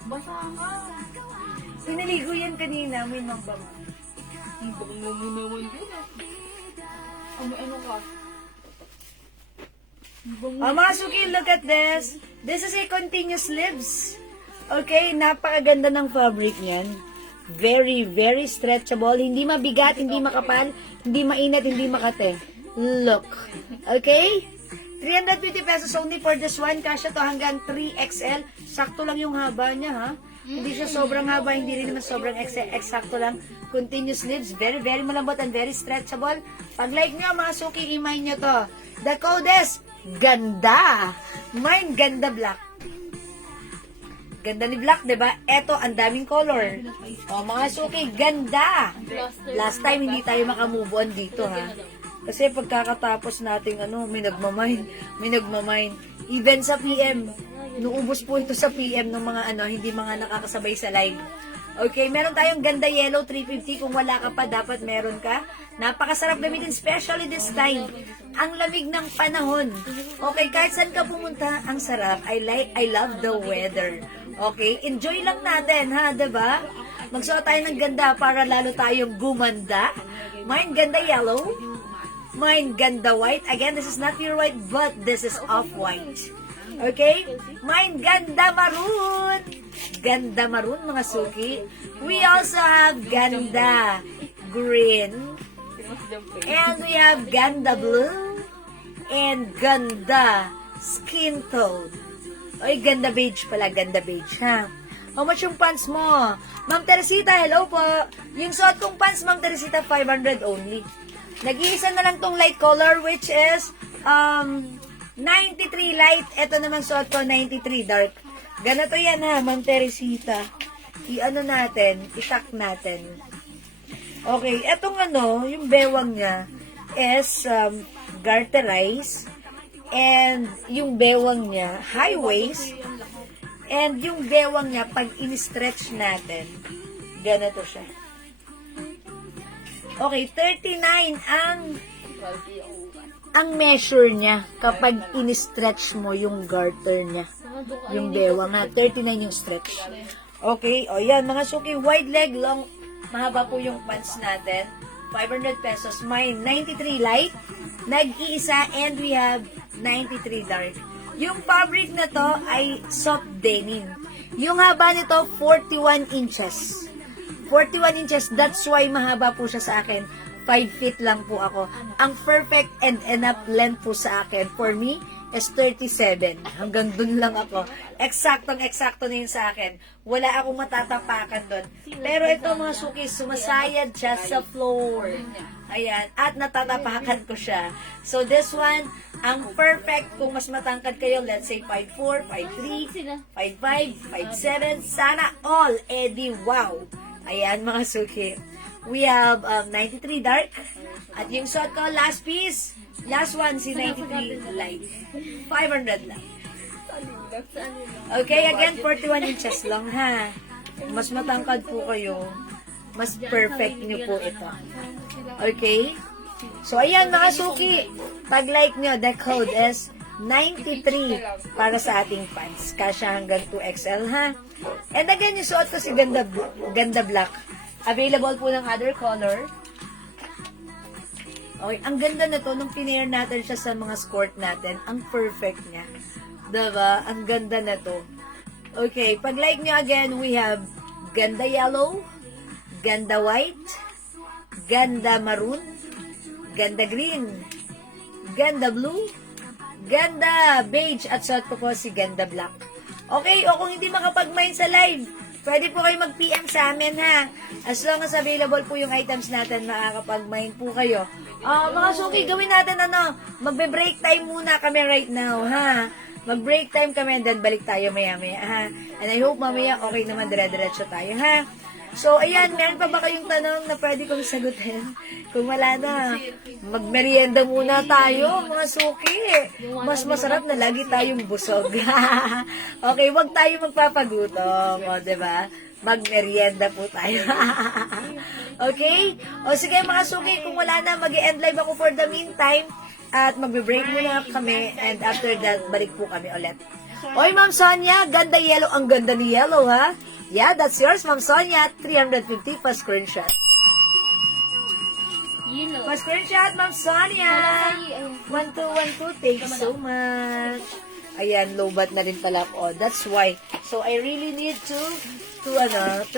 Basa ka. Pinaligo yan kanina, may mambang. Ang bango mo naman yun ah. Ano ka? Mga suki, look at this. This is a continuous sleeves. Okay, napakaganda ng fabric niyan. Very, very stretchable. Hindi mabigat, hindi makapal, hindi mainat, hindi makate. Look. Okay? 350 pesos only for this one. Kasya to hanggang 3XL. Sakto lang yung haba niya, ha? Hindi siya sobrang haba, hindi rin naman sobrang eksakto lang. Continuous sleeves, very, very malambot and very stretchable. Pag like nyo, mga suki, i-mine nyo to. The code is ganda. Mine, ganda black. Ganda ni black, diba? Eto, ang daming color. O, mga suki, ganda. Last time, hindi tayo makamove on dito, ha? Kasi pagkakatapos nating, may nagmamine. Even sa PM, nuubos po ito sa PM ng mga, hindi mga nakakasabay sa live. Okay, meron tayong ganda yellow 350. Kung wala ka pa, dapat meron ka. Napakasarap gamitin, especially this time. Ang lamig ng panahon. Okay, kahit saan ka pumunta, ang sarap. I love the weather. Okay, enjoy lang natin, ha, diba? Magsuot tayo ng ganda para lalo tayong gumanda. Mine, ganda yellow. Mine, ganda white. Again, this is not pure white, but this is off-white. Okay? Mine, ganda maroon. Ganda maroon, mga suki. We also have ganda green. And we have ganda blue. And ganda skin tone. Oy, ganda beige pala, ganda beige, ha? How much yung pants mo? Ma'am Teresita, hello po. Yung suot kong pants, Ma'am Teresita, 500 only. Nag-iisa na lang tong light color, which is 93 light. Ito naman suot ko, 93 dark. Ganito yan, ha, Ma'am Teresita. I-ano natin, itak natin. Okay, etong ano, yung bewang niya is garterized. And yung bewang niya, high waist. And yung bewang niya, pag in-stretch natin, ganito siya. Okay, 39 ang measure niya kapag in-stretch mo yung garter niya. Yung bewang ha, 39 yung stretch. Okay, o yan, mga suki, wide leg, long, mahaba po yung pants natin. 500 pesos. May 93 light, nag-iisa, and we have 93 dark. Yung fabric na to ay soft denim. Yung haba nito, 41 inches. 41 inches, that's why mahaba po siya sa akin. 5 feet lang po ako. Ang perfect and enough length po sa akin, for me, is 37. Hanggang dun lang ako. Eksaktong-eksakto na yun sa akin. Wala akong matatapakan dun. Pero ito mga suki, sumasayad siya sa floor. Ayan. At natatapakan ko siya. So this one, ang perfect kung mas matangkad kayo, let's say 5'4", 5'3", 5'5", 5'7", sana all, edi wow. Ayan mga suki. We have 93 dark. At yung suot ko, last piece, last one, si 93 light. 500 lang. Okay, again, 41 inches long, ha? Mas matangkad po kayo, mas perfect niyo po ito. Okay? So, ayan, mga suki. Pag-like nyo, the code is 93 para sa ating pants. Kasya hanggang 2XL, ha? And again, yung suot ko si Ganda Black. Available po ng other color. Okay, ang ganda na to, nung pinair natin siya sa mga skirt natin, ang perfect niya. Diba? Ang ganda na to. Okay, pag like nyo again, we have ganda yellow, ganda white, ganda maroon, ganda green, ganda blue, ganda beige, at suot ko po si ganda black. Okay, o kung hindi makapag-mine sa live, pwede po kayo mag-PM sa amin, ha? As long as available po yung items natin, makakapag-mine po kayo. Mga suki, gawin natin magbe-break time muna kami right now, ha? Mag-break time kami and then balik tayo maya-maya, ha? And I hope mamaya okay naman, dire-diretso tayo, ha? So, ayan, meron pa ba kayong tanong na pwede kong sagutin? Kung wala na, magmerienda muna tayo, mga suki. Mas masarap na lagi tayong busog. Okay, wag tayo magpapagutom, o, diba? Magmerienda po tayo. Okay? O, sige, mga suki, kung wala na, mag-end live ako for the meantime. At magbe-break muna kami, and after that, balik po kami ulit. Oy, Ma'am Sonia, ganda yellow. Ang ganda ni yellow, ha? Yeah, that's yours, Ma'am Sonia. 350 pa screenshot. Pa screenshot, Ma'am Sonia. 1212, thanks so much. Ayan, low-bat na rin pala ako. That's why. So, I really need to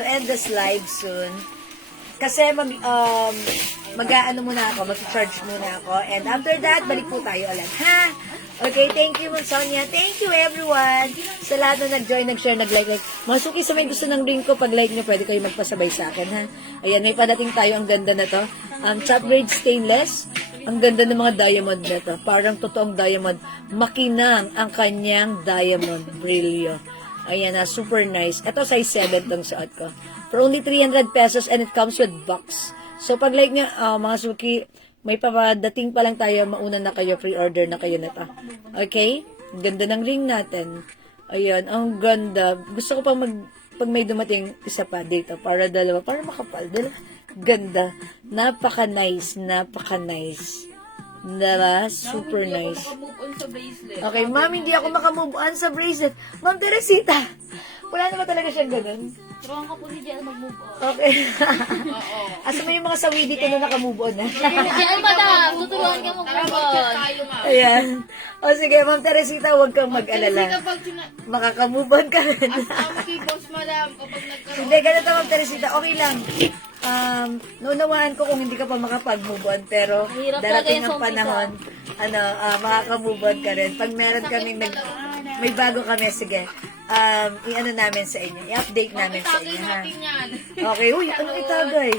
end this live soon. Kasi mag-aano muna ako, mag-charge muna ako. And after that, balik po tayo ulit, ha? Okay, thank you, Ma'am Sonia. Thank you, everyone. Sa lahat na nag-join, nag-share, nag-like. Mga suki, sa may gusto ng link ko, pag-like nyo, pwede kayo magpasabay sa akin, ha? Ayan, may padating tayo. Ang ganda na to. Top grade stainless. Ang ganda ng mga diamond na to. Parang totoong diamond. Makinang ang kanyang diamond brillo. Ayan na, super nice. Ito, size 7 tong suot ko. For only 300 pesos and it comes with box. So, pag like nyo, mga suki, may papadating pa lang tayo, mauna na kayo, pre-order na kayo na to. Okay? Ganda ng ring natin. Ayan, ang ganda. Gusto ko pag may dumating isa pa dito, para dalawa, para makapal. Ganda. Napaka-nice, napaka-nice. Diba? Super nice. Okay, ma'am, hindi ako makamove on sa bracelet. Ma'am Teresita, wala na ba talaga siyang ganun? Turuan ka po ni Jen mag-move on. Okay. Asa mo yung mga sawi dito na nakamove on, ha? Jen, madam, tuturuan ka mag-move on. Ayan. O sige, Ma'am Teresita, huwag kang mag-alala. Makakamove on ka rin. Hindi, ganito, Ma'am Teresita, okay lang. Naunawaan ko kung hindi ka pa makapag-move on, pero Mahirap darating talaga ang yung panahon, makakamove on ka rin. Pag meron kaming may bago kami. Sige. I-ano namin sa inyo. I-update namin sa inyo, ha? Okay. Uy, anong itagay?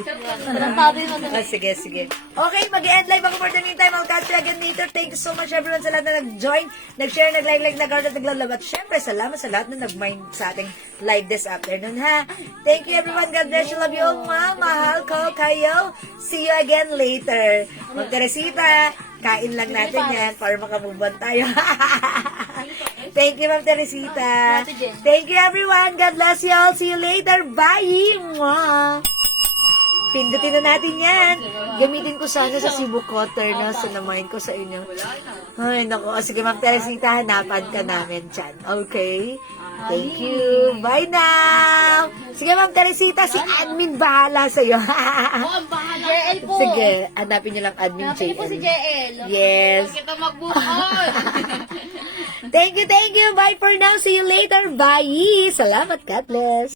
Sige, sige. Okay, mag-end live ako for the meantime. I'll catch you again later. Thank you so much everyone sa lahat na nag-join, nag-share, nag-like, nag-heart at naglalove. At syempre, salamat sa lahat na nag-mind sa ating live this afternoon, ha? Thank you everyone. God bless you. Love you all, ma. Mahal ko kayo. See you again later. Ma'am Teresita, kain lang natin yan para makamove on tayo. Thank you, Ma'am Teresita. Thank you, everyone. God bless you all. See you later. Bye! Mwah! Pindutin na natin yan. Gamitin ko sana sa Cebu Cutter na sinamahin ko sa inyo. Ay, naku. Sige, Ma'am Teresita, hanapan ka namin dyan. Okay? Thank you. Bye now! Sige, Ma'am Teresita, si admin bahala sa'yo. JL po. Sige, hanapin niyo lang admin Hanapin niyo po si JL. Yes. Kita mag-move on. Thank you, thank you. Bye for now. See you later. Bye. Salamat. God bless.